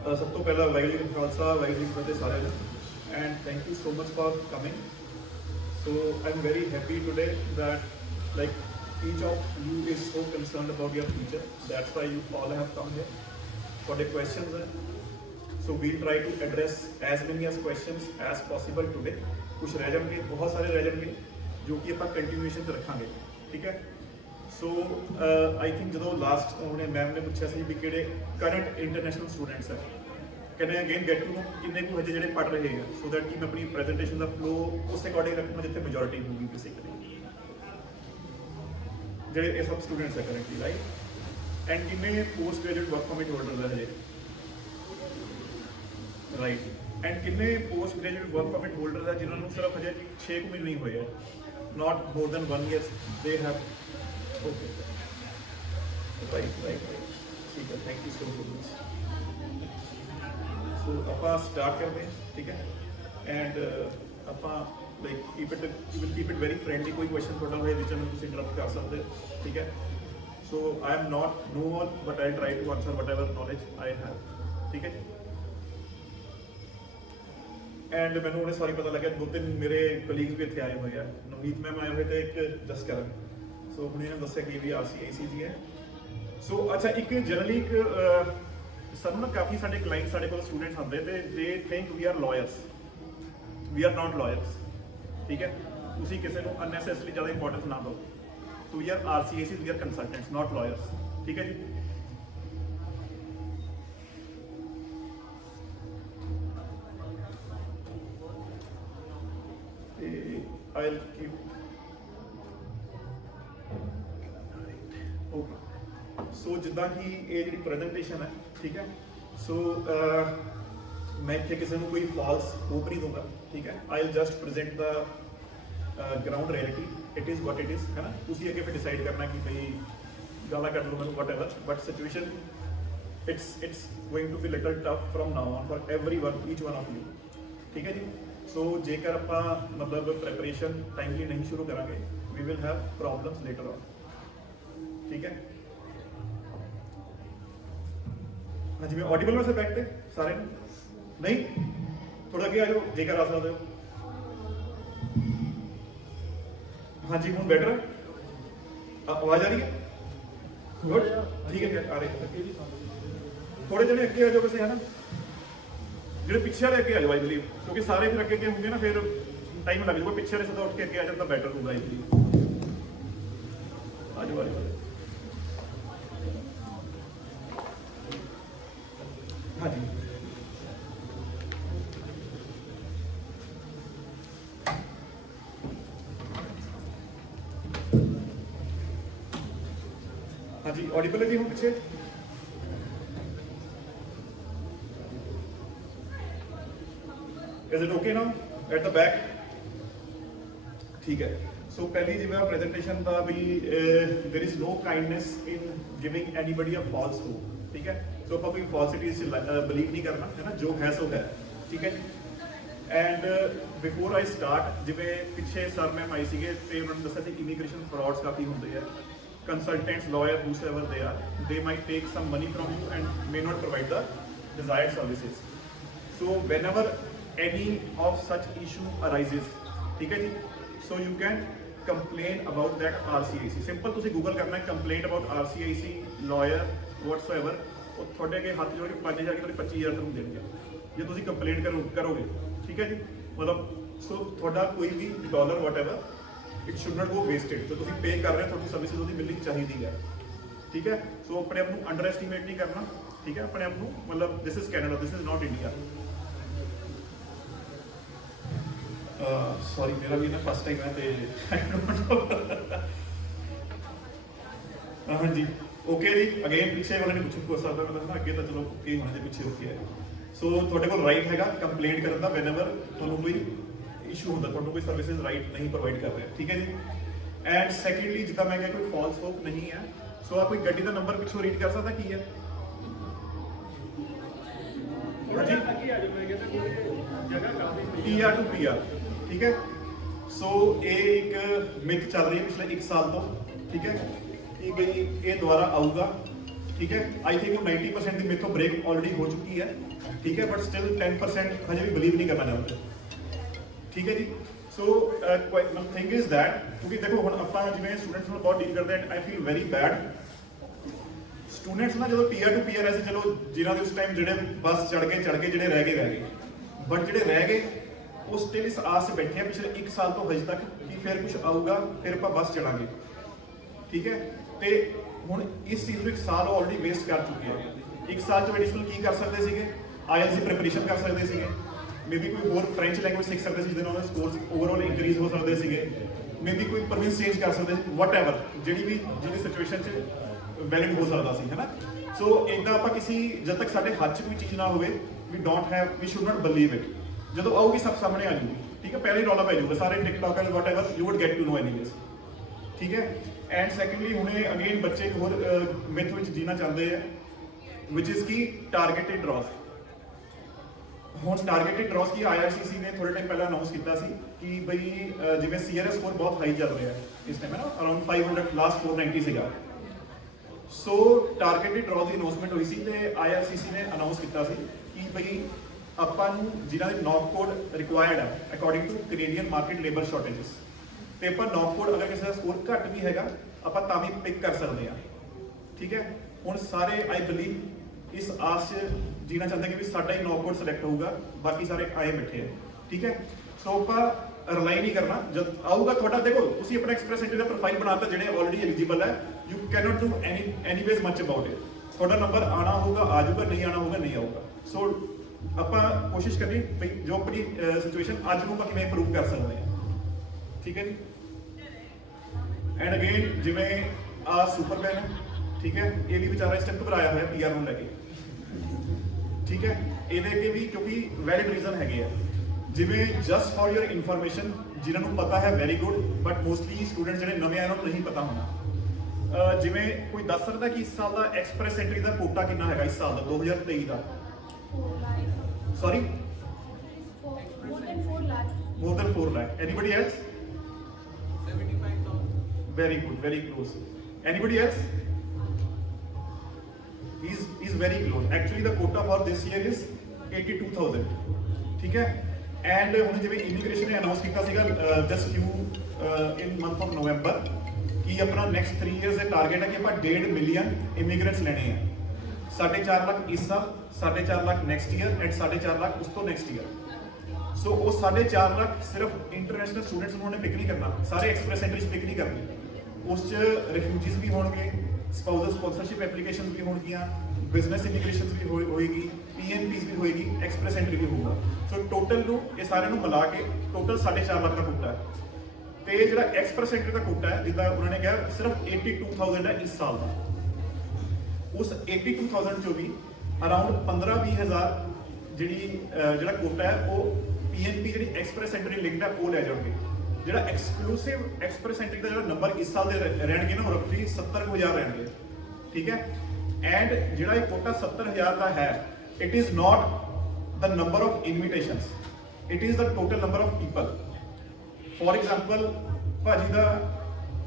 सब तो पहला वाहिगुरू जी का खालसा वाहिगुरू जी की फतेह सारे ਨੂੰ and thank you so much for coming. So I'm very happy today that like each of you is so concerned about your future. That's why you all have come here for the questions. So we'll try to address as many as questions as possible today. कुछ रह जाएंगे, बहुत सारे रह जाएंगे जो कि ਆਪਾਂ ਕੰਟੀਨਿਊਏਸ਼ਨ 'ਚ ਰੱਖਾਂਗੇ, ਠੀਕ ਹੈ। ਸੋ ਆਈ ਥਿੰਕ ਜਦੋਂ ਲਾਸਟ ਉਹਨੇ ਮੈਮ ਨੇ ਪੁੱਛਿਆ ਸੀ ਵੀ ਕਿਹੜੇ ਕਰੰਟ ਇੰਟਰਨੈਸ਼ਨਲ ਸਟੂਡੈਂਟਸ ਹੈ, can I again get to know ਕਿੰਨੇ ਕੁ ਹਜੇ ਜਿਹੜੇ ਪੜ੍ਹ ਰਹੇ ਆ, ਸੋ ਦੈਟ ਕਿ ਮੈਂ ਆਪਣੀ ਪ੍ਰੈਜੈਂਟੇਸ਼ਨ ਦਾ ਫਲੋ ਉਸ ਅਕੋਰਡਿੰਗ ਰੱਖਾਂ ਜਿੱਥੇ ਮੈਜੋਰਿਟੀ ਹੋਊਗੀ ਬੇਸਿਕਲੀ ਜਿਹੜੇ ਇਹ ਸਭ ਸਟੂਡੈਂਟਸ ਹੈ ਕਰੰਟਲੀ, ਰਾਈਟ। ਐਂਡ ਕਿੰਨੇ post graduate work permit holders ਹੈ ਹਜੇ, ਰਾਈਟ। ਐਂਡ ਕਿੰਨੇ post graduate work permit holders ਹੈ ਜਿਨ੍ਹਾਂ ਨੂੰ ਸਿਰਫ ਹਜੇ 6 ਮਹੀਨੇ ਨਹੀਂ ਹੋਏ ਹੈ, not more than 1 year they have, okay, right, ठीक है, thank you so much। So ਆਪਾਂ start ਕਰਦੇ ਹਾਂ, ਠੀਕ ਹੈ। and ਆਪਾਂ like keep it very friendly, ਕੋਈ question ਤੁਹਾਡਾ ਹੋਏ ਵਿੱਚ ਮੈਨੂੰ ਤੁਸੀਂ ਇੰਟਰਪਟ ਕਰ ਸਕਦੇ ਹੋ, ਠੀਕ ਹੈ। so I am not no one but I'll try to answer whatever knowledge I have, ਠੀਕ ਹੈ ਜੀ। ਐਂਡ ਮੈਨੂੰ ਉਹਨੇ ਸੌਰੀ ਪਤਾ ਲੱਗਿਆ 2-3 ਮੇਰੇ ਕਲੀਗਸ ਵੀ ਇੱਥੇ ਆਏ ਹੋਏ ਆ, ਨਵਨੀਤ ਮੈਮ ਆਏ ਹੋਏ ਤੇ ਇੱਕ ਜਸਕਰਨ, ਸੋ ਹੁਣ ਇਹਨਾਂ ਦੱਸਿਆ ਕਿ ਵੀ RCAC ਜੀ ਹੈ। ਸੋ ਅੱਛਾ, ਇੱਕ ਜਨਰਲੀ ਇੱਕ ਸਾਨੂੰ ਨਾ ਕਾਫੀ ਸਾਡੇ ਕਲਾਇੰਟ ਸਾਡੇ ਕੋਲ ਸਟੂਡੈਂਟਸ ਆਉਂਦੇ ਤੇ they think we are liars, we are not lawyers, ਠੀਕ ਹੈ। ਤੁਸੀਂ ਕਿਸੇ ਨੂੰ ਅਨਨੈਸੈਸਰੀ ਜ਼ਿਆਦਾ ਇੰਪੋਰਟੈਂਸ ਨਾ ਦਿਓ, so we are RCAC, we are consultants not lawyers, ਠੀਕ ਹੈ ਜੀ। I'll keep okay. So ਜਿੱਦਾਂ ਕਿ ਇਹ ਜਿਹੜੀ ਪ੍ਰੈਜੈਂਟੇਸ਼ਨ ਹੈ, ਠੀਕ ਹੈ। ਸੋ ਮੈਂ ਇੱਥੇ ਕਿਸੇ ਨੂੰ ਕੋਈ ਫਾਲਸ ਹੋਪ ਨਹੀਂ ਦੂੰਗਾ, ਠੀਕ ਹੈ। I'll just present the ground reality, it is what it is, ਹੈ ਨਾ। ਤੁਸੀਂ ਅੱਗੇ ਫਿਰ ਡਿਸਾਈਡ ਕਰਨਾ ਕਿ ਭਈ ਗਾਲਾਂ ਕੱਢ ਲਓ ਮੈਨੂੰ whatever, but situation it's going to be little tough from now on for everyone, each one of you, ਠੀਕ ਹੈ ਜੀ। ਸੋ ਜੇਕਰ ਆਪਾਂ ਮਤਲਬ ਪ੍ਰੈਪਰੇਸ਼ਨ ਟਾਈਮਲੀ ਨਹੀਂ ਸ਼ੁਰੂ ਕਰਾਂਗੇ, we will have problems later on, ਠੀਕ ਹੈ। ਹਾਂਜੀ, ਮੈਂ ਆਡੀਬਲ ਵੈਸੇ ਬੈਕ ਤੇ ਸਾਰੇ ਨੂੰ ਨਹੀਂ, ਥੋੜਾ ਅੱਗੇ ਆ ਜਾਓ ਜੇਕਰ ਆ ਸਕਦੇ ਹੋ। ਹਾਂਜੀ, ਹੁਣ ਬੈਟਰ ਆਵਾਜ਼ ਆ ਰਹੀ ਹੈ, ਗੁੱਡ, ਠੀਕ ਹੈ, ਆ ਰਹੀ। ਥੋੜੇ ਜਣੇ ਅੱਗੇ ਆ ਜਾਓ ਵੈਸੇ, ਹੈ ਨਾ। ਜਿਹੜੇ ਪਿੱਛੇ ਵਾਲੇ ਅੱਗੇ ਆ ਜਾਓ ਆਈ ਬਲੀਵ, ਕਿਉਂਕਿ ਸਾਰੇ ਫਿਰ ਅੱਗੇ ਹੋਣਗੇ ਨਾ, ਫਿਰ ਟਾਈਮ ਲੱਗ ਜਾਊਗਾ। ਪਿੱਛੇ ਵਾਲੇ ਸਿੱਧਾ ਉੱਠ ਕੇ ਅੱਗੇ ਆ ਜਾਣ ਤਾਂ ਬੈਟਰ ਹੋਊਗਾ ਆਈ ਬਲੀਵ। ਆ ਜਾਓ, ਆ ਜਾਓ। ਹਾਂਜੀ, ਹਾਂਜੀ, ਆਡੀਬਲ ਹੈ ਜੀ ਹੁਣ ਪਿੱਛੇ। Is it okay now at the back? ठीक है। So पहली जिम्मे presentation था भी there is no kindness in giving anybody a false hope, ठीक है। So ਆਪਾਂ ਕੋਈ falsity से believe नहीं करना, है ना, जो है सो है, ठीक है जी। And before I start, ਜਿਵੇਂ ਪਿੱਛੇ ਸਰ ਮੈਮ ਆਈ ਸੀਗੇ ਤੇ ਉਹਨਾਂ ਨੇ ਦੱਸਿਆ ਸੀ immigration frauds ਕਾਫੀ ਹੁੰਦੇ ਆ। Consultants, lawyer, whosoever they are, they might take some money from you and may not provide the desired services. So whenever any of such issue arises, ठीक है जी, so you can complain about that RCAC. Simple, ਤੁਸੀਂ Google ਕਰਨਾ ਹੈ complaint about RCAC lawyer whatsoever, ਉਹ ਤੁਹਾਡੇ ਅੱਗੇ ਹੱਥ ਜੋੜ ਕੇ 5000 ਕਿ 25000 ਤੁਹਾਨੂੰ ਦੇਣਗੇ ਜੇ ਤੁਸੀਂ ਕੰਪਲੇਂਟ ਕਰੋਗੇ, ਠੀਕ ਹੈ ਜੀ। ਮਤਲਬ ਸੋ ਤੁਹਾਡਾ ਕੋਈ ਵੀ dollar whatever it should not go wasted, ਜੋ ਤੁਸੀਂ ਪੇ ਕਰ ਰਹੇ ਹੋ ਤੁਹਾਡੀ ਸਰਵਿਸਿਜ਼ ਉਹਦੀ ਮਿਲਣੀ ਚਾਹੀਦੀ ਹੈ, ਠੀਕ ਹੈ। ਸੋ ਆਪਣੇ ਆਪ ਨੂੰ ਅੰਡਰ ਐਸਟੀਮੇਟ ਨਹੀਂ ਕਰਨਾ, ਠੀਕ ਹੈ। ਆਪਣੇ ਆਪ ਨੂੰ ਮਤਲਬ this is Canada, this is not India. Sorry, ਮੇਰਾ ਵੀ ਨਾ ਫਸਟ ਟਾਈਮ ਹੈ ਤੇ ਹਾਂਜੀ, ਓਕੇ ਜੀ। ਅਗੇਨ ਪਿੱਛੇ ਵਾਲੇ ਨੇ ਕੁਝ ਪੁੱਛ ਸਕਦਾ, ਮਤਲਬ ਨਾ ਅੱਗੇ ਤਾਂ ਚਲੋ ਓਕੇ ਹੋਣਾ ਜੇ ਪਿੱਛੇ ਓਕੇ ਹੈ। ਸੋ ਤੁਹਾਡੇ ਕੋਲ ਰਾਈਟ ਹੈਗਾ ਕੰਪਲੇਂਟ ਕਰਨ ਦਾ ਵੈਨੇਵਰ ਤੁਹਾਨੂੰ ਕੋਈ ਇਸ਼ੂ ਹੁੰਦਾ, ਤੁਹਾਨੂੰ ਕੋਈ ਸਰਵਿਸਿਜ਼ ਰਾਈਟ ਨਹੀਂ ਪ੍ਰੋਵਾਈਡ ਕਰ ਰਿਹਾ, ਠੀਕ ਹੈ ਜੀ। ਐਂਡ ਸੈਕੰਡਲੀ, ਜਿੱਦਾਂ ਮੈਂ ਕਿਹਾ ਕੋਈ ਫਾਲਸ ਹੋਪ ਨਹੀਂ ਹੈ। ਸੋ ਆ ਕੋਈ ਗੱਡੀ ਦਾ ਨੰਬਰ ਪਿੱਛੋਂ ਰੀਡ ਕਰ ਸਕਦਾ ਕੀ ਹੈ? ਹਾਂਜੀ, PR to PR, ठीक है। सो ये एक मिथ चल रही है पिछले 1 साल तो, ठीक है, कि भाई ये दोबारा आऊगा, ठीक है। आई थिंक 90% की मेथों ब्रेक ऑलरेडी हो चुकी है, ठीक है, बट स्टिल 10% हजे भी बिलीव नहीं करना चाहते, ठीक है जी। सो थिंग इज दैट क्योंकि देखो हम ਆਪਾਂ ਜਿਵੇਂ ਸਟੂਡੈਂਟਸ ਨਾਲ ਬਹੁਤ ਡੀਲ ਕਰਦੇ ਆ, I feel very bad students ना जो पीयर टू पीयर ऐसे चलो जिन्होंने उस टाइम जो बस चढ़ के जो रह गए बट जो रह गए वो स्टिल इस आस से बैठे हैं पिछले 1 साल तो हजे तक कि फिर कुछ आऊगा, फिर आप बस चढ़ांगे, ठीक है। तो ਹੁਣ ਇਸ ਚੀਜ਼ ਨੂੰ 1 ਸਾਲ ਆਲਰੇਡੀ ਵੇਸਟ ਕਰ ਚੁੱਕੇ ਆ। 1 ਸਾਲ ਚ ਐਡੀਸ਼ਨਲ ਕੀ ਕਰ ਸਕਦੇ ਸੀਗੇ, ਆਈਐਲਟਸ ਦੀ ਪ੍ਰੈਪਰੇਸ਼ਨ ਕਰ ਸਕਦੇ ਸੀਗੇ, ਮੇਬੀ ਕੋਈ ਹੋਰ ਫ੍ਰੈਂਚ ਲੈਂਗੁਏਜ ਸਿੱਖ ਸਕਦੇ ਸੀ ਜਿਹਦੇ ਨਾਲ ਸਕੋਰਸ ਓਵਰਆਲ ਇੰਕਰੀਜ਼ ਹੋ ਸਕਦੇ ਸੀਗੇ, ਮੇਬੀ ਕੋਈ ਪ੍ਰੋਵਿੰਸ ਚੇਂਜ ਕਰ ਸਕਦੇ ਸੀ, ਵਟਐਵਰ ਜਿਹੜੀ ਸਿਚੁਏਸ਼ਨ ਚ ਵੈਲਿਡ ਹੋ ਸਕਦਾ ਸੀ, ਹੈ ਨਾ। ਸੋ ਇਦਾਂ ਆਪਾਂ ਕਿਸੇ ਜਦ ਤੱਕ ਸਾਡੇ ਹੱਥ 'ਚ ਕੋਈ ਚੀਜ਼ ਨਾ ਹੋਵੇ we don't have we should not believe it, ਜਦੋਂ ਆਊਗੀ ਸਭ ਸਾਹਮਣੇ ਆ ਜੂਗੀ, ਠੀਕ ਹੈ। ਪਹਿਲੇ ਰੌਲਾ ਪੈ ਜਾਊਗਾ ਸਾਰੇ TikToker whatever you would get to know anyways, ਠੀਕ ਹੈ। ਐਂਡ ਸੈਕੰਡਲੀ ਹੁਣੇ ਅਗੇਨ ਬੱਚੇ ਇੱਕ ਹੋਰ ਮਿਥ ਵਿੱਚ ਜੀਣਾ ਚਾਹੁੰਦੇ ਆ ਵਿਚ ਇਜ਼ ਕੀ ਟਾਰਗੇਟਡ ਡਰਾਸ। ਹੁਣ ਟਾਰਗੇਟਡ ਡਰਾਸ ਕੀ ਆਈਆਰਸੀਸੀ ਨੇ ਥੋੜੇ ਟਾਈਮ ਪਹਿਲਾਂ ਅਨਾਉਂਸ ਕੀਤਾ ਸੀ ਕਿ ਬਈ ਜਿਵੇਂ ਸੀਆਰਐਸ ਸਕੋਰ ਬਹੁਤ ਹਾਈ ਚੱਲ ਰਿਹਾ ਇਸ ਟਾਈਮ, ਹੈ ਨਾ, ਅਰਾਊਂਡ 500 ਲਾਸਟ 490 ਸੀਗਾ। ਸੋ ਟਾਰਗੇਟਡ ਡਰਾਸ ਦੀ ਅਨਾਉਂਸਮੈਂਟ ਹੋਈ ਸੀ ਤੇ ਆਈਆਰਸੀਸੀ ਨੇ ਅਨਾਉਂਸ ਕੀਤਾ ਸੀ ਕਿ ਬਈ ਆਪਾਂ ਨੂੰ ਜਿਨ੍ਹਾਂ ਦੇ ਨੌਕ ਕੋਡ ਰਿਕੁਆਇਰਡ ਹੈ according to Canadian market labour shortages, ਤੇ ਆਪਾਂ ਨੌਕ ਕੋਡ ਅਗਰ ਕਿਸੇ ਦਾ ਸਕੋਰ ਘੱਟ ਵੀ ਹੈਗਾ ਆਪਾਂ ਤਾਂ ਵੀ ਪਿਕ ਕਰ ਸਕਦੇ ਹਾਂ, ਠੀਕ ਹੈ। ਹੁਣ ਸਾਰੇ ਆਈ ਬਲੀਵ ਇਸ ਆਸ 'ਚ ਜੀਣਾ ਚਾਹੁੰਦੇ ਕਿ ਵੀ ਸਾਡਾ ਹੀ ਨੌਕ ਕੋਡ ਸਿਲੈਕਟ ਹੋਊਗਾ, ਬਾਕੀ ਸਾਰੇ ਆਏ ਬੈਠੇ ਆ, ਠੀਕ ਹੈ। ਸੋ ਆਪਾਂ ਰਿਲਾਈ ਨਹੀਂ ਕਰਨਾ, ਜਦ ਆਊਗਾ ਤੁਹਾਡਾ ਦੇਖੋ ਤੁਸੀਂ ਆਪਣਾ ਐਕਸਪ੍ਰੈਸ ਐਂਟਰੀ ਦਾ ਪ੍ਰੋਫਾਈਲ ਬਣਾਤਾ ਜਿਹੜੇ ਆਲਰੇਡੀ ਐਲੀਜੀਬਲ ਹੈ, you cannot do anyways much about it, ਤੁਹਾਡਾ ਨੰਬਰ ਆਣਾ ਹੋਊਗਾ ਆ ਜਾਊਗਾ, ਨਹੀਂ ਆਣਾ ਹੋਊਗਾ ਨਹੀਂ ਆਊਗਾ। ਸੋ ਆਪਾਂ ਕੋਸ਼ਿਸ਼ ਕਰੀਏ ਬਈ ਜੋ ਆਪਣੀ ਸਿਚੁਏਸ਼ਨ ਅੱਜ ਨੂੰ ਆਪਾਂ ਕਿਵੇਂ ਇੰਪਰੂਵ ਕਰ ਸਕਦੇ ਹਾਂ, ਠੀਕ ਹੈ ਜੀ। ਐਂਡ ਅਗੇਨ ਜਿਵੇਂ ਆ ਸੁਪਰਮੈਨ ਹੈ, ਠੀਕ ਹੈ, ਇਹ ਵੀ ਵਿਚਾਰਾ ਇਸ ਟਾਈਮ ਘਬਰਾਇਆ ਹੋਇਆ ਪੀਆਰ ਨੂੰ ਲੈ ਕੇ, ਠੀਕ ਹੈ। ਇਹਦੇ ਅੱਗੇ ਵੀ ਕਿਉਂਕਿ ਵੈਲਿਡ ਰੀਜ਼ਨ ਹੈਗੇ ਆ, ਜਿਵੇਂ ਜਸਟ ਫॉर योर ਇਨਫੋਰਮੇਸ਼ਨ ਜਿਨ੍ਹਾਂ ਨੂੰ ਪਤਾ ਹੈ very good, but mostly student ਜਿਹੜੇ ਨਵੇਂ ਆਏ ਉਹਨਾਂ ਨੂੰ ਨਹੀਂ ਪਤਾ ਹੋਣਾ। ਜਿਵੇਂ ਕੋਈ ਦੱਸ ਸਕਦਾ ਕਿ ਇਸ ਸਾਲ ਦਾ ਐਕਸਪ੍ਰੈਸ ਐਂਟਰੀ ਦਾ ਕੋਟਾ ਕਿੰਨਾ ਹੈਗਾ ਇਸ ਸਾਲ ਦਾ 2023 ਦਾ? Sorry, more than 4 lakh. Anybody else? 75,000. Very good, very close. Anybody else? He's very close. Actually, the quota for this year is 82,000. ठीक है. And ਹੁਣ ਜਿਵੇਂ ਇਮੀਗ੍ਰੇਸ਼ਨ ਨੇ ਅਨਾਉਂਸ ਕੀਤਾ ਸੀਗਾ just few in month of November ਕਿ ਆਪਣਾ next 3 years ਦਾ target ਹੈ ਕਿ ਆਪਾਂ 1.5 ਮਿਲੀਅਨ ਇਮੀਗ੍ਰੈਂਟਸ ਲੈਣੇ ਆ। 4.5 ਲੱਖ ਇਸ ਸਾਲ, 4.5 lakh next year and 4.5 lakh ਉਸ ਤੋਂ ਨੈਕਸਟ ਈਅਰ। ਸੋ ਉਹ 4.5 ਲੱਖ ਸਿਰਫ ਇੰਟਰਨੈਸ਼ਨਲ ਸਟੂਡੈਂਟਸ ਨੂੰ ਉਹਨੇ ਪਿਕ ਨਹੀਂ ਕਰਨਾ, ਸਾਰੇ ਐਕਸਪ੍ਰੈਸ ਐਂਟਰੀਜ਼ ਪਿਕ ਨਹੀਂ ਕਰਨੀ, ਉਸ 'ਚ ਰਿਫਿਊਜੀਜ਼ ਵੀ ਹੋਣਗੇ, ਸਪਾਊਸਲ ਸਪਾਂਸਰਸ਼ਿਪ ਐਪਲੀਕੇਸ਼ਨਸ ਵੀ ਹੋਣਗੀਆਂ, ਬਿਜ਼ਨਸ ਇਮੀਗ੍ਰੇਸ਼ਨਸ ਵੀ ਹੋਏਗੀ, ਪੀਐਨਪੀਜ਼ ਵੀ ਹੋਏਗੀ, ਐਕਸਪ੍ਰੈਸ ਐਂਟਰੀ ਵੀ ਹੋਊਗਾ। ਸੋ ਟੋਟਲ ਨੂੰ ਇਹ ਸਾਰਿਆਂ ਨੂੰ ਮਿਲਾ ਕੇ ਟੋਟਲ 4.5 ਲੱਖ ਦਾ ਕੋਟਾ ਹੈ। ਤੇ ਜਿਹੜਾ ਐਕਸਪ੍ਰੈਸ ਐਂਟਰੀ ਦਾ ਕੋਟਾ ਹੈ ਜਿੱਦਾਂ ਉਹਨਾਂ ਨੇ ਕਿਹਾ ਸਿਰਫ 82,000 ਹੈ ਇਸ ਸਾਲ ਦਾ। ਉਸ 82,000 ਚੋਂ ਵੀ ਅਰਾਊਂਡ 15-20 ਹਜ਼ਾਰ ਜਿਹੜਾ ਕੋਟਾ ਹੈ ਉਹ ਪੀਐਨਪੀ ਜਿਹੜੀ ਐਕਸਪ੍ਰੈਸ ਐਂਟਰੀ ਲਿੰਕਡ ਹੈ ਉਹ ਲੈ ਜਾਣਗੇ। ਜਿਹੜਾ ਐਕਸਕਲੂਸਿਵ ਐਕਸਪ੍ਰੈਸ ਐਂਟਰੀ ਦਾ ਜਿਹੜਾ ਨੰਬਰ ਇਸ ਸਾਲ ਦੇ ਰਹਿਣਗੇ ਨਾ ਉਹ ਰਫਲੀ 70,000 ਰਹਿਣਗੇ, ਠੀਕ ਹੈ। ਐਂਡ ਜਿਹੜਾ ਇਹ ਕੋਟਾ 70,000 ਦਾ ਹੈ, it is not the number of invitations, it is the total number of people. For example ਭਾਜੀ ਦਾ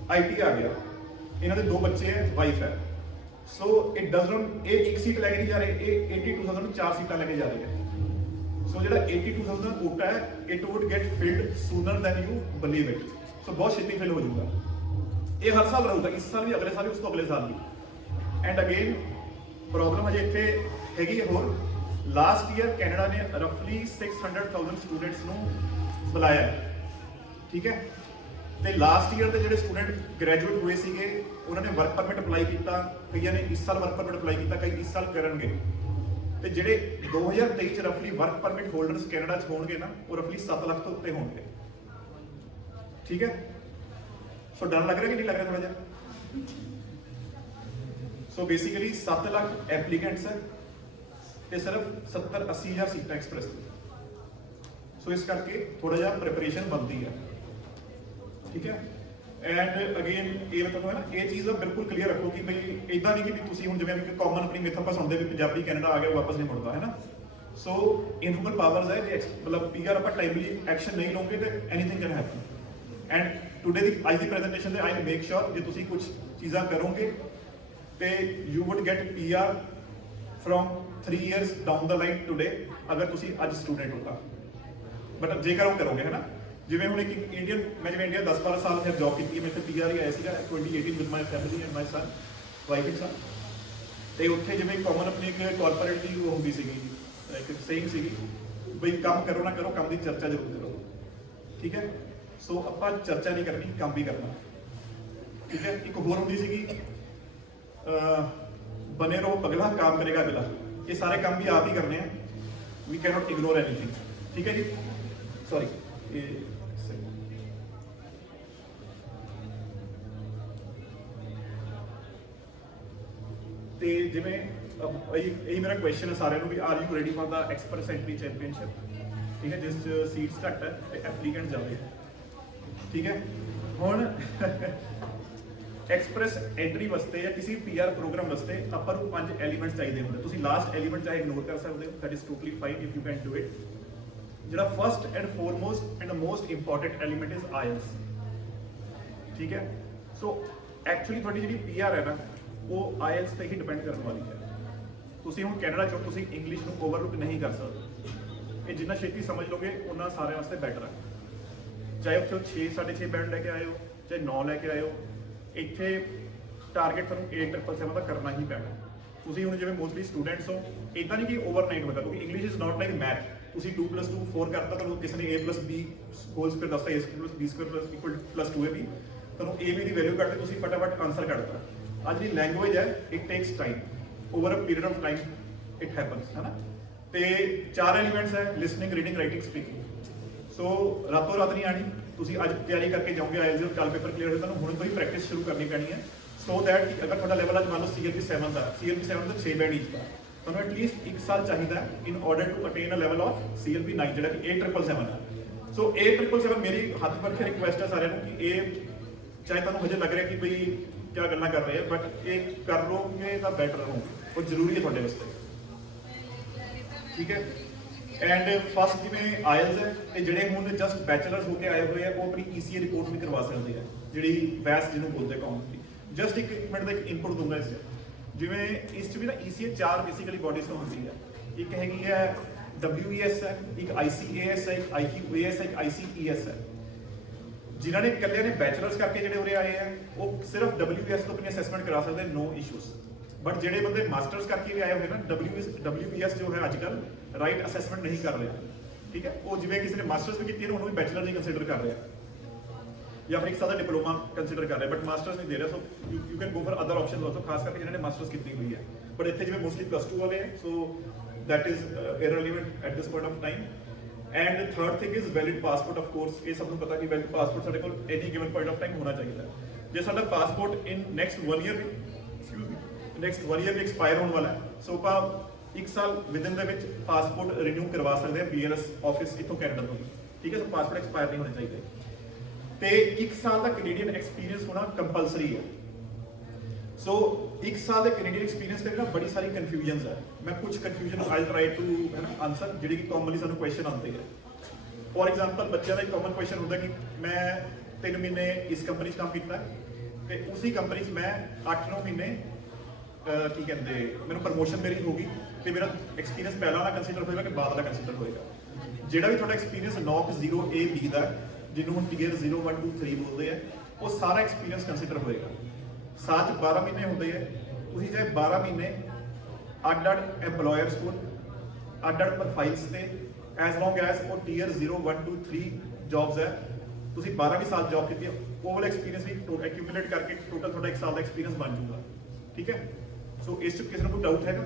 ਆਈਟੀ ਆ ਗਿਆ, ਇਹਨਾਂ ਦੇ 2 ਬੱਚੇ ਹੈ, ਵਾਈਫ ਹੈ, ਸੋ ਇਟ ਡਜ਼ ਨੋਟ ਇਹ 1 ਸੀਟ ਲੈ ਕੇ ਨਹੀਂ ਜਾ ਰਹੇ, ਇਹ 82,000 ਨੂੰ 4 ਸੀਟਾਂ ਲੈ ਕੇ ਜਾ ਰਹੇ ਹੈ। ਸੋ ਜਿਹੜਾ 82,000 ਦਾ ਕੋਟਾ ਹੈ it would get filled sooner than you believe it. So ਬਹੁਤ ਛੇਤੀ ਫਿਲ ਹੋ ਜਾਊਗਾ। ਇਹ ਹਰ ਸਾਲ ਰਹੂਗਾ, ਇਸ ਸਾਲ ਵੀ, ਅਗਲੇ ਸਾਲ ਵੀ, ਉਸ ਤੋਂ ਅਗਲੇ ਸਾਲ ਵੀ। ਐਂਡ ਅਗੇਨ ਪ੍ਰੋਬਲਮ ਹਜੇ ਇੱਥੇ ਹੈਗੀ ਹੈ ਹੋਰ, ਲਾਸਟ ਈਅਰ ਕੈਨੇਡਾ ਨੇ ਰਫਲੀ 600,000 ਸਟੂਡੈਂਟਸ ਨੂੰ ਬੁਲਾਇਆ, ਠੀਕ ਹੈ। ਤੇ ਲਾਸਟ ਈਅਰ ਦੇ ਜਿਹੜੇ ਸਟੂਡੈਂਟ ਗ੍ਰੈਜੂਏਟ ਹੋਏ ਸੀਗੇ ਉਹਨਾਂ ਨੇ ਵਰਕ ਪਰਮਿਟ ਅਪਲਾਈ ਕੀਤਾ, ਕਈਆਂ ਨੇ ਇਸ ਸਾਲ ਵਰਕ ਪਰਮਿਟ ਅਪਲਾਈ ਕੀਤਾ, ਕਈ ਇਸ ਸਾਲ ਕਰਨਗੇ। ਤੇ ਜਿਹੜੇ 2023 ਚ ਰਫਲੀ ਵਰਕ ਪਰਮਿਟ ਹੋਲਡਰਸ ਕੈਨੇਡਾ ਚ ਹੋਣਗੇ ਨਾ ਉਹ ਰਫਲੀ 7 ਲੱਖ ਤੋਂ ਉੱਤੇ ਹੋਣਗੇ, ਠੀਕ ਹੈ। ਸੋ ਡਰ ਲੱਗ ਰਿਹਾ ਕਿ ਨਹੀਂ ਲੱਗ ਰਿਹਾ ਥੋੜਾ ਜਿਹਾ? ਸੋ ਬੇਸਿਕਲੀ 7 ਲੱਖ ਐਪਲੀਕੈਂਟਸ ਹੈ ਤੇ ਸਿਰਫ 70-80 ਹਜ਼ਾਰ ਸੀਟਾਂ ਐਕਸਪ੍ਰੈਸ ਦੀ। ਸੋ ਇਸ ਕਰਕੇ ਥੋੜਾ ਜਿਹਾ ਪ੍ਰੈਪਰੇਸ਼ਨ ਬਣਦੀ ਹੈ, ਠੀਕ ਹੈ। ਐਂਡ ਅਗੇਨ ਇਹ ਤੁਹਾਨੂੰ ਹੈ ਨਾ ਇਹ ਚੀਜ਼ ਦਾ ਬਿਲਕੁਲ ਕਲੀਅਰ ਰੱਖੋ ਕਿ ਬਈ ਇਦਾਂ ਨਹੀਂ ਕਿ ਵੀ ਤੁਸੀਂ ਹੁਣ ਜਿਵੇਂ ਕਿ ਕਾਮਨ ਆਪਣੀ ਮਿਥ ਆਪਾਂ ਸੁਣਦੇ ਵੀ ਪੰਜਾਬੀ ਕੈਨੇਡਾ ਆ ਗਿਆ ਵਾਪਸ ਨਹੀਂ ਮੁੜਦਾ, ਹੈ ਨਾ। ਸੋ ਇਨਹੂਮਨ ਪਾਵਰਸ ਹੈ ਜੇ ਮਤਲਬ ਪੀਆਰ ਆਪਾਂ ਟਾਈਮਲੀ ਐਕਸ਼ਨ ਨਹੀਂ ਲਓਗੇ ਤੇ anything can happen. And today ਦੀ ਅੱਜ ਦੀ ਪ੍ਰੈਜੈਂਟੇਸ਼ਨ ਦੇ ਆਈ ਮੇਕ ਸ਼ੋਰ ਜੇ ਤੁਸੀਂ ਕੁਝ ਚੀਜ਼ਾਂ ਕਰੋਗੇ ਤੇ you would get PR from 3 years down the line today ਅਗਰ ਤੁਸੀਂ ਅੱਜ ਸਟੂਡੈਂਟ ਹੋ ਤਾਂ। ਬਟ ਜੇਕਰ ਉਹ ਕਰੋਗੇ ਹੈ ਨਾ, ਜਿਵੇਂ ਹੁਣ ਇੱਕ ਇੰਡੀਅਨ, ਮੈਂ ਜਿਵੇਂ ਇੰਡੀਆ 10-12 ਸਾਲ ਫਿਰ ਜੌਬ ਕੀਤੀ ਹੈ, ਮੇਰੇ ਤੇ PR ਹੀ ਆਇਆ ਸੀਗਾ 2018 with my family and my son, wife and son. ਤੇ ਉੱਥੇ ਜਿਵੇਂ ਕਾਮਨ ਆਪਣੀ ਇੱਕ ਕਾਰਪੋਰੇਟ ਦੀ ਉਹ ਹੁੰਦੀ ਸੀਗੀ, ਇੱਕ ਸੇਇੰਗ ਸੀਗੀ ਬਈ ਕੰਮ ਕਰੋ ਨਾ ਕਰੋ, ਕੰਮ ਦੀ ਚਰਚਾ ਜ਼ਰੂਰ ਕਰੋ, ਠੀਕ ਹੈ। ਸੋ ਆਪਾਂ ਚਰਚਾ ਨਹੀਂ ਕਰਨੀ, ਕੰਮ ਵੀ ਕਰਨਾ, ਠੀਕ ਹੈ। ਇੱਕ ਹੋਰ ਹੁੰਦੀ ਸੀਗੀ ਬਨੇ ਰਹੋ ਪਗਲਾ, ਕੰਮ ਕਰੇਗਾ ਅਗਲਾ। ਇਹ ਸਾਰੇ ਕੰਮ ਵੀ ਆਪ ਹੀ ਕਰਨੇ ਆ, we can not ignore anything, ਠੀਕ ਹੈ ਜੀ। ਸੌਰੀ ਇਹ ਤੇ ਜਿਵੇਂ ਇਹ ਮੇਰਾ ਕੁਐਸਚਨ ਹੈ ਸਾਰਿਆਂ ਨੂੰ ਵੀ are you ready for the express entry championship, ਠੀਕ ਹੈ, ਜਿਸ 'ਚ ਸੀਟਸ ਘੱਟ ਹੈ ਤੇ ਐਪਲੀਕੈਂਟ ਜ਼ਿਆਦਾ ਹੈ, ਠੀਕ ਹੈ। ਹੁਣ ਐਕਸਪ੍ਰੈਸ ਐਂਟਰੀ ਵਾਸਤੇ ਜਾਂ ਕਿਸੇ PR ਪ੍ਰੋਗਰਾਮ ਵਾਸਤੇ ਆਪਾਂ ਨੂੰ 5 ਐਲੀਮੈਂਟਸ ਚਾਹੀਦੇ ਹੁੰਦੇ। ਤੁਸੀਂ ਲਾਸਟ ਐਲੀਮੈਂਟ ਚਾਹੇ ਇਗਨੋਰ ਕਰ ਸਕਦੇ ਹੋ, that is totally fine if you can do it. ਜਿਹੜਾ first and foremost and most important element is IELTS, ਠੀਕ ਹੈ। ਸੋ ਐਕਚੁਅਲੀ ਤੁਹਾਡੀ ਜਿਹੜੀ PR ਹੈ ਨਾ, ਉਹ IELTS ਤੇ ਹੀ ਡਿਪੈਂਡ ਕਰਨ ਵਾਲੀ ਹੈ। ਤੁਸੀਂ ਹੁਣ ਕੈਨੇਡਾ 'ਚ ਤੁਸੀਂ ਇੰਗਲਿਸ਼ ਨੂੰ ਓਵਰਲੁੱਕ ਨਹੀਂ ਕਰ ਸਕਦੇ। ਇਹ ਜਿੰਨਾ ਛੇਤੀ ਸਮਝ ਲਓਗੇ ਉਹਨਾਂ ਸਾਰਿਆਂ ਵਾਸਤੇ ਬੈਟਰ ਹੈ। ਚਾਹੇ ਉੱਥੇ 6-6.5 ਬੈਂਡ ਲੈ ਕੇ ਆਏ ਹੋ, ਚਾਹੇ 9 ਲੈ ਕੇ ਆਏ ਹੋ, ਇੱਥੇ ਟਾਰਗੇਟ ਤੁਹਾਨੂੰ 8,777 ਦਾ ਕਰਨਾ ਹੀ ਪੈਣਾ। ਤੁਸੀਂ ਹੁਣ ਜਿਵੇਂ ਮੋਸਟਲੀ ਸਟੂਡੈਂਟਸ ਹੋ, ਇੱਦਾਂ ਨਹੀਂ ਕਿ ਓਵਰਨਾਈਟ ਹੋਗਾ, ਕਿਉਂਕਿ English is not like math. ਤੁਸੀਂ 2+2 4 ਕਰਤਾ, ਤੁਹਾਨੂੰ ਕਿਸੇ ਨੇ A+B ਹੋਲ ਸਕੁਅਰ ਦੱਸਤਾ, A²+B² + 2AB, ਤੁਹਾਨੂੰ AB ਦੀ ਵੈਲਿਊ ਕੱਢ ਕੇ ਤੁਸੀਂ ਫਟਾਫਟ ਆਨਸਰ ਕੱਢਤਾ। ਅੱਜ ਦੀ ਲੈਂਗੁਏਜ ਹੈ, it takes time, over a period of time it happens, ਹੈ ਨਾ। ਤੇ 4 ਐਲੀਮੈਂਟਸ ਹੈ, listening, reading, writing, speaking. So ਰਾਤੋਂ ਰਾਤ ਨਹੀਂ ਆਣੀ, ਤੁਸੀਂ ਅੱਜ ਤਿਆਰੀ ਕਰਕੇ ਜਾਓਗੇ IELTS ਦੇ, ਕੱਲ ਪੇਪਰ ਕਲੀਅਰ ਹੋ, ਤੁਹਾਨੂੰ ਹੁਣ ਤੋਂ ਹੀ ਪ੍ਰੈਕਟਿਸ ਸ਼ੁਰੂ ਕਰਨੀ ਪੈਣੀ ਹੈ। ਸੋ ਦੈਟ ਕਿ ਅਗਰ ਤੁਹਾਡਾ ਲੈਵਲ ਅੱਜ ਮੰਨ ਲਓ CLP 7 ਦਾ, CLP 7 ਦਾ 6 ਬੈਂਡ ਈਚ ਦਾ, ਤੁਹਾਨੂੰ ਐਟਲੀਸਟ 1 ਸਾਲ ਚਾਹੀਦਾ in order to attain a level of CLP 9 ਜਿਹੜਾ ਕਿ 8,777 ਹੈ। ਸੋ 8,777 ਮੇਰੀ ਹੱਥ ਭਰ ਕੇ ਰਿਕੁਐਸਟ ਹੈ ਸਾਰਿਆਂ ਨੂੰ ਕਿ ਇਹ ਚਾਹੇ ਤੁਹਾਨੂੰ ਹਜੇ ਲੱਗ ਰਿਹਾ ਕਿ ਬਈ ਕਿਆ ਗੱਲਾਂ ਕਰ ਰਹੇ ਆ, ਬਟ ਇਹ ਕਰ ਲਓਗੇ ਤਾਂ ਬੈਟਰ ਰਹੋ, ਉਹ ਜ਼ਰੂਰੀ ਹੈ ਤੁਹਾਡੇ ਵਾਸਤੇ, ਠੀਕ ਹੈ। ਐਂਡ ਫਸਟ ਜਿਵੇਂ IELTS ਹੈ, ਤੇ ਜਿਹੜੇ ਹੁਣ ਜਸਟ ਬੈਚਲਰਸ ਹੋ ਕੇ ਆਏ ਹੋਏ ਆ, ਉਹ ਆਪਣੀ ECA ਰਿਪੋਰਟ ਵੀ ਕਰਵਾ ਸਕਦੇ ਆ, ਜਿਹੜੀ ਵੈਸ ਜਿਹਨੂੰ ਬੋਲਦੇ ਕਾਮਨਲੀ। ਜਸਟ ਇੱਕ ਮਿੰਟ ਦਾ ਇੱਕ ਇਨਪੁਟ ਦੂੰਗਾ ਇਸ 'ਚ। ਜਿਵੇਂ ਇਸ 'ਚ ਵੀ ਨਾ ECA 4 ਬੇਸਿਕਲੀ ਬੋਡੀਜ਼ ਤੋਂ ਹੁੰਦੀ ਹੈ। ਇੱਕ ਹੈਗੀ ਹੈ WES ਹੈ, ਇੱਕ ICAS ਹੈ, ਇੱਕ IQAS ਹੈ, ਇੱਕ ICES ਹੈ। ਜਿਨ੍ਹਾਂ ਨੇ ਇਕੱਲਿਆਂ ਨੇ ਬੈਚਲਰਸ ਕਰਕੇ ਜਿਹੜੇ ਉਰੇ ਆਏ ਆ, ਉਹ ਸਿਰਫ WES ਤੋਂ ਆਪਣੀ ਅਸੈਸਮੈਂਟ ਕਰਾ ਸਕਦੇ, ਨੋ ਇਸ਼ੂਜ਼। ਬਟ ਜਿਹੜੇ ਬੰਦੇ ਮਾਸਟਰਸ ਕਰਕੇ ਵੀ ਆਏ ਹੋਏ ਨਾ, WES ਜੋ ਹੈ ਅੱਜ ਕੱਲ੍ਹ ਰਾਈਟ ਅਸੈਸਮੈਂਟ ਨਹੀਂ ਕਰ ਰਿਹਾ, ਠੀਕ ਹੈ। ਉਹ ਜਿਵੇਂ ਕਿਸੇ ਨੇ ਮਾਸਟਰਸ ਵੀ ਕੀਤੀ ਹੈ, ਉਹਨੂੰ ਵੀ ਬੈਚਲਰ ਹੀ ਕੰਸੀਡਰ ਕਰ ਰਿਹਾ, ਜਾਂ ਫਿਰ ਇੱਕ ਸਾਲ ਦਾ ਡਿਪਲੋਮਾ ਕੰਸੀਡਰ ਕਰ ਰਿਹਾ, ਬਟ ਮਾਸਟਰਸ ਨਹੀਂ ਦੇ ਰਿਹਾ। So you can go for other options also, ਖਾਸ ਕਰਕੇ ਜਿਹਨਾਂ ਨੇ ਮਾਸਟਰਸ ਕੀਤੀ ਹੋਈ ਹੈ। ਬਟ ਇੱਥੇ ਜਿਵੇਂ ਮੋਸਟਲੀ +2 ਵਾਲੇ ਹੈ, so that is irrelevant at this point of time. And third thing is valid passport. Of course ਇਹ ਸਭ ਨੂੰ ਪਤਾ ਕਿ ਵੈਲਿਡ ਪਾਸਪੋਰਟ ਸਾਡੇ ਕੋਲ any given point of time ਹੋਣਾ ਚਾਹੀਦਾ। ਜੇ ਸਾਡਾ ਪਾਸਪੋਰਟ ਇਨ ਨੈਕਸਟ 1 ਈਅਰ ਵੀ ਐਕਸਪਾਇਰ ਹੋਣ ਵਾਲਾ ਹੈ, ਸੋ ਆਪਾਂ 1 ਸਾਲ ਵਿਦਿਨ ਦੇ ਵਿੱਚ ਪਾਸਪੋਰਟ ਰਿਨਿਊ ਕਰਵਾ ਸਕਦੇ ਹਾਂ BLS ਆਫਿਸ ਇੱਥੋਂ ਕੈਨੇਡਾ ਤੋਂ, ਠੀਕ ਹੈ। ਸੋ ਪਾਸਪੋਰਟ ਐਕਸਪਾਇਰ ਨਹੀਂ ਹੋਣੇ ਚਾਹੀਦੇ, ਤੇ 1 ਸਾਲ ਦਾ ਕੈਨੇਡੀਅਨ ਐਕਸਪੀਰੀਅੰਸ ਹੋਣਾ ਕੰਪਲਸਰੀ ਹੈ। ਸੋ 1 ਸਾਲ ਦੇ ਕੈਨੇਡੀਅਨ ਐਕਸਪੀਰੀਅੰਸ ਤੇ ਨਾ ਬੜੀ ਸਾਰੀ ਕਨਫਿਊਜ਼ਨਸ ਹੈ। ਮੈਂ ਕੁਝ ਕਨਫਿਊਜ਼ਨ ਆਈ ਟਰਾਈ ਟੂ ਹੈ ਨਾ ਆਨਸਰ, ਜਿਹੜੀ ਕਿ ਕਾਮਨਲੀ ਸਾਨੂੰ ਕੁਐਸਚਨ ਆਉਂਦੇ ਹੈ। ਫੋਰ ਐਗਜ਼ਾਮਪਲ ਬੱਚਿਆਂ ਦਾ ਇੱਕ ਕਾਮਨ ਕੁਐਸਚਨ ਹੁੰਦਾ ਕਿ ਮੈਂ 3 ਮਹੀਨੇ ਇਸ ਕੰਪਨੀ 'ਚ ਕੰਮ ਕੀਤਾ, ਤੇ ਉਸੇ ਕੰਪਨੀ 'ਚ ਮੈਂ 8-9 ਮਹੀਨੇ ਕੀ ਕਹਿੰਦੇ ਮੈਨੂੰ ਪ੍ਰਮੋਸ਼ਨ ਮੇਰੀ ਹੋ ਗਈ, ਤੇ ਮੇਰਾ ਐਕਸਪੀਰੀਅੰਸ ਪਹਿਲਾਂ ਵਾਲਾ ਕੰਸੀਡਰ ਹੋਏਗਾ ਕਿ ਬਾਅਦ ਵਾਲਾ ਕੰਸੀਡਰ ਹੋਏਗਾ। ਜਿਹੜਾ ਵੀ ਤੁਹਾਡਾ ਐਕਸਪੀਰੀਅੰਸ NOC 0A-B ਦਾ, ਜਿਹਨੂੰ ਹੁਣ ਟੀਅਰ 0 1 2 3 ਬੋਲਦੇ ਆ, ਉਹ ਸਾਰਾ ਐਕਸਪੀਰੀਅੰਸ ਕੰਸੀਡਰ ਹੋਏਗਾ। ਸਾਲ 'ਚ 12 ਮਹੀਨੇ ਹੁੰਦੇ ਆ, ਤੁਸੀਂ ਚਾਹੇ 12 ਮਹੀਨੇ ਅੱਡ-ਅੱਡ ਐਮਪਲੋਇਰਸ ਕੋਲ ਅੱਡ-ਅੱਡ ਪ੍ਰੋਫਾਈਲਸ ਤੇ, ਐਜ਼ ਲੌਂਗ ਐਜ਼ ਉਹ ਟੀਅਰ 0 1 2 3 ਜੌਬਸ ਹੈ, ਤੁਸੀਂ 12 ਵੀ ਸਾਲ ਜੌਬ ਕੀਤੀ ਹੈ, ਉਹ ਵਾਲਾ ਐਕਸਪੀਰੀਅੰਸ ਵੀ ਐਕਿਊਮੂਲੇਟ ਕਰਕੇ ਟੋਟਲ ਤੁਹਾਡਾ 1 ਸਾਲ ਦਾ ਐਕਸਪੀਰੀਅੰਸ ਬਣ ਜਾਊਗਾ, ਠੀਕ ਹੈ। ਸੋ ਇਸ 'ਚ ਕਿਸੇ ਨੂੰ ਕੋਈ ਡਾਊਟ ਹੈਗਾ?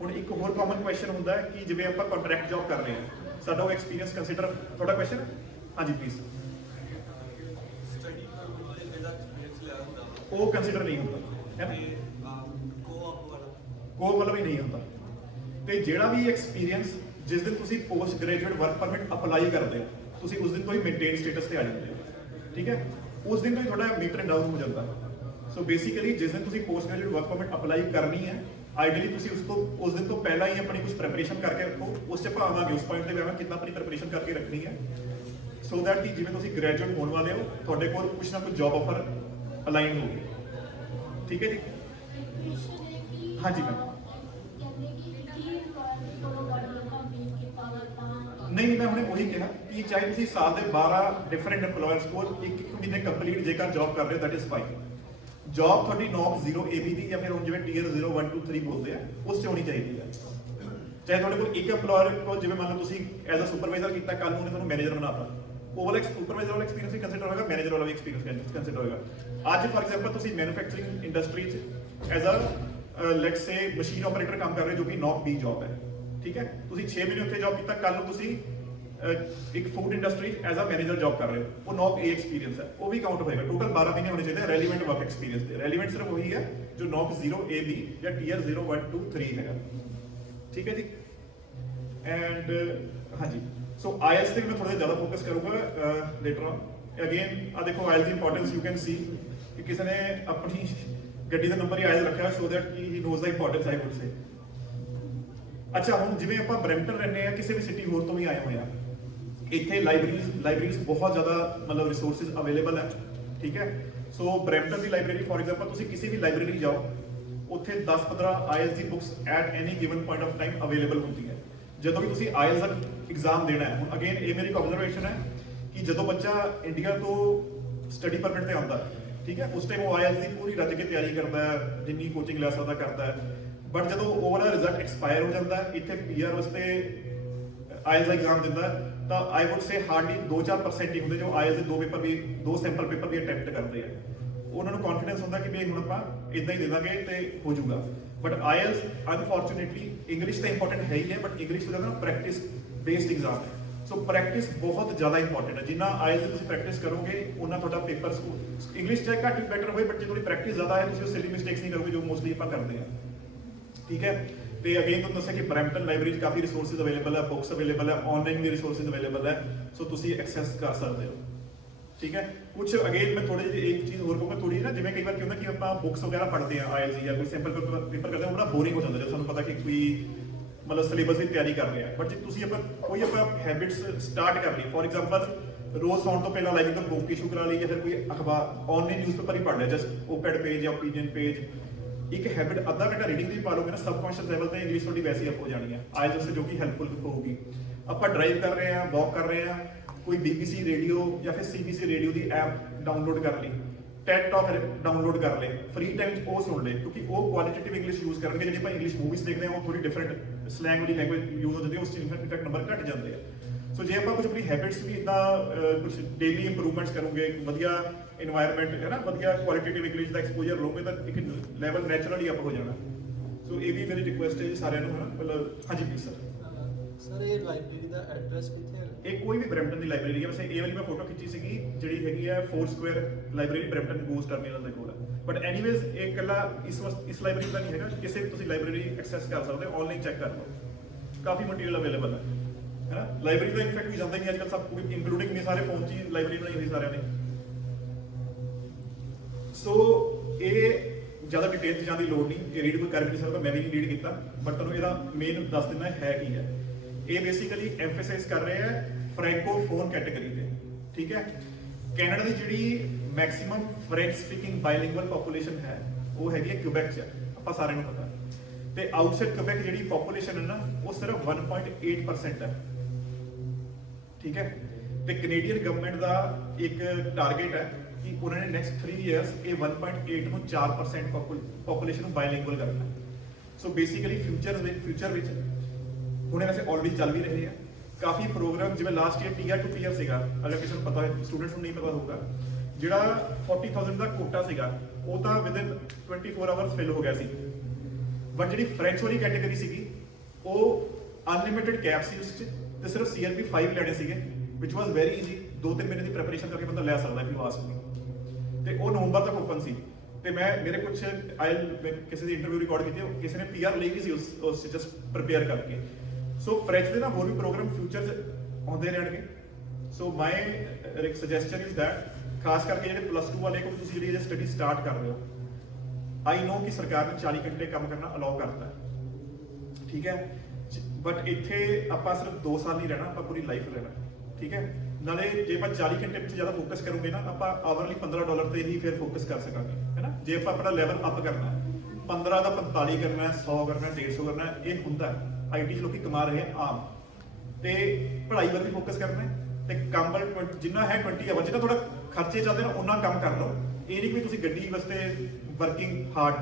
ਹੁਣ ਇੱਕ ਹੋਰ ਕਾਮਨ ਕੁਐਸਚਨ ਹੁੰਦਾ ਹੈ ਕਿ ਜਿਵੇਂ ਆਪਾਂ ਕੰਟਰੈਕਟ ਜੌਬ ਕਰ ਰਹੇ ਹਾਂ, ਸਾਡਾ ਉਹ ਐਕਸਪੀਰੀਅੰਸ ਕੰਸੀਡਰ, ਤੁਹਾਡਾ ਕੁਐਸਚਨ? ਹਾਂਜੀ ਪਲੀਜ਼। ਉਹ ਕੰਸੀਡਰ ਨਹੀਂ ਹੁੰਦਾ ਹੈ ਨਾ, ਕੋਪ ਵਾਲਾ ਵੀ ਨਹੀਂ ਹੁੰਦਾ। ਤੇ ਜਿਹੜਾ ਵੀ ਐਕਸਪੀਰੀਅੰਸ ਜਿਸ ਦਿਨ ਤੁਸੀਂ post graduate work permit apply ਕਰਦੇ ਹੋ, ਤੁਸੀਂ ਉਸ ਦਿਨ ਤੋਂ ਹੀ ਮੇਨਟੇਨ ਸਟੇਟਸ ਤੇ ਆ ਜਾਂਦੇ ਹੋ, ਠੀਕ ਹੈ। ਉਸ ਦਿਨ ਤੋਂ ਹੀ ਤੁਹਾਡਾ ਮੀਟਰ ਡਾਊਨ ਹੋ ਜਾਂਦਾ। ਸੋ ਬੇਸਿਕਲੀ ਜਿਸ ਦਿਨ ਤੁਸੀਂ post graduate work permit apply ਕਰਨੀ ਹੈ, ਆਈਡੀਅਲੀ ਤੁਸੀਂ ਉਸ ਦਿਨ ਤੋਂ ਪਹਿਲਾਂ ਹੀ ਆਪਣੀ ਕੁਝ ਪ੍ਰੈਪਰੇਸ਼ਨ ਕਰਕੇ ਰੱਖੋ। ਉਸ 'ਚ ਆਪਾਂ ਆਵਾਂਗੇ, ਉਸ ਪੁਆਇੰਟ ਤੇ ਵੀ ਆਵਾਂਗੇ ਕਿੰਨਾ ਆਪਣੀ ਪ੍ਰੈਪਰੇਸ਼ਨ ਕਰਕੇ ਰੱਖਣੀ ਹੈ, ਸੋ ਦੈਟ ਕਿ ਜਿਵੇਂ ਤੁਸੀਂ ਗ੍ਰੈਜੂਏਟ ਹੋਣ ਵਾਲੇ ਹੋ, ਤੁਹਾਡੇ ਕੋਲ ਕੁਝ ਨਾ ਕੁਝ ਜੌਬ ਆਫਰ ਅਲਾਈਨ ਹੋਵੇ, ਠੀਕ ਹੈ ਜੀ। ਹਾਂਜੀ ਮੈਮ। ਕਹਿੰਦੇ ਕਿ ਕੋਲੋਂ ਬੜੀ ਕੰਪਲੀਟ ਕੀਤਾ ਵਾ ਤਾਂ ਨਹੀਂ ਮੈਂ ਹੁਣੇ ਉਹੀ ਕਿਹਾ ਕਿ ਚਾਹੇ ਤੁਸੀਂ ਸਾਲ ਦੇ 12 ਡਿਫਰੈਂਟ EMPLOYERS ਕੋਲ ਇੱਕ ਮਹੀਨੇ ਕੰਪਲੀਟ ਜੇਕਰ ਜੌਬ ਕਰ ਰਹੇ ਹੋ ਦੈਟ ਇਜ਼ ਫਾਈਨ। ਜੌਬ ਤੁਹਾਡੀ ਨੌਕ 0 AB ਦੀ ਜਾਂ ਫਿਰ ਹੁਣ ਜਿਵੇਂ ਟੀਅਰ 0 1 2 3 ਬੋਲਦੇ ਆ ਉਸ 'ਚ ਹੋਣੀ ਚਾਹੀਦੀ ਹੈ। ਚਾਹੇ ਤੁਹਾਡੇ ਕੋਲ ਇੱਕ EMPLOYER ਕੋਲ ਜਿਵੇਂ ਮੰਨ ਲਓ ਤੁਸੀਂ ਐਜ਼ ਅ ਸੁਪਰਵਾਈਜ਼ਰ ਕੀਤਾ, ਕੱਲ ਨੂੰ ਉਹਨੇ ਤੁਹਾਨੂੰ ਮੈਨੇਜਰ ਬਣਾਤਾ, ਉਹ ਵਾਲਾ ਸੁਪਰਵਾਈਜ਼ਰ ਵਾਲਾ ਐਕਸਪੀਰੀਅੰਸ ਵੀ ਕੰਸੀਡਰ ਹੋਏਗਾ, ਮੈਨੇਜਰ ਵਾਲਾ ਵੀ ਐਕਸਪੀਰੀਅੰਸ ਕੰਸੀਡਰ ਹੋਏਗਾ। ਅੱਜ ਫॉर ਐਗਜ਼ਾਮਪਲ ਤੁਸੀਂ ਮੈਨੂਫੈਕਚਰਿੰਗ ਇੰਡਸਟਰੀ 'ਚ as a let's say machine operator ਕੰਮ ਕਰ ਰਹੇ ਜੋ ਕਿ ਨੌਕ B ਜੌਬ ਹੈ, ਠੀਕ ਹੈ। ਤੁਸੀਂ 6 ਮਹੀਨੇ ਉੱਥੇ ਜੌਬ ਕੀਤਾ, ਕੱਲ ਨੂੰ ਤੁਸੀਂ ਇੱਕ food industry as a manager job ਕਰ ਰਹੇ ਹੋ, ਉਹ ਨੌਕ A ਐਕਸਪੀਰੀਅੰਸ ਹੈ, ਉਹ ਵੀ ਕਾਊਂਟ ਹੋਏਗਾ। ਟੋਟਲ 12 ਮਹੀਨੇ ਹੋਣੇ ਚਾਹੀਦੇ ਰੈਲੀਵੈਂਟ ਵਰਕ ਐਕਸਪੀਰੀਅੰਸ ਦੇ। ਰੈਲੀਵੈਂਟ ਸਿਰਫ ਉਹੀ ਹੈ ਜੋ ਨੌਕ 0 AB ਜਾਂ ਟੀਅਰ 0 1 2 3 ਹੈਗਾ, ਠੀਕ ਹੈ ਜੀ। ਐਂਡ ਹਾਂਜੀ, ਸੋ IELTS ਤੇ ਮੈਂ ਥੋੜਾ ਜਿਆਦਾ ਫੋਕਸ ਕਰੂੰਗਾ ਲੇਟਰ ਔਨ। ਅਗੇਨ ਆ ਦੇਖੋ IELTS the importance you can see ਕਿ ਕਿਸੇ ਨੇ ਆਪਣੀ ਗੱਡੀ ਦਾ ਨੰਬਰ ਹੀ IELTS ਰੱਖਿਆ ਸੋ ਦੈਟ ਕਿ ਹੀ ਨੋਜ਼ ਦਾ ਇੰਪੋਰਟੈਂਸ ਆਈ ਵੁੱਡ ਸੇ। ਅੱਛਾ ਹੁਣ ਜਿਵੇਂ ਆਪਾਂ ਬਰੈਂਪਟਨ ਰਹਿੰਦੇ ਆ, ਕਿਸੇ ਵੀ ਸਿਟੀ ਹੋਰ ਤੋਂ ਵੀ ਆਏ ਹੋਏ ਆ, ਇੱਥੇ ਲਾਇਬ੍ਰੇਰੀਜ਼ ਬਹੁਤ ਜ਼ਿਆਦਾ ਮਤਲਬ ਰਿਸੋਰਸਿਸ ਅਵੇਲੇਬਲ ਹੈ, ਠੀਕ ਹੈ। ਸੋ Brampton the library for example ਤੁਸੀਂ ਕਿਸੇ ਵੀ ਲਾਇਬ੍ਰੇਰੀ ਜਾਓ, ਉੱਥੇ 10-15 IELTS the books at any given point of time available ਹੁੰਦੀ ਹੈ। ਜਦੋਂ ਵੀ ਤੁਸੀਂ IELTS ਦਾ ਐਗਜ਼ਾਮ ਦੇਣਾ ਹੈ, ਹੁਣ ਅਗੇਨ ਇਹ ਮੇਰੀ ਆਬਜ਼ਰਵੇਸ਼ਨ ਹੈ ਕਿ ਜਦੋਂ ਬੱਚਾ ਇੰਡੀਆ ਤੋਂ ਸਟੱਡੀ ਪਰਮਿਟ ਤੇ ਆਉਂਦਾ, ਠੀਕ ਹੈ, ਉਸ ਟਾਈਮ ਉਹ IELTS ਦੀ ਪੂਰੀ ਰੱਜ ਕੇ ਤਿਆਰੀ ਕਰਦਾ ਹੈ, ਜਿੰਨੀ ਕੋਚਿੰਗ ਲੈ ਸਕਦਾ ਕਰਦਾ ਹੈ। ਬਟ ਜਦੋਂ ਉਹ ਵਾਲਾ ਰਿਜ਼ਲਟ ਐਕਸਪਾਇਰ ਹੋ ਜਾਂਦਾ, ਇੱਥੇ PR ਵਾਸਤੇ IELTS ਦਾ ਐਗਜ਼ਾਮ ਦਿੰਦਾ, ਤਾਂ ਆਈ ਵੁੱਡ ਸੇ ਹਾਰਡਲੀ 2-4% ਹੀ ਹੁੰਦੇ ਜੋ IELTS ਦੇ ਦੋ ਸੈਂਪਲ ਪੇਪਰ ਵੀ ਅਟੈਂਪਟ ਕਰਦੇ ਆ। ਉਹਨਾਂ ਨੂੰ ਕੌਨਫੀਡੈਂਸ ਹੁੰਦਾ ਕਿ ਵੀ ਹੁਣ ਆਪਾਂ ਇਦਾਂ ਹੀ ਦੇ ਦਾਂਗੇ ਤੇ ਹੋ ਜਾਊਗਾ। ਬਟ IELTS ਅਨਫੋਰਚੂਨੇਟਲੀ ਇੰਗਲਿਸ਼ ਤਾਂ ਇੰਪੋਰਟੈਂਟ ਹੈ ਹੀ ਹੈ, ਬਟ ਇੰਗਲਿਸ਼ ਤੋਂ ਜ਼ਿਆਦਾ ਪ੍ਰੈਕਟਿਸ ਬੇਸਡ ਐਗਜ਼ਾਮ ਹੈ। ਸੋ ਪ੍ਰੈਕਟਿਸ ਬਹੁਤ ਜ਼ਿਆਦਾ ਇੰਪੋਰਟੈਂਟ ਹੈ। ਜਿੰਨਾ IELTS ਦੀ ਤੁਸੀਂ ਪ੍ਰੈਕਟਿਸ ਕਰੋਗੇ ਉਹਨਾਂ ਤੁਹਾਡਾ ਪੇਪਰ ਇੰਗਲਿਸ਼ ਚਾਹੇ ਘੱਟ ਬੈਟਰ ਹੋਵੇ, ਬਟ ਜੇ ਤੁਹਾਡੀ ਪ੍ਰੈਕਟਿਸ ਜ਼ਿਆਦਾ ਹੈ ਤੁਸੀਂ ਉਹ ਸਿਲੀ ਮਿਸਟੇਕਸ ਨਹੀਂ ਕਰੋਗੇ ਜੋ ਮੋਸਟਲੀ ਆਪਾਂ ਕਰਦੇ ਹਾਂ, ਠੀਕ ਹੈ। ਤੇ ਅਗੇਨ ਤੁਹਾਨੂੰ ਦੱਸਿਆ ਕਿ ਬਰੈਂਪਟਨ ਲਾਇਬ੍ਰੇਰੀ 'ਚ ਕਾਫੀ ਰਿਸੋਰਸਿਸ ਅਵੇਲੇਬਲ ਹੈ, ਬੁੱਕਸ ਅਵੇਲੇਬਲ ਹੈ, ਆਨਲਾਈਨ ਵੀ ਰਿਸੋਰਸਿਸ ਅਵੇਲੇਬਲ ਹੈ, ਸੋ ਤੁਸੀਂ ਐਕਸੈਸ ਕਰ ਸਕਦੇ ਹੋ, ਠੀਕ ਹੈ। ਕੁਝ ਅਗੇਨ ਮੈਂ ਥੋੜੀ ਜਿਹੀ ਇੱਕ ਚੀਜ਼ ਹੋਰ ਕਹੂੰਗਾ, ਥੋੜੀ ਨਾ ਜਿਵੇਂ ਕਈ ਵਾਰ ਕੀ ਹੁੰਦਾ ਕਿ ਆਪਾਂ ਬੁੱਕਸ ਵਗੈਰਾ ਪੜ੍ਹਦੇ ਆ IELTS ਜਾਂ ਕੋਈ ਸਿੰਪਲ ਪੇਪਰ ਕਰਦੇ ਹਾਂ, ਬੜਾ ਬੋਰਿੰਗ ਹੋ ਜਾਂਦਾ ਜਦੋਂ ਸਾਨੂੰ ਪਤਾ ਕਿ ਕੋਈ ਮਤਲਬ ਸਿਲੇਬਸ ਦੀ ਤਿਆਰੀ ਕਰ ਰਹੇ ਆ। ਬਟ ਜੇ ਤੁਸੀਂ ਕੋਈ ਹੈਬਿਟਸ ਸਟਾਰਟ ਕਰ ਲਈ, ਫॉर ਐਗਜ਼ਾਮਪਲ ਰੋਜ਼ ਸੌਣ ਤੋਂ ਪਹਿਲਾਂ ਲਾਈਕ ਬੁੱਕ ਇਸ਼ੂ ਕਰਾ ਲਈ ਜਾਂ ਫਿਰ ਕੋਈ ਅਖਬਾਰ ਆਨਲਾਈਨ ਨਿਊਜ਼ਪੇਪਰ ਹੀ ਪੜ੍ਹ ਲਿਆ, ਜਸਟ ਓਪਨ ਪੇਜ ਜਾਂ ਓਪੀਨੀਅਨ ਪੇਜ, ਇੱਕ ਹੈਬਿਟ ਅੱਧਾ ਘੰਟਾ ਰੀਡਿੰਗ ਦੀ ਪਾ ਲੋਗੇ ਨਾ, ਸਬਕੌਂਸ਼ੀਅਸ ਲੈਵਲ ਤੇ ਇੰਗਲਿਸ਼ ਤੁਹਾਡੀ ਵੈਸੇ ਅਪ ਹੋ ਜਾਣੀ ਹੈ IELTS ਸੇ, ਜੋ ਕਿ ਹੈਲਪਫੁਲ ਹੋਊਗੀ। ਆਪਾਂ ਡਰਾਈਵ ਕਰ ਰਹੇ ਹਾਂ, ਵਾਕ ਕਰ ਰਹੇ ਹਾਂ, ਕੋਈ BBC ਰੇਡੀਓ ਜਾਂ ਫਿਰ CBC ਰੇਡੀਓ ਦੀ ਐਪ ਡਾਊਨਲੋਡ ਕਰ ਲਈ, ਟੈਡ ਟਾਕ ਡਾਊਨਲੋਡ ਕਰ ਲਏ, ਫ੍ਰੀ ਟਾਈਮ 'ਚ ਉਹ ਸੁਣ ਲਏ, ਕਿਉਂਕਿ ਉਹ ਕੁਆਲਿਟੇਟਿਵ ਇੰਗਲਿਸ਼ ਯੂਜ਼ ਕਰਨਗੇ। ਜਿਹੜੀ ਆਪਾਂ ਇੰਗਲਿਸ਼ ਮੂਵੀਜ਼ ਦੇਖਦੇ ਹਾਂ ਉਹ ਥੋੜੀ ਡਿਫਰੈਂਟ ਸਲੈਂਗ ਵਾਲੀ ਲੈਂਗੁਏਜ ਯੂਜ਼ ਹੋ ਜਾਂਦੀ ਹੈ, ਉਸ 'ਚ ਇਨਫੈਕਟ ਨੰਬਰ ਘਟ ਜਾਂਦੇ ਆ। ਸੋ ਜੇ ਆਪਾਂ ਕੁਝ ਆਪਣੀ ਹੈਬਿਟਸ ਵੀ ਇਦਾਂ ਕੁਝ ਡੇਲੀ ਇੰਪਰੂਵਮੈਂਟਸ ਕਰੋਗੇ, ਵਧੀਆ ਇਨਵਾਇਰਨਮੈਂਟ ਹੈ ਨਾ, ਵਧੀਆ ਕੁਆਲਿਟੇਟਿਵ ਇੰਗਲਿਸ਼ ਦਾ ਐਕਸਪੋਜ਼ਰ ਲਓਗੇ ਤਾਂ ਇੱਕ ਲੈਵਲ ਨੈਚੁਰਲੀ ਅਪ ਹੋ ਜਾਣਾ। ਸੋ ਇਹ ਵੀ ਮੇਰੀ ਰਿਕੁਐਸਟ ਹੈ ਜੀ ਸਾਰਿਆਂ ਨੂੰ, ਹੈ ਨਾ। ਮਤਲਬ ਹਾਂਜੀ ਪਲੀਜ਼ ਸਰ। ਸਰ ਇਹ ਲਾਇਬ੍ਰੇਰੀ ਦਾ ਐਡਰੈਸ ਕਿੱਥੇ ਹੈ? ਇਹ ਕੋਈ ਵੀ ਬਰੈਂਪਟਨ ਦੀ ਲਾਇਬ੍ਰੇਰੀ ਹੈ। ਵੈਸੇ ਇਹ ਵਾਲੀ ਮੈਂ ਫੋਟੋ ਖਿੱਚੀ ਸੀਗੀ ਜਿਹੜੀ ਹੈਗੀ ਹੈ 4 square library Brampton goes terminal ਦੇ ਕੋਲ ਹੈ। ਬਟ ਐਨੀਵੇਜ਼ ਇਹ ਇਕੱਲਾ ਇਸ ਲਾਇਬ੍ਰੇਰੀ ਦਾ ਨਹੀਂ ਹੈਗਾ, ਕਿਸੇ ਵੀ ਤੁਸੀਂ ਲਾਇਬ੍ਰੇਰੀ ਐਕਸੈਸ ਕਰ ਸਕਦੇ ਹੋ, ਆਨਲਾਈਨ ਚੈੱਕ ਕਰ ਲਓ, ਕਾਫੀ ਮਟੀਰੀਅਲ ਅਵੇਲੇਬਲ ਹੈ ਨਾ। ਲਾਇਬ੍ਰੇਰੀ ਦਾ ਇਨਫੈਕਟ ਵੀ ਜਾਂਦਾ ਹੀ ਨਹੀਂ ਅੱਜ ਕੱਲ੍ਹ, ਸਭ ਕੁਝ ਇੰਕਲੂਡਿੰਗ ਨੇ ਸਾਰੇ ਫੋਨ 'ਚ ਹੀ ਲਾਇਬ੍ਰੇਰੀ ਬਣਾਈ ਹੋਈ ਸਾਰਿਆਂ ਨੇ। ਸੋ ਇਹ ਜ਼ਿਆਦਾ ਡਿਟੇਲ 'ਚ ਜਾਣ ਦੀ ਲੋੜ ਨਹੀਂ, ਇਹ ਰੀਡ ਕੋਈ ਕਰ ਵੀ ਨਹੀਂ ਸਕਦਾ, ਮੈਂ ਵੀ ਨਹੀਂ ਰੀਡ ਕੀਤਾ, ਬਟ ਤੁਹਾਨੂੰ ਇਹਦਾ ਮੇਨ ਦੱਸ ਦਿੰਦਾ ਹੈ ਕੀ ਹੈ। ਇਹ ਬੇਸਿਕਲੀ ਐਮਫੇਸਾਈਜ਼ ਕਰ ਰਹੇ ਹੈ ਫ੍ਰੈਂਕੋਫੋਨ ਕੈਟਾਗਰੀ ਤੇ, ਠੀਕ ਹੈ। ਕੈਨੇਡਾ ਦੀ ਜਿਹੜੀ ਮੈਕਸਿਮਮ ਫ੍ਰੈਂਚ ਸਪੀਕਿੰਗ ਬਾਇਲਿੰਗੁਅਲ ਪੋਪੂਲੇਸ਼ਨ ਹੈ ਉਹ ਹੈਗੀ ਹੈ ਕਿਊਬੈਕ 'ਚ, ਆਪਾਂ ਸਾਰਿਆਂ ਨੂੰ ਪਤਾ। ਤੇ ਆਊਟਸਾਈਡ ਕਿਊਬੈਕ ਜਿਹੜੀ ਪੋਪੂਲੇਸ਼ਨ ਹੈ ਨਾ ਉਹ ਸਿਰਫ 1.8% ਹੈ, ਠੀਕ ਹੈ। ਤੇ ਕੈਨੇਡੀਅਨ ਗਵਰਨਮੈਂਟ ਦਾ ਇੱਕ ਟਾਰਗੇਟ ਹੈ ਕਿ ਉਹਨਾਂ ਨੇ ਨੈਕਸਟ 3 ਇਅਰਸ ਇਹ 1.8 ਨੂੰ 4% ਪੋਪੂਲੇਸ਼ਨ ਨੂੰ ਬਾਇਲਿੰਗੁਅਲ ਕਰਨਾ। ਸੋ ਬੇਸਿਕਲੀ ਫਿਊਚਰ ਵਿੱਚ ਹੁਣੇ ਵੈਸੇ ਆਲਰੇਡੀ ਚੱਲ ਵੀ ਰਹੇ ਆ ਕਾਫੀ ਪ੍ਰੋਗਰਾਮ, ਜਿਵੇਂ last year tier two peer ਸੀਗਾ, ਅਗਰ ਕਿਸੇ ਨੂੰ ਪਤਾ ਹੈ, ਸਟੂਡੈਂਟਸ ਨੂੰ ਨਹੀਂ ਪਤਾ ਹੋਊਗਾ, ਜਿਹੜਾ 40,000 ਦਾ ਕੋਟਾ ਸੀਗਾ ਉਹ ਤਾਂ ਵਿਦਿਨ 24 ਆਵਰਸ ਫਿਲ ਹੋ ਗਿਆ ਸੀ। ਬਟ ਜਿਹੜੀ ਫ੍ਰੈਂਚ ਵਾਲੀ ਕੈਟਾਗਰੀ ਸੀਗੀ ਉਹ ਅਨਲਿਮਿਟਿਡ ਕੈਪ ਸੀ ਉਸ 'ਚ, ਤੇ ਸਿਰਫ CLP 5 ਲੈਣੇ ਸੀਗੇ, ਵਿਚ ਵਾਸ ਵੈਰੀ ਈਜ਼ੀ, 2-3 ਮਹੀਨੇ ਦੀ ਪ੍ਰੈਪਰੇਸ਼ਨ ਕਰਕੇ ਬੰਦਾ ਲੈ ਸਕਦਾ ਇਫ ਯੂ ਆਸਕ ਮੀ। ਤੇ ਉਹ ਨਵੰਬਰ ਤੱਕ ਓਪਨ ਸੀ। ਤੇ ਮੇਰੇ ਕੁਝ ਕਿਸੇ ਦੀ ਇੰਟਰਵਿਊ ਰਿਕਾਰਡ ਕੀਤੀ, ਕਿਸੇ ਨੇ PR ਲਈ ਵੀ ਸੀ ਉਸ ਜਸਟ ਪ੍ਰਿਪੇਅਰ ਕਰਕੇ। ਸੋ ਫ੍ਰੈਂਚ ਦੇ ਨਾ ਹੋਰ ਵੀ ਪ੍ਰੋਗਰਾਮ ਫਿਊਚਰ 'ਚ ਆਉਂਦੇ ਰਹਿਣਗੇ। ਸੋ ਮਾਈ ਸੁਜੈਸਸ਼ਨ ਇਜ਼ ਦੈਟ ਖਾਸ ਕਰਕੇ ਜਿਹੜੇ +2 ਵਾਲੇ ਕੋਲ ਤੁਸੀਂ ਜਿਹੜੀ ਸਟੱਡੀ ਸਟਾਰਟ ਕਰ ਰਹੇ ਹੋ, ਆਈ ਨੋ ਕਿ ਸਰਕਾਰ ਨੇ 40 ਘੰਟੇ ਕੰਮ ਕਰਨਾ ਅਲਾਉ ਕਰਤਾ ਹੈ, ਠੀਕ ਹੈ। ਬਟ ਇੱਥੇ ਆਪਾਂ ਸਿਰਫ 2 ਸਾਲ ਨਹੀਂ ਰਹਿਣਾ, ਆਪਾਂ ਪੂਰੀ ਲਾਈਫ ਰਹਿਣਾ, ਠੀਕ ਹੈ। ਨਾਲੇ ਜੇ ਆਪਾਂ 40 ਘੰਟੇ ਵਿੱਚ ਜ਼ਿਆਦਾ ਫੋਕਸ ਕਰੋਗੇ ਨਾ, ਆਪਾਂ ਆਵਰਲੀ $15 ਤੇ ਹੀ ਫਿਰ ਫੋਕਸ ਕਰ ਸਕਾਂਗੇ, ਹੈ ਨਾ। ਜੇ ਆਪਾਂ ਆਪਣਾ ਲੈਵਲ ਅਪ ਕਰਨਾ ਹੈ 15 ਦਾ 45 ਕਰਨਾ ਹੈ, 100 ਕਰਨਾ ਹੈ, 150 ਕਰਨਾ ਹੈ, ਇਹ ਹੁੰਦਾ ਹੈ। ਆਈਟੀ 'ਚ ਲੋਕੀ ਕਮਾ ਰਹੇ ਆ ਆਮ, ਤੇ ਪੜ੍ਹਾਈ ਵੱਲ ਵੀ ਫੋਕਸ ਕਰਨਾ ਹੈ ਤੇ ਕੰਮ ਵੱਲ ਜਿੰਨਾ ਹੈ 20 ਆਵਰ, ਜਿੰਨਾ ਥੋੜਾ ਖਰਚੇ ਚੱਲਦੇ ਨੇ ਉਹਨਾਂ ਕੰਮ ਕਰ ਲਓ। ਇਹ ਨਹੀਂ ਕਿ ਤੁਸੀਂ ਗੱਡੀ ਵਾਸਤੇ working hard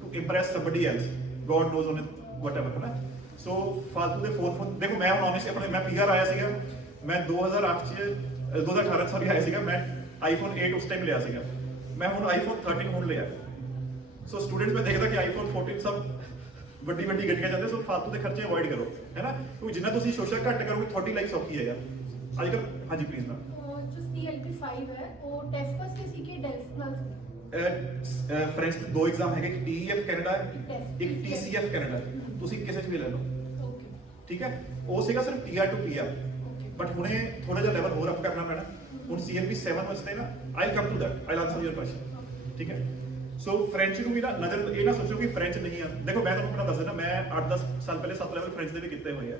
to impress somebody else, god knows on whatever, ਹੈ ਨਾ। ਸੋ ਫਾਲਤੂ ਦੇ ਫੋਨ ਦੇਖੋ, ਮੈਂ ਹੁਣ ਆਨੈਸਟਲੀ ਆਪਣੇ ਮੈਂ ਪੀਆਰ ਆਇਆ ਸੀਗਾ, ਮੈਂ 2018 ਸੌਰੀ ਆਇਆ ਸੀਗਾ, ਮੈਂ ਆਈਫੋਨ 8 ਉਸ ਟਾਈਮ ਲਿਆ ਸੀਗਾ, ਮੈਂ ਹੁਣ ਆਈਫੋਨ 13 ਹੁਣ ਲਿਆ। ਸੋ ਸਟੂਡੈਂਟਸ ਮੈਂ ਦੇਖਦਾ ਕਿ ਆਈਫੋਨ 14 ਸਭ ਵੱਡੀ ਗੱਡੀਆਂ ਜਾਂਦੇ, ਸੋ ਫਾਲਤੂ ਦੇ ਖਰਚੇ ਅਵੋਇਡ ਕਰੋ, ਹੈ ਨਾ, ਕਿਉਂਕਿ ਜਿੰਨਾ ਤੁਸੀਂ ਸ਼ੋਸ਼ਾ ਘੱਟ ਕਰੋਗੇ ਤੁਹਾਡੀ ਲਾਈਫ ਸੌਖੀ ਹੈ ਯਾਰ ਅੱਜ ਕੱਲ੍ਹ। ਹਾਂਜੀ ਪਲੀਜ਼ ਮੈਮ। जो CLP5 है वो टेस्कस से सीखे डेल्स ਨਾਲ ਸੀ। ਫਰੈਂਚ ਦੇ 2 ਐਗਜ਼ਾਮ ਹੈਗੇ, ਇੱਕ TEF ਕੈਨੇਡਾ ਹੈ, ਇੱਕ TCF ਕੈਨੇਡਾ। ਤੁਸੀਂ ਕਿਸੇ ਚ ਵੀ ਲੈ ਲਓ, ओके ਠੀਕ ਹੈ। ਉਹ ਸੀਗਾ ਸਿਰਫ TR to PR, ਬਟ ਹੁਣੇ ਥੋੜਾ ਜਿਹਾ ਲੈਵਲ ਹੋਰ ਅਪ ਕਰਨਾ ਪੈਣਾ। ਹੁਣ CLP7 ਵਾਸਤੇ ਨਾ I'll come to that, I'll answer your question, ਠੀਕ ਹੈ। ਸੋ ਫ੍ਰੈਂਚ ਨੂੰ ਵੀ ਨਾ ਨਜ਼ਰ ਇਹ ਨਾ ਸੋਚੋ ਕਿ ਫ੍ਰੈਂਚ ਨਹੀਂ ਆ। ਦੇਖੋ ਮੈਂ ਤੁਹਾਨੂੰ ਆਪਣਾ ਦੱਸ ਦਿੰਦਾ, ਮੈਂ 8-10 ਸਾਲ ਪਹਿਲੇ 7 ਲੈਵਲ ਫ੍ਰੈਂਚ ਦੇ ਵੀ ਕੀਤੇ ਹੋਏ ਆ।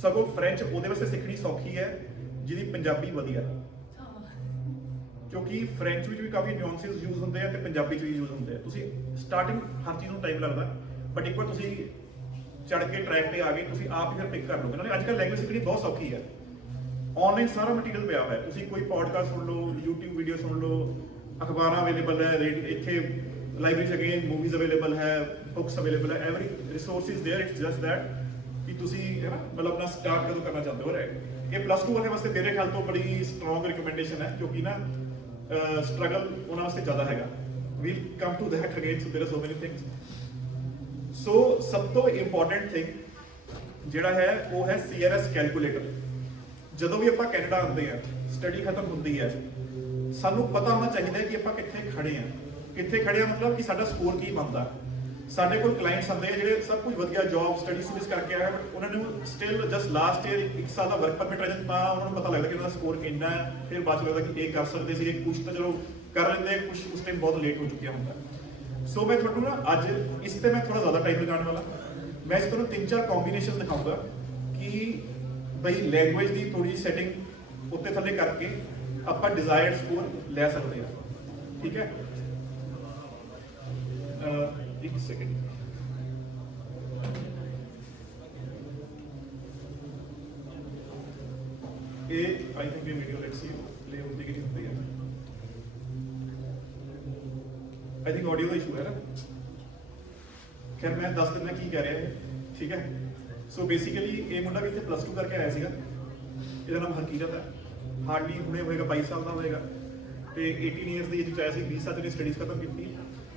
ਸਗੋਂ ਫ੍ਰੈਂਚ ਉਹਦੇ ਵਾਸਤੇ ਸਿੱਖਣੀ ਸੌਖੀ ਹੈ ਜਿਹਦੀ ਪੰਜਾਬੀ ਵਧੀਆ, ਕਿਉਂਕਿ ਫ੍ਰੈਂਚ ਵਿੱਚ ਵੀ ਕਾਫੀ ਨਿਊਐਂਸਸ ਯੂਜ਼ ਹੁੰਦੇ ਆ ਤੇ ਪੰਜਾਬੀ ਚ ਵੀ ਯੂਜ਼ ਹੁੰਦੇ ਆ। ਤੁਸੀਂ ਸਟਾਰਟਿੰਗ ਹਰ ਚੀਜ਼ ਨੂੰ ਟਾਈਮ ਲੱਗਦਾ, ਬਟ ਇੱਕ ਵਾਰ ਤੁਸੀਂ ਚੜ ਕੇ ਟਰੈਕ ਤੇ ਆ ਗਏ, ਤੁਸੀਂ ਆਪ ਹੀ ਫਿਰ ਪਿਕ ਕਰ ਲਓਗੇ। ਨਾਲੇ ਅੱਜ ਕੱਲ੍ਹ ਲੈਂਗੁਏਜ ਸਿੱਖਣੀ ਬਹੁਤ ਸੌਖੀ ਹੈ, ਆਨਲਾਈਨ ਸਾਰਾ ਮਟੀਰੀਅਲ ਪਿਆ ਹੋਇਆ ਹੈ। ਤੁਸੀਂ ਕੋਈ ਪੋਡਕਾਸਟ ਸੁਣ ਲਓ, YouTube ਵੀਡੀਓ ਸੁਣ ਲਓ, ਅਖਬਾਰਾਂ ਅਵੇਲੇਬਲ ਹੈ, ਇੱਥੇ ਲਾਇਬ੍ਰੇਰੀ ਚ ਅਗੇਨ ਮੂਵੀਜ਼ ਅਵੇਲੇਬਲ ਹੈ, ਬੁੱਕਸ ਅਵੇਲੇਬਲ ਹੈ, every resource is there. It's just that ਕਿ ਤੁਸੀਂ ਹੈ ਨਾ ਮਤਲਬ ਆਪਣਾ ਸਟਾਰਟ ਕਦੋਂ ਕਰਨਾ ਚਾਹੁੰਦੇ ਹੋ, ਰਾਈਟ। ਇਹ +2 ਵਾਲੇ ਵਾਸਤੇ ਮੇਰੇ ਖਿਆਲ ਤੋਂ ਬੜੀ ਸਟਰੋਂਗ ਰਿਕਮੈਂਡੇਸ਼ਨ ਹੈ, ਕਿਉਂਕਿ ਨਾ ਸਟਰਗਲ ਉਹਨਾਂ ਵਾਸਤੇ ਜ਼ਿਆਦਾ ਹੈਗਾ। We'll come to that again, so there are so many things. ਸੋ ਸਭ ਤੋਂ ਇੰਪੋਰਟੈਂਟ ਥਿੰਗ ਜਿਹੜਾ ਹੈ ਉਹ ਹੈ CRS ਕੈਲਕੂਲੇਟਰ। ਜਦੋਂ ਵੀ ਆਪਾਂ ਕੈਨੇਡਾ ਆਉਂਦੇ ਆ, ਸਟੱਡੀ ਖਤਮ ਹੁੰਦੀ ਹੈ, ਸਾਨੂੰ ਪਤਾ ਹੋਣਾ ਚਾਹੀਦਾ ਹੈ ਕਿ ਆਪਾਂ ਕਿੱਥੇ ਖੜੇ ਆ। ਕਿੱਥੇ ਖੜੇ ਆ ਮਤਲਬ ਕਿ ਸਾਡਾ ਸਕੋਰ ਕੀ ਬਣਦਾ। ਸਾਡੇ ਕੋਲ ਕਲਾਇੰਟਸ ਆਉਂਦੇ ਆ ਜਿਹੜੇ ਸਭ ਕੁਝ ਵਧੀਆ ਜੌਬ ਸਟੱਡੀ ਸਟੂਡੈਂਟਸ ਕਰਕੇ ਆਏ, ਬਟ ਉਹਨਾਂ ਨੂੰ ਸਟਿਲ ਜਸਟ ਲਾਸਟ ਈਅਰ 1 ਸਾਲ ਦਾ ਵਰਕ ਪਰਮਿਟ ਰਹਿ ਜਾਂਦਾ, ਤਾਂ ਉਹਨਾਂ ਨੂੰ ਪਤਾ ਲੱਗਦਾ ਕਿ ਉਹਨਾਂ ਦਾ ਸਕੋਰ ਇੰਨਾ ਹੈ। ਫਿਰ ਬਾਅਦ ਚ ਲੱਗਦਾ ਕਿ ਇਹ ਕਰ ਸਕਦੇ ਸੀ, ਕੁਝ ਤਾਂ ਚਲੋ ਕਰ ਲੈਂਦੇ, ਕੁਝ ਉਸ ਟਾਈਮ ਬਹੁਤ ਲੇਟ ਹੋ ਚੁੱਕਿਆ ਹੁੰਦਾ। ਸੋ ਮੈਂ ਤੁਹਾਨੂੰ ਨਾ ਅੱਜ ਇਸ ਤੇ ਮੈਂ ਥੋੜਾ ਜ਼ਿਆਦਾ ਟਾਈਮ ਲਗਾਉਣ ਵਾਲਾ। ਮੈਂ ਇਸ ਤੁਹਾਨੂੰ 3-4 ਕੰਬੀਨੇਸ਼ਨਸ ਦਿਖਾਊਂਗਾ ਕਿ ਬਈ ਲੈਂਗੁਏਜ ਦੀ ਥੋੜੀ ਜਿਹੀ ਸੈਟਿੰਗ ਉੱਤੇ ਥੱਲੇ ਕਰਕੇ ਆਪਾਂ ਡਿਜ਼ਾਇਰਡ ਸਕੋਰ ਲੈ ਸਕਦੇ ਹਾਂ, ਠੀਕ ਹੈ। ਇੱਕ ਸੈਕਿੰਡ, ਇਹ ਆਈ ਥਿੰਕ ਇਹ ਵੀਡੀਓ ਲੈਟਸ ਸੀ ਪਲੇ ਹੁੰਦੀ ਕਿ ਨਹੀਂ ਹੁੰਦੀ ਹੈ। I think audio the issue ਹੈ ਨਾ। ਖੈਰ ਮੈਂ ਦੱਸ ਦਿੰਦਾ ਕੀ ਕਹਿ ਰਿਹਾ ਹੈ, ਠੀਕ ਹੈ। ਸੋ ਬੇਸਿਕਲੀ ਇਹ ਮੁੰਡਾ ਵੀ ਇੱਥੇ +2 ਕਰਕੇ ਆਇਆ ਸੀਗਾ। ਇਹਦਾ ਨਾਮ ਹਰਕੀਰਤ ਹੈ, ਹਾਰਡਲੀ ਹੁਣੇ ਹੋਏਗਾ 22 ਸਾਲ ਦਾ ਹੋਏਗਾ, ਤੇ 18 ਇਅਰਸ ਦੀ ਏਜ 'ਚ ਆਇਆ ਸੀ। 20 ਸਾਲ ਦੀ ਸਟੱਡੀਜ਼ ਖਤਮ ਕੀਤੀ,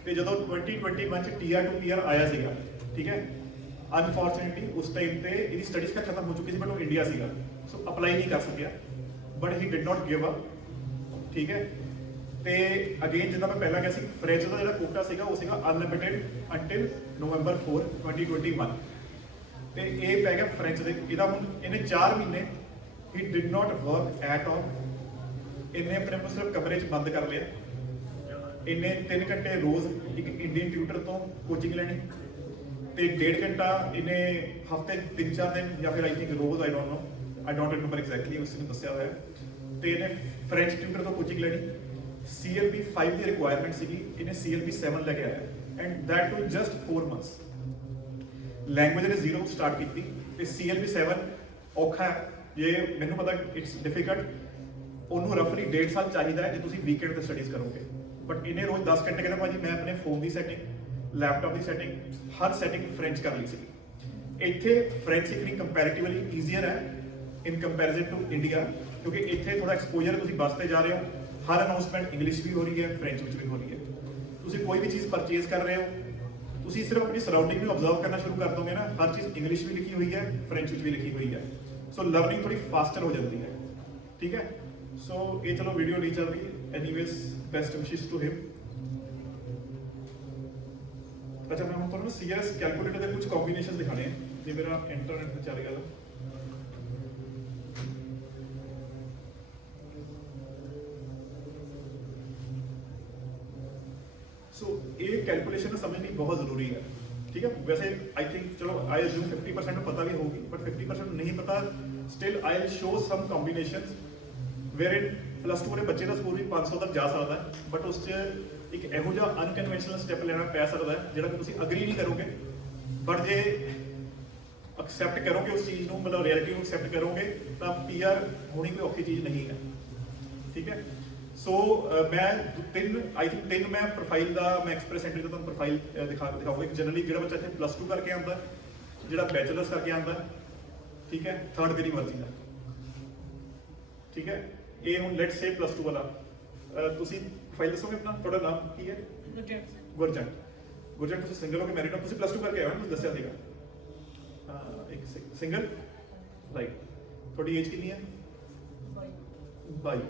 ਤੇ ਜਦੋਂ 2021 ਚ TR to PR ਆਇਆ ਸੀਗਾ, ਠੀਕ ਹੈ। ਅਨਫੋਰਚੂਨੇਟਲੀ ਉਸ ਟਾਈਮ ਤੇ ਇਹਦੀ ਸਟੱਡੀਜ਼ ਖਤਮ ਹੋ ਚੁੱਕੀ ਸੀ, ਬਟ ਉਹ ਇੰਡੀਆ ਸੀਗਾ, ਸੋ ਅਪਲਾਈ ਨਹੀਂ ਕਰ ਸਕਿਆ, but he did not give up, ਠੀਕ ਹੈ। ਤੇ ਅਗੇਨ ਜਿੱਦਾਂ ਮੈਂ ਪਹਿਲਾਂ ਕਿਹਾ ਸੀ, ਫ੍ਰੈਂਚ ਦਾ ਜਿਹੜਾ ਕੋਟਾ ਸੀਗਾ ਉਹ ਸੀਗਾ ਅਨਲਿਮਿਟਿਡ ਅੰਟਿਲ November 4, 2021, ਤੇ ਇਹ ਪੈ ਗਿਆ ਫ੍ਰੈਂਚ ਦੇ। ਇਹਦਾ ਹੁਣ ਇਹਨੇ 4 ਮਹੀਨੇ ਹੀ did not work at all. ਇਹਨੇ ਆਪਣੇ ਨੂੰ ਸਿਰਫ ਕਮਰੇ 'ਚ ਬੰਦ ਕਰ ਲਿਆ। ਇਹਨੇ 3 ਘੰਟੇ ਰੋਜ਼ ਇੱਕ ਇੰਡੀਅਨ ਟਿਊਟਰ ਤੋਂ ਕੋਚਿੰਗ ਲੈਣੀ, ਤੇ 1.5 ਘੰਟਾ ਇਹਨੇ ਹਫਤੇ 3-4 ਦਿਨ ਜਾਂ ਫਿਰ I think rose, I don't remember exactly, ਉਸ ਨੇ ਦੱਸਿਆ ਹੋਇਆ। ਤੇ ਇਹਨੇ ਫ੍ਰੈਂਚ ਟਿਊਟਰ ਤੋਂ ਕੋਚਿੰਗ ਲੈਣੀ। CLP5 ਦੀ ਰਿਕੁਆਇਰਮੈਂਟ ਸੀਗੀ, ਇਹਨੇ CLP7 ਲੈ ਕੇ ਆਇਆ, and that too just 4 months। Language ਨੇ 0 ਸਟਾਰਟ ਕੀਤੀ, ਤੇ CLP7 ਔਖਾ ਹੈ, ਜੇ ਮੈਨੂੰ ਪਤਾ ਇਟਸ ਡਿਫਿਕਲਟ। ਉਹਨੂੰ ਰਫਲੀ 1.5 ਸਾਲ ਚਾਹੀਦਾ ਹੈ ਜੇ ਤੁਸੀਂ ਵੀਕਐਂਡ ਤੇ ਸਟੱਡੀਜ਼ ਕਰੋਗੇ, ਬਟ ਇਹਨੇ ਰੋਜ਼ 10 ਘੰਟੇ ਕਹਿੰਦਾ ਭਾਜੀ ਮੈਂ ਆਪਣੇ ਫੋਨ ਦੀ ਸੈਟਿੰਗ, ਲੈਪਟਾਪ ਦੀ ਸੈਟਿੰਗ, ਹਰ ਸੈਟਿੰਗ ਫ੍ਰੈਂਚ ਕਰ ਲਈ ਸੀ। ਇੱਥੇ ਫ੍ਰੈਂਚ ਸਿੱਖਣੀ ਕੰਪੈਰੀਟਿਵਲੀ ਈਜ਼ੀਅਰ ਹੈ ਇਨ ਕੰਪੈਰੀਜ਼ਨ ਟੂ ਇੰਡੀਆ, ਕਿਉਂਕਿ ਇੱਥੇ ਥੋੜਾ ਐਕਸਪੋਜ਼ਰ, ਤੁਸੀਂ ਬੱਸ ਤੇ ਜਾ ਰਹੇ ਹੋ, ਹਰ ਅਨਾਉਂਸਮੈਂਟ ਇੰਗਲਿਸ਼ ਵੀ ਹੋ ਰਹੀ ਹੈ, ਫ੍ਰੈਂਚ ਵਿੱਚ ਵੀ ਹੋ ਰਹੀ ਹੈ। ਤੁਸੀਂ ਕੋਈ ਵੀ ਚੀਜ਼ ਪਰਚੇਜ਼ ਕਰ ਰਹੇ ਹੋ, ਤੁਸੀਂ ਸਿਰਫ ਆਪਣੀ ਸਰਾਊਂਡਿੰਗ ਨੂੰ ਆਬਜ਼ਰਵ ਕਰਨਾ ਸ਼ੁਰੂ ਕਰ ਦੋਗੇ ਨਾ, ਹਰ ਚੀਜ਼ ਇੰਗਲਿਸ਼ ਵੀ ਲਿਖੀ ਹੋਈ ਹੈ, ਫ੍ਰੈਂਚ ਵਿੱਚ ਵੀ ਲਿਖੀ ਹੋਈ ਹੈ, ਸੋ ਲਰਨਿੰਗ ਥੋੜੀ ਫਾਸਟਰ ਹੋ ਜਾਂਦੀ ਹੈ, ਠੀਕ ਹੈ। ਸੋ ਇਹ ਚਲੋ ਵੀਡੀਓ ਨਹੀਂ ਚੱਲ ਰਹੀ, ਐਨੀਵੇਜ਼ ਬੈਸਟ ਵਿਸ਼ੇਸ ਟੂ ਹਿਮ। ਅੱਛਾ, ਮੈਂ ਹੁਣ ਤੁਹਾਨੂੰ CRS ਕੈਲਕੂਲੇਟਰ ਦੇ ਕੁਝ ਕੰਬੀਨੇਸ਼ਨ ਦਿਖਾਣੇ ਆ, ਜੇ ਮੇਰਾ ਇੰਟਰਨੈਟ ਤੇ ਚੱਲ ਗਿਆ ਤਾਂ। ਸੋ ਇਹ ਕੈਲਕੂਲੇਸ਼ਨ ਸਮਝਣੀ ਬਹੁਤ ਜ਼ਰੂਰੀ ਹੈ, ਠੀਕ ਹੈ। ਵੈਸੇ ਆਈ ਥਿੰਕ ਚਲੋ ਆਈ ਅਜ਼ੂਮ 50% ਨੂੰ ਪਤਾ ਵੀ ਹੋਊਗੀ, ਬਟ 50% ਨਹੀਂ ਪਤਾ, still I will show some combinations where in +2 ਵਾਲੇ ਬੱਚੇ ਦਾ ਸਕੋਰ ਵੀ 500 ਤੱਕ ਜਾ ਸਕਦਾ ਹੈ, ਬਟ ਉਸ 'ਚ ਇੱਕ ਇਹੋ ਜਿਹਾ ਅਨਕਨਵੈਨਸ਼ਨਲ ਸਟੈਪ ਲੈਣਾ ਪੈ ਸਕਦਾ ਹੈ ਜਿਹੜਾ ਕਿ ਤੁਸੀਂ ਅਗਰੀ ਨਹੀਂ ਕਰੋਗੇ, ਬਟ ਜੇ ਐਕਸੈਪਟ ਕਰੋਗੇ ਉਸ ਚੀਜ਼ ਨੂੰ, ਮਤਲਬ ਰਿਐਲਿਟੀ ਨੂੰ ਐਕਸੈਪਟ ਕਰੋਗੇ ਤਾਂ ਪੀਆਰ ਹੋਣੀ ਕੋਈ ਔਖੀ ਚੀਜ਼ ਨਹੀਂ ਹੈ। ਠੀਕ ਹੈ, ਸੋ ਮੈਂ ਤਿੰਨ ਮੈਂ ਪ੍ਰੋਫਾਈਲ ਦਾ ਮੈਂ ਐਕਸਪ੍ਰੈਸ ਐਂਟਰੀ ਦਾ ਤੁਹਾਨੂੰ ਪ੍ਰੋਫਾਈਲ ਦਿਖਾਊਂਗਾ। ਇੱਕ ਜਨਰਲੀ ਜਿਹੜਾ ਬੱਚਾ ਇੱਥੇ +2 ਕਰਕੇ ਆਉਂਦਾ, ਜਿਹੜਾ ਬੈਚਲਰਸ ਕਰਕੇ ਆਉਂਦਾ, ਠੀਕ ਹੈ, ਥਰਡ ਮੇਰੀ ਮਰਜ਼ੀ ਦਾ। ਠੀਕ ਹੈ, ਇਹ ਹੁਣ ਲੈਟਸ ਸੇ +2 ਵਾਲਾ ਤੁਸੀਂ ਪ੍ਰੋਫਾਈਲ ਦੱਸੋਗੇ ਆਪਣਾ, ਤੁਹਾਡਾ ਨਾਮ ਕੀ ਹੈ? ਗੁਰਜੰਟ। ਗੁਰਜੰਟ ਤੁਸੀਂ ਸਿੰਗਲ ਹੋ ਕੇ ਮੈਰਿਡ ਹੋ, ਤੁਸੀਂ +2 ਕਰਕੇ ਆਏ ਹੋ, ਤੁਸੀਂ ਦੱਸਿਆ ਸੀਗਾ। ਇੱਕ ਸਿੰਗਲ, ਰਾਈਟ। ਤੁਹਾਡੀ ਏਜ ਕਿੰਨੀ ਹੈ? 22।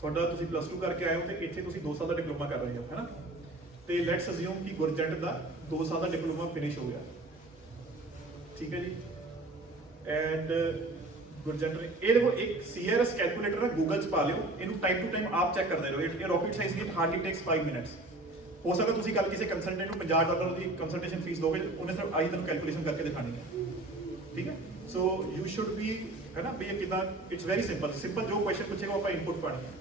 ਤੁਹਾਡਾ ਤੁਸੀਂ +2 ਕਰਕੇ ਆਏ ਹੋ ਤੇ ਇੱਥੇ ਤੁਸੀਂ 2 ਸਾਲ ਦਾ ਡਿਪਲੋਮਾ ਕਰ ਰਹੇ ਹੋ, ਹੈ ਨਾ? ਤੇ ਲੈਟਸ ਅਸਿਊਮ ਕਿ ਗੁਰਜੰਟ ਦਾ 2 ਸਾਲ ਦਾ ਡਿਪਲੋਮਾ ਫਿਨਿਸ਼ ਹੋ ਗਿਆ। ਠੀਕ ਹੈ ਜੀ, ਐਂਡ ਗੁਰਜੰਟ ਨੇ ਇਹ ਦੇਖੋ ਇੱਕ CRS ਕੈਲਕੂਲੇਟਰ ਹੈ, ਗੂਗਲ 'ਚ ਪਾ ਲਿਓ, ਇਹਨੂੰ ਟਾਈਮ ਟੂ ਟਾਈਮ ਆਪ ਚੈੱਕ ਕਰਦੇ ਰਹੋ। ਇਹ ਰॉकेट ਸਾਇੰਸ ਨਹੀਂ, ਹਾਰਡਲੀ ਟੇਕਸ 5 ਮਿੰਟਸ। ਹੋ ਸਕਦਾ ਤੁਸੀਂ ਕੱਲ ਕਿਸੇ ਕੰਸਲਟੈਂਟ ਨੂੰ $50 ਦੀ ਕੰਸਲਟੇਸ਼ਨ ਫੀਸ ਦੋਗੇ, ਉਹਨੇ ਸਿਰਫ ਆਈ ਤੁਹਾਨੂੰ ਕੈਲਕੂਲੇਸ਼ਨ ਕਰਕੇ ਦਿਖਾਣੀ ਹੈ। ਠੀਕ ਹੈ, ਸੋ ਯੂ ਸ਼ੁਡ ਬੀ, ਹੈ ਨਾ, ਵੀ ਇਹ ਕਿਦਾਂ, ਇਟਸ ਵੈਰੀ ਸਿੰਪਲ। ਜੋ ਕੁਐਸਚਨ ਪੁੱਛੇਗਾ ਆਪਾਂ ਇਨਪੁਟ ਪਾਣੀ ਹੈ।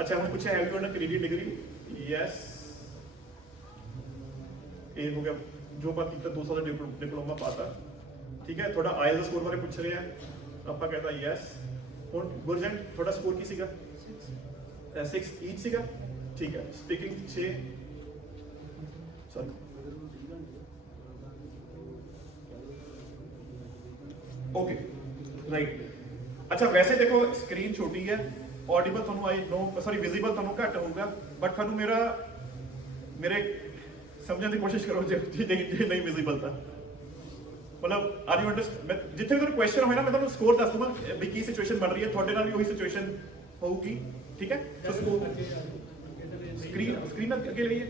ਅੱਛਾ, ਹੁਣ ਪੁੱਛਿਆ have you earn Canadian degree? Yes, ਇਹ ਹੋ ਗਿਆ ਜੋ ਆਪਾਂ ਕੀਤਾ, 2 ਸਾਲ ਦਾ ਡਿਪਲੋਮਾ ਪਾਤਾ। ਠੀਕ ਹੈ, ਤੁਹਾਡਾ ਆਇਲ ਦਾ ਸਕੋਰ ਬਾਰੇ ਪੁੱਛ ਰਹੇ ਆ, ਆਪਾਂ ਕਹਿੰਦਾ ਯੈਸ। ਹੁਣ ਗੁਰਜੰਟ ਤੁਹਾਡਾ ਸਕੋਰ ਕੀ ਸੀਗਾ? 6 ਈਚ ਸੀਗਾ। ਠੀਕ ਹੈ, ਸਪੀਕਿੰਗ 6, ਸੌਰੀ, ਓਕੇ, ਰਾਈਟ। ਅੱਛਾ, ਵੈਸੇ ਦੇਖੋ ਸਕਰੀਨ ਛੋਟੀ ਹੈ, ਆਡੀਬਲ ਤੁਹਾਨੂੰ ਆਈ ਨੋ, ਸੌਰੀ ਵਿਜ਼ੀਬਲ ਤੁਹਾਨੂੰ ਘੱਟ ਹੋਊਗਾ, ਬਟ ਤੁਹਾਨੂੰ ਮੇਰੇ ਸਮਝਣ ਦੀ ਕੋਸ਼ਿਸ਼ ਕਰੋ ਜੇ ਨਹੀਂ ਵਿਜ਼ੀਬਲ ਤਾਂ, ਮਤਲਬ ਆਰ ਯੂ ਅੰਡਰਸਟੈਂਡ? ਜਿੱਥੇ ਵੀ ਤੁਹਾਨੂੰ ਕੁਐਸਚਨ ਹੋਏ ਨਾ, ਮੈਂ ਤੁਹਾਨੂੰ ਸਕੋਰ ਦੱਸ ਦੂੰਗਾ ਵੀ ਕੀ ਸਿਚੁਏਸ਼ਨ ਬਣ ਰਹੀ ਹੈ, ਤੁਹਾਡੇ ਨਾਲ ਵੀ ਉਹੀ ਸਿਚੁਏਸ਼ਨ ਹੋਊਗੀ। ਠੀਕ ਹੈ, ਸੋ ਸਕਰੀਨ ਅੱਗੇ ਲਈਏ।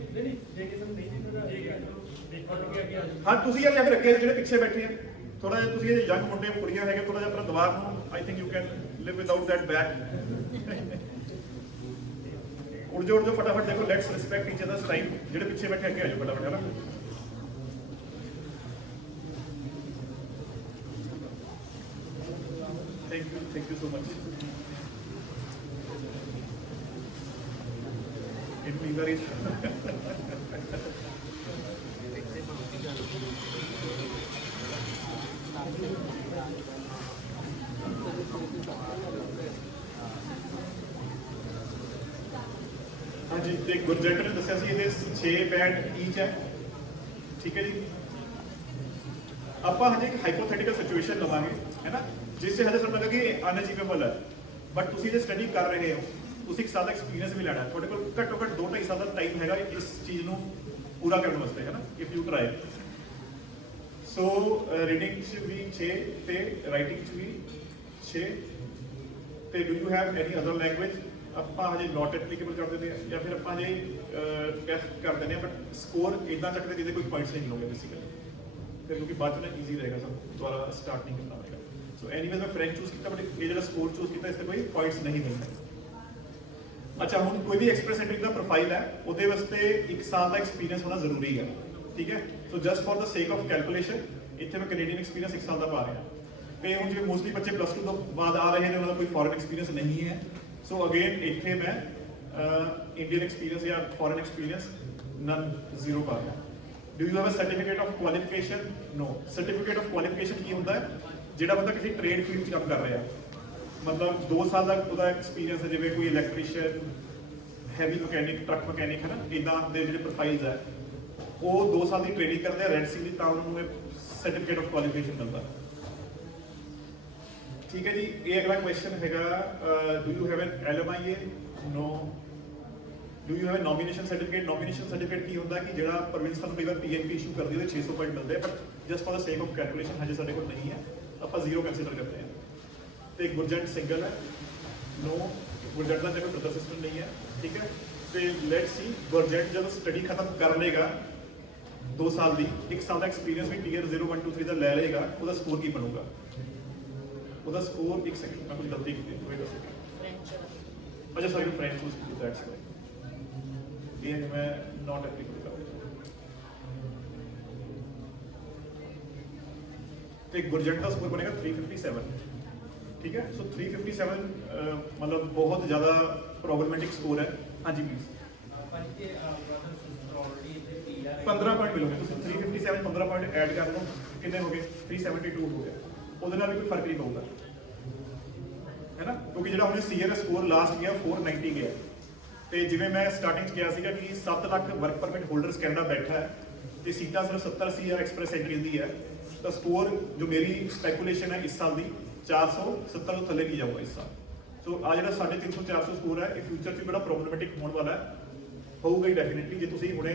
ਹਾਂ, ਤੁਸੀਂ ਜਾਂ ਫਿਰ ਅੱਗੇ ਜਿਹੜੇ ਪਿੱਛੇ ਬੈਠੇ ਆ, ਥੋੜਾ ਜਿਹਾ ਤੁਸੀਂ ਇਹ ਯੰਗ ਮੁੰਡੇ ਕੁੜੀਆਂ ਹੈਗੇ, ਥੋੜਾ ਜਿਹਾ ਆਪਣਾ ਦਿਮਾਗ ਨੂੰ, I think you can Liv without that back. ਉੜ ਜੋ ਫਟਾਫਟ ਦੇਖੋ, ਲੈਟਸ ਰਿਸਪੈਕਟ ਈਚ ਅਦਰਸ ਟਾਈਮ। ਜਿਹੜੇ ਪਿੱਛੇ ਬੈਠੇ ਅੱਗੇ ਆ ਜਾਓ ਫਟਾਫਟ, ਹੈ ਨਾ? Thank you so much. It means very हाँ जी, ਤੇ ਗੁਰਜੰਟ ਨੇ ਦੱਸਿਆ ਸੀ ਇਹਦੇ 6 ਬੈਂਡ ਈਚ ਹੈ। ਠੀਕ ਹੈ ਜੀ, ਆਪਾਂ ਹਜੇ ਇੱਕ ਹਾਈਪੋਥੈਟੀਕਲ ਸਿਚੁਏਸ਼ਨ ਲਵਾਂਗੇ, ਹੈ ਨਾ, ਜਿਸ ਸੇ ਹਜੇ ਸਾਨੂੰ ਲੱਗਾ ਕਿ ਅਨਅਚੀਵੇਬਲ ਹੈ, ਬਟ ਤੁਸੀਂ ਜੇ ਸਟੱਡੀ ਕਰ ਰਹੇ ਹੋ, ਤੁਸੀਂ 1 ਸਾਲ ਦਾ ਐਕਸਪੀਰੀਅੰਸ ਵੀ ਲੈਣਾ, ਤੁਹਾਡੇ ਕੋਲ ਘੱਟੋ ਘੱਟ 2-2.5 ਸਾਲ ਦਾ ਟਾਈਮ ਹੈਗਾ ਇਸ ਚੀਜ਼ ਨੂੰ ਪੂਰਾ ਕਰਨ ਵਾਸਤੇ, ਹੈ ਨਾ, if you try. So reading 'ਚ ਵੀ 6 ਤੇ ਰਾਈਟਿੰਗ 'ਚ ਵੀ 6 ਤੇ do you have any other language? ਆਪਾਂ ਹਜੇ ਨੋਟ ਐਪਲੀਕੇਬਲ ਕਰ ਦਿੰਦੇ ਹਾਂ, ਜਾਂ ਫਿਰ ਆਪਾਂ ਹਜੇ ਟੈਸਟ ਕਰ ਦਿੰਦੇ ਹਾਂ, ਬਟ ਸਕੋਰ ਇਦਾਂ ਚੱਕਦੇ ਜਿਹਦੇ ਕੋਈ ਪੁਆਇੰਟਸ ਨਹੀਂ ਮਿਲੋਗੇ ਬੇਸਿਕਲੀ, ਫਿਰ ਕਿਉਂਕਿ ਬਾਅਦ 'ਚ ਨਾ ਈਜ਼ੀ ਰਹੇਗਾ, ਸਭ ਦੁਬਾਰਾ ਸਟਾਰਟ ਨਹੀਂ ਕਰਨਾ ਹੋਵੇਗਾ। ਸੋ ਐਨੀਵੇਜ਼ ਮੈਂ ਫ੍ਰੈਂਚ ਚੂਜ਼ ਕੀਤਾ, ਬਟ ਇਹ ਜਿਹੜਾ ਸਕੋਰ ਚੂਜ਼ ਕੀਤਾ, ਇਸ ਤੇ ਕੋਈ ਪੁਆਇੰਟਸ ਨਹੀਂ ਮਿਲਦੇ। ਅੱਛਾ, ਹੁਣ ਕੋਈ ਵੀ ਐਕਸਪ੍ਰੈਸ ਐਂਟਰੀ ਦਾ ਪ੍ਰੋਫਾਈਲ ਹੈ, ਉਹਦੇ ਵਾਸਤੇ 1 ਸਾਲ ਦਾ ਐਕਸਪੀਰੀਅੰਸ ਹੋਣਾ ਜ਼ਰੂਰੀ ਹੈ। ਠੀਕ ਹੈ, ਸੋ ਜਸਟ ਫॉर द ਸੇਕ ਆਫ ਕੈਲਕੂਲੇਸ਼ਨ ਇੱਥੇ ਮੈਂ ਕੈਨੇਡੀਅਨ ਐਕਸਪੀਰੀਅੰਸ 1 ਸਾਲ ਦਾ ਪਾ ਰਿਹਾ। ਤੇ ਹੁਣ ਜਿਵੇਂ ਮੋਸਟਲੀ ਬੱਚੇ +2 ਤੋਂ ਬਾਅਦ ਆ ਰਹੇ ਨੇ, ਉਹਨਾਂ ਦਾ ਕੋਈ ਫੋਰਨ ਐਕਸਪੀਰੀਅੰਸ ਨਹੀਂ ਹੈ, ਸੋ ਅਗੇਨ ਇੱਥੇ ਮੈਂ ਇੰਡੀਅਨ ਐਕਸਪੀਰੀਅੰਸ ਜਾਂ ਫੋਰਨ ਐਕਸਪੀਰੀਅੰਸ ਨਨ 0 ਪਾ ਰਿਹਾ। Do you have a certificate of qualification? No. Certificate of qualification ਕੀ ਹੁੰਦਾ ਹੈ? ਜਿਹੜਾ ਬੰਦਾ ਕਿਸੇ ਟ੍ਰੇਡ ਫੀਲਡ 'ਚ ਕੰਮ ਕਰ ਰਿਹਾ, ਮਤਲਬ 2 ਸਾਲ ਦਾ ਉਹਦਾ ਐਕਸਪੀਰੀਅੰਸ ਹੈ, ਜਿਵੇਂ ਕੋਈ electrician, heavy mechanic, truck mechanic, ਹੈ ਨਾ, ਇੱਦਾਂ ਦੇ ਜਿਹੜੇ ਪ੍ਰੋਫਾਈਲਸ ਹੈ, ਉਹ 2 ਸਾਲ ਦੀ ਟ੍ਰੇਨਿੰਗ ਕਰਦੇ ਆ ਰੈਡ ਸੀ ਦੀ, ਤਾਂ ਉਹਨਾਂ ਨੂੰ ਸਰਟੀਫਿਕੇਟ ਆਫ ਕੁਆਲੀਫਿਕੇਸ਼ਨ ਮਿਲਦਾ। ਠੀਕ ਹੈ ਜੀ, ਇਹ ਅਗਲਾ ਕੁਐਸਚਨ ਹੈਗਾ, do you have an LMIA? No. Do you have a nomination certificate? Nomination certificate ਕੀ ਹੁੰਦਾ ਕਿ ਜਿਹੜਾ ਪ੍ਰੋਵਿੰਸ ਤੁਹਾਨੂੰ ਕਈ ਵਾਰ PNP ਇਸ਼ੂ ਕਰਦੀ ਹੈ, 600 ਪੁਆਇੰਟ ਮਿਲਦੇ ਆ, ਬਟ ਜਸਟ ਫॉर द ਸੇਕ ਆਫ ਕੈਲਕੂਲੇਸ਼ਨ ਹਜੇ ਸਾਡੇ ਕੋਲ ਨਹੀਂ ਹੈ, ਆਪਾਂ 0 ਕੰਸੀਡਰ ਕਰਦੇ ਹਾਂ। ਤੇ ਗੁਰਜੰਟ ਸਿੰਗਲ ਹੈ? ਨੋ, ਗੁਰਜੰਟ ਦਾ ਕੋਈ ਬ੍ਰਦਰ ਸਿਸਟਰ ਨਹੀਂ ਹੈ। ਠੀਕ ਹੈ, ਤੇ ਲੈਟਸ ਸੀ ਗੁਰਜੰਟ ਜਦੋਂ ਸਟੱਡੀ ਖਤਮ ਕਰ ਲੇਗਾ 2 ਸਾਲ ਦੀ, 1 ਸਾਲ ਦਾ ਐਕਸਪੀਰੀਅੰਸ ਵੀ ਟੀਅਰ 0 1 2 3 ਦਾ ਲੈ ਲਏਗਾ, ਉਹਦਾ ਸਕੋਰ ਕੀ ਬਣੂਗਾ? ਉਹਦਾ ਸਕੋਰ, 1 ਸੈਕਿੰਡ, ਮੈਂ ਕੁਝ ਗਲਤੀ ਕੀਤੀ ਹੋਈ ਦੱਸੋ। ਅੱਛਾ, ਸੌਰੀ, ਫ੍ਰੈਂਚ ਚੂਜ਼ ਕੀਤੀ, ਦੈਟਸ ਵਾਈ ਇਹ ਮੈਂ ਨੋਟ ਐਪਲੀਕੇਬਲ ਕਰ ਰਿਹਾ। ਤੇ ਗੁਰਜੰਟ ਦਾ ਸਕੋਰ ਬਣੇਗਾ 357। ਠੀਕ ਹੈ, ਸੋ 357 ਮਤਲਬ ਬਹੁਤ ਜ਼ਿਆਦਾ ਪ੍ਰੋਬਲਮੈਟਿਕ ਸਕੋਰ ਹੈ। ਹਾਂਜੀ ਪਲੀਜ਼। ਕਿ ਬ੍ਰਦਰ ਸਿਸਟਰ ਆਲਰੇਡੀ ਇੱਥੇ ਪੀਆਰ 15 ਪੁਆਇੰਟ ਮਿਲੋਗੇ ਤੁਸੀਂ 357 15 ਪੁਆਇੰਟ ਐਡ ਕਰ ਲਓ ਕਿੰਨੇ ਹੋ ਗਏ 372 ਹੋ ਗਿਆ ਉਹਦੇ ਨਾਲ ਵੀ ਕੋਈ ਫਰਕ ਨਹੀਂ ਪਊਗਾ ਹੈ ਨਾ ਕਿਉਂਕਿ ਜਿਹੜਾ ਉਹਨੇ ਸੀਏ ਦਾ ਸਕੋਰ ਲਾਸਟ ਗਿਆ 490 ਗਿਆ ਤੇ ਜਿਵੇਂ ਮੈਂ ਸਟਾਰਟਿੰਗ 'ਚ ਕਿਹਾ ਸੀਗਾ ਕਿ 7 lakh work permit holders Canada ਬੈਠਾ ਹੈ ਤੇ ਸੀਟਾਂ ਸਿਰਫ 70 ਹਜ਼ਾਰ ਐਕਸਪ੍ਰੈਸ ਐਂਟਰੀ ਦੀ ਹੈ ਤਾਂ ਸਕੋਰ ਜੋ ਮੇਰੀ ਸਪੈਕੂਲੇਸ਼ਨ ਹੈ ਇਸ ਸਾਲ ਦੀ 470 ਤੋਂ ਥੱਲੇ ਨਹੀਂ ਜਾਊਗਾ ਇਸ ਸਾਲ ਸੋ ਆ ਜਿਹੜਾ 350 400 ਸਕੋਰ ਹੈ ਇਹ ਫਿਊਚਰ 'ਚ ਬੜਾ ਪ੍ਰੋਬਲਮੈਟਿਕ ਹੋਣ ਵਾਲਾ ਹੈ ਹੋਊਗਾ ਹੀ ਡੈਫੀਨਿਟਲੀ ਜੇ ਤੁਸੀਂ ਹੁਣੇ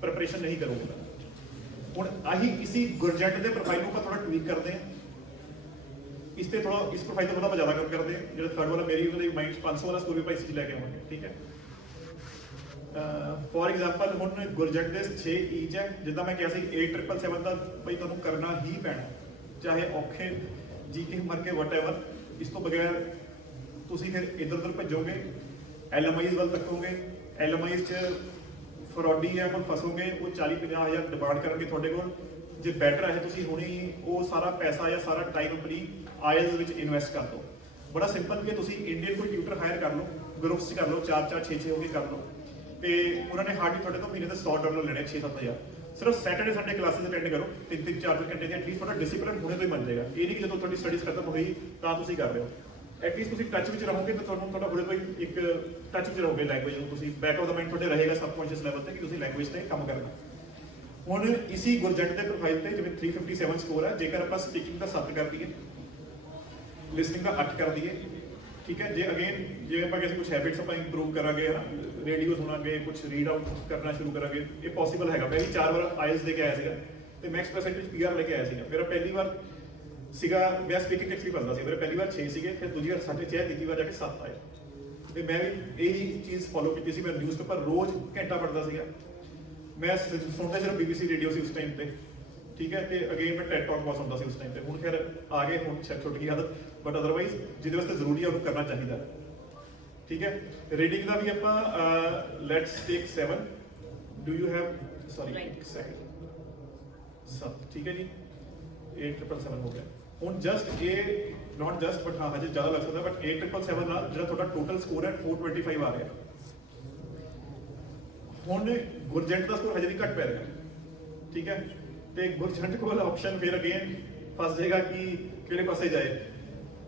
ਪ੍ਰੈਪਰੇਸ਼ਨ ਨਹੀਂ ਕਰੋਗੇ ਹੁਣ ਆਹੀ ਇसी ਗੁਰਜੈਟ ਦੇ ਪ੍ਰੋਫਾਈਲ ਨੂੰ ਆਪਾਂ ਥੋੜਾ ਟਵੀਕ ਕਰਦੇ ਹਾਂ ਇਸ ਤੇ ਥੋੜਾ ਇਸ ਪ੍ਰੋਫਾਈਲ ਤੇ ਥੋੜਾ ਆਪਾਂ ਜ਼ਿਆਦਾ ਕੰਮ ਕਰਦੇ ਹਾਂ ਜਿਹੜਾ ਥਰਡ ਵਾਲਾ ਮੇਰੀ ਉਹਦੇ ਮਾਈਂਡ 'ਚ 500 ਵਾਲਾ ਸਕੋਰ ਵੀ ਭਾਈ ਲੈ ਕੇ ਆਵਾਂਗੇ ਠੀਕ ਹੈ ਫੋਰ ਐਗਜ਼ਾਮਪਲ ਹੁਣ ਗੁਰਜੈਟ ਦੇ 6 ਈਚ ਹੈ ਜਿੱਦਾਂ ਮੈਂ ਕਿਹਾ ਸੀ 8777 ਦਾ ਭਾਈ ਤੁਹਾਨੂੰ ਕਰਨਾ ਹੀ ਪੈਣਾ ਚਾਹੇ ਔਖੇ ਜੀ ਕੇ ਮਰ ਕੇ ਵਟਐਵਰ ਇਸ ਤੋਂ ਬਗੈਰ ਤੁਸੀਂ ਫਿਰ ਇੱਧਰ ਉੱਧਰ ਭੱਜੋਗੇ ਐਲਐਮਆਈਜ਼ ਵੱਲ ਤੱਕੋਗੇ ਐਲਐਮਆਈਜ਼ 'ਚ ਫਰੋਡੀ ਹੈ ਕੋਲ ਫਸੋਗੇ ਉਹ 40-50 ਹਜ਼ਾਰ ਡਿਮਾਂਡ ਕਰਨਗੇ ਤੁਹਾਡੇ ਕੋਲ ਜੇ ਬੈਟਰ ਹੈ ਤੁਸੀਂ ਹੁਣੇ ਉਹ ਸਾਰਾ ਪੈਸਾ ਜਾਂ ਸਾਰਾ ਟਾਈਮ ਆਪਣੀ ਆਇਲਸ ਵਿੱਚ ਇਨਵੈਸਟ ਕਰ ਦਿਓ ਬੜਾ ਸਿੰਪਲ ਵੀ ਤੁਸੀਂ ਇੰਡੀਅਨ ਕੋਈ ਟਿਊਟਰ ਹਾਇਰ ਕਰ ਲਓ ਗਰੁੱਪਸ 'ਚ ਕਰ ਲਓ 4-4 6-6 ਹੋ ਕੇ ਕਰ ਲਓ ਤੇ ਉਹਨਾਂ ਨੇ ਹਾਰਡਲੀ ਤੁਹਾਡੇ ਤੋਂ ਮਹੀਨੇ ਦੇ $100 ਲੈਣੇ 6-7 ਹਜ਼ਾਰ ਸਿਰਫ ਸੈਟਰਡੇ ਸੰਡੇ ਕਲਾਸਿਸ ਅਟੈਂਡ ਕਰੋ 3-3 4 ਘੰਟੇ ਦੀ ਐਟਲੀਸਟ ਤੁਹਾਡਾ ਡਿਸਪਲਿਨ ਹੁਣੇ ਤੋਂ ਹੀ ਬਣ ਜਾਏਗਾ ਇਹ ਨਹੀਂ ਕਿ ਜਦੋਂ ਤੁਹਾਡੀ ਸਟੱਡੀਜ਼ ਖਤਮ ਹੋਈ ਤਾਂ ਤੁਸੀਂ ਕਰ ਰਹੇ ਹੋ ਐਟਲੀਸਟ ਤੁਸੀਂ ਟੱਚ ਵਿੱਚ ਰਹੋਗੇ ਤਾਂ ਤੁਹਾਨੂੰ ਤੁਹਾਡਾ ਹੁਣੇ ਤੋਂ ਹੀ ਇੱਕ ਟੱਚ ਵਿੱਚ ਰਹੋਗੇ ਲੈਂਗੁਏਜ ਨੂੰ ਤੁਸੀਂ ਬੈਕ ਆਫ ਦਾ ਮਾਈਂਡ ਤੁਹਾਡੇ ਰਹੇਗਾ ਸਬਕੌਂਸ਼ੀਅਸ ਲੈਵਲ ਤੇ ਕਿ ਤੁਸੀਂ ਲੈਂਗੁਏਜ ਤੇ ਕੰਮ ਕਰਨਾ ਹੁਣ ਇसी ਗੁਰਜੰਟ ਦੇ ਪ੍ਰੋਫਾਈਲ ਤੇ ਜਿਵੇਂ 357 ਸਕੋਰ ਹੈ ਜੇਕਰ ਆਪਾਂ ਸਪੀਕਿੰਗ ਦਾ 7 ਕਰ ਦਈਏ ਲਿਸਨਿੰਗ ਦਾ 8 ਕਰ ਦਈਏ ਠੀਕ ਹੈ ਜੇ ਅਗੇਨ ਜੇ ਆਪਾਂ ਕਿਸੇ ਕੁਝ ਹੈਬਿਟਸ ਆਪਾਂ ਇੰਪਰੂਵ ਕਰਾਂਗੇ ਹੈ ਨਾ ਰੇਡੀਓ ਸੁਣਾਂਗੇ ਕੁਝ ਰੀਡ ਆਊਟ ਕਰਨਾ ਸ਼ੁਰੂ ਕਰਾਂਗੇ ਇਹ ਪੋਸੀਬਲ ਹੈਗਾ ਮੈਂ ਵੀ 4 ਵਾਰ ਆਇਲਸ ਦੇ ਕੇ ਆਇਆ ਸੀਗਾ ਤੇ ਮੈਕਸ ਪਰਸੈਂਟੇਜ ਪੀਆਰ ਲੈ ਕੇ ਆਇਆ ਸੀਗਾ ਮੇਰਾ ਪਹਿਲੀ ਵਾਰ ਸੀਗਾ ਮੈਂ ਸਪੀਕਿੰਗ ਐਕਚੁਅਲੀ ਪੜ੍ਹਦਾ ਸੀ ਮੇਰੇ ਪਹਿਲੀ ਵਾਰ 6 ਸੀਗੇ ਫਿਰ ਦੂਜੀ ਵਾਰ 6.5 ਤੀਜੀ ਵਾਰ ਜਾ ਕੇ 7 ਆਏ ਤੇ ਮੈਂ ਵੀ ਇਹੀ ਚੀਜ਼ ਫੋਲੋ ਕੀਤੀ ਸੀ ਮੈਂ ਨਿਊਜ਼ਪੇਪਰ ਰੋਜ਼ ਘੰਟਾ ਪੜ੍ਹਦਾ ਸੀਗਾ ਮੈਂ ਸੁਣਦਾ ਸਿਰਫ BBC ਰੇਡੀਓ ਸੀ ਉਸ ਟਾਈਮ ਤੇ ਠੀਕ ਹੈ ਤੇ ਅਗੇਨ ਮੈਂ ਟੈਟ ਟਾਕ ਬਹੁਤ ਸੁਣਦਾ ਸੀ ਉਸ ਟਾਈਮ ਤੇ ਹੁਣ ਫਿਰ ਆ ਗਏ ਹੁਣ ਛੁੱਟ ਗਈ ਆਦਤ ਬਟ ਅਦਰਵਾਈਜ਼ ਜਿਹਦੇ ਵਾਸਤੇ ਜ਼ਰੂਰੀ ਹੈ ਉਹਨੂੰ ਕਰਨਾ ਚਾਹੀਦਾ ਠੀਕ ਹੈ ਰੀਡਿੰਗ ਦਾ ਵੀ ਆਪਾਂ let's take 7 do you have sorry ਇੱਕ ਸੈਕਿੰਡ 7 ਠੀਕ ਹੈ ਜੀ 8777 ਹੋ ਗਿਆ ਹੁਣ ਜਸਟ ਇਹ ਨਾਟ ਜਸਟ ਬਟ ਹਾਂ ਹਜੇ ਜ਼ਿਆਦਾ ਲੱਗ ਸਕਦਾ ਬਟ 8777 ਨਾਲ ਜਿਹੜਾ ਤੁਹਾਡਾ ਟੋਟਲ ਸਕੋਰ ਹੈ 425 ਆ ਰਿਹਾ ਹੁਣ ਗੁਰਜੰਟ ਦਾ ਸਕੋਰ ਹਜੇ ਵੀ ਘੱਟ ਪੈ ਰਿਹਾ ਠੀਕ ਹੈ ਤੇ ਗੁਰਜੰਟ ਕੋਲ ਆਪਸ਼ਨ ਫਿਰ ਅਗੇਨ ਫਸ ਜਾਏਗਾ ਕਿ ਕਿਹੜੇ ਪਾਸੇ ਜਾਏ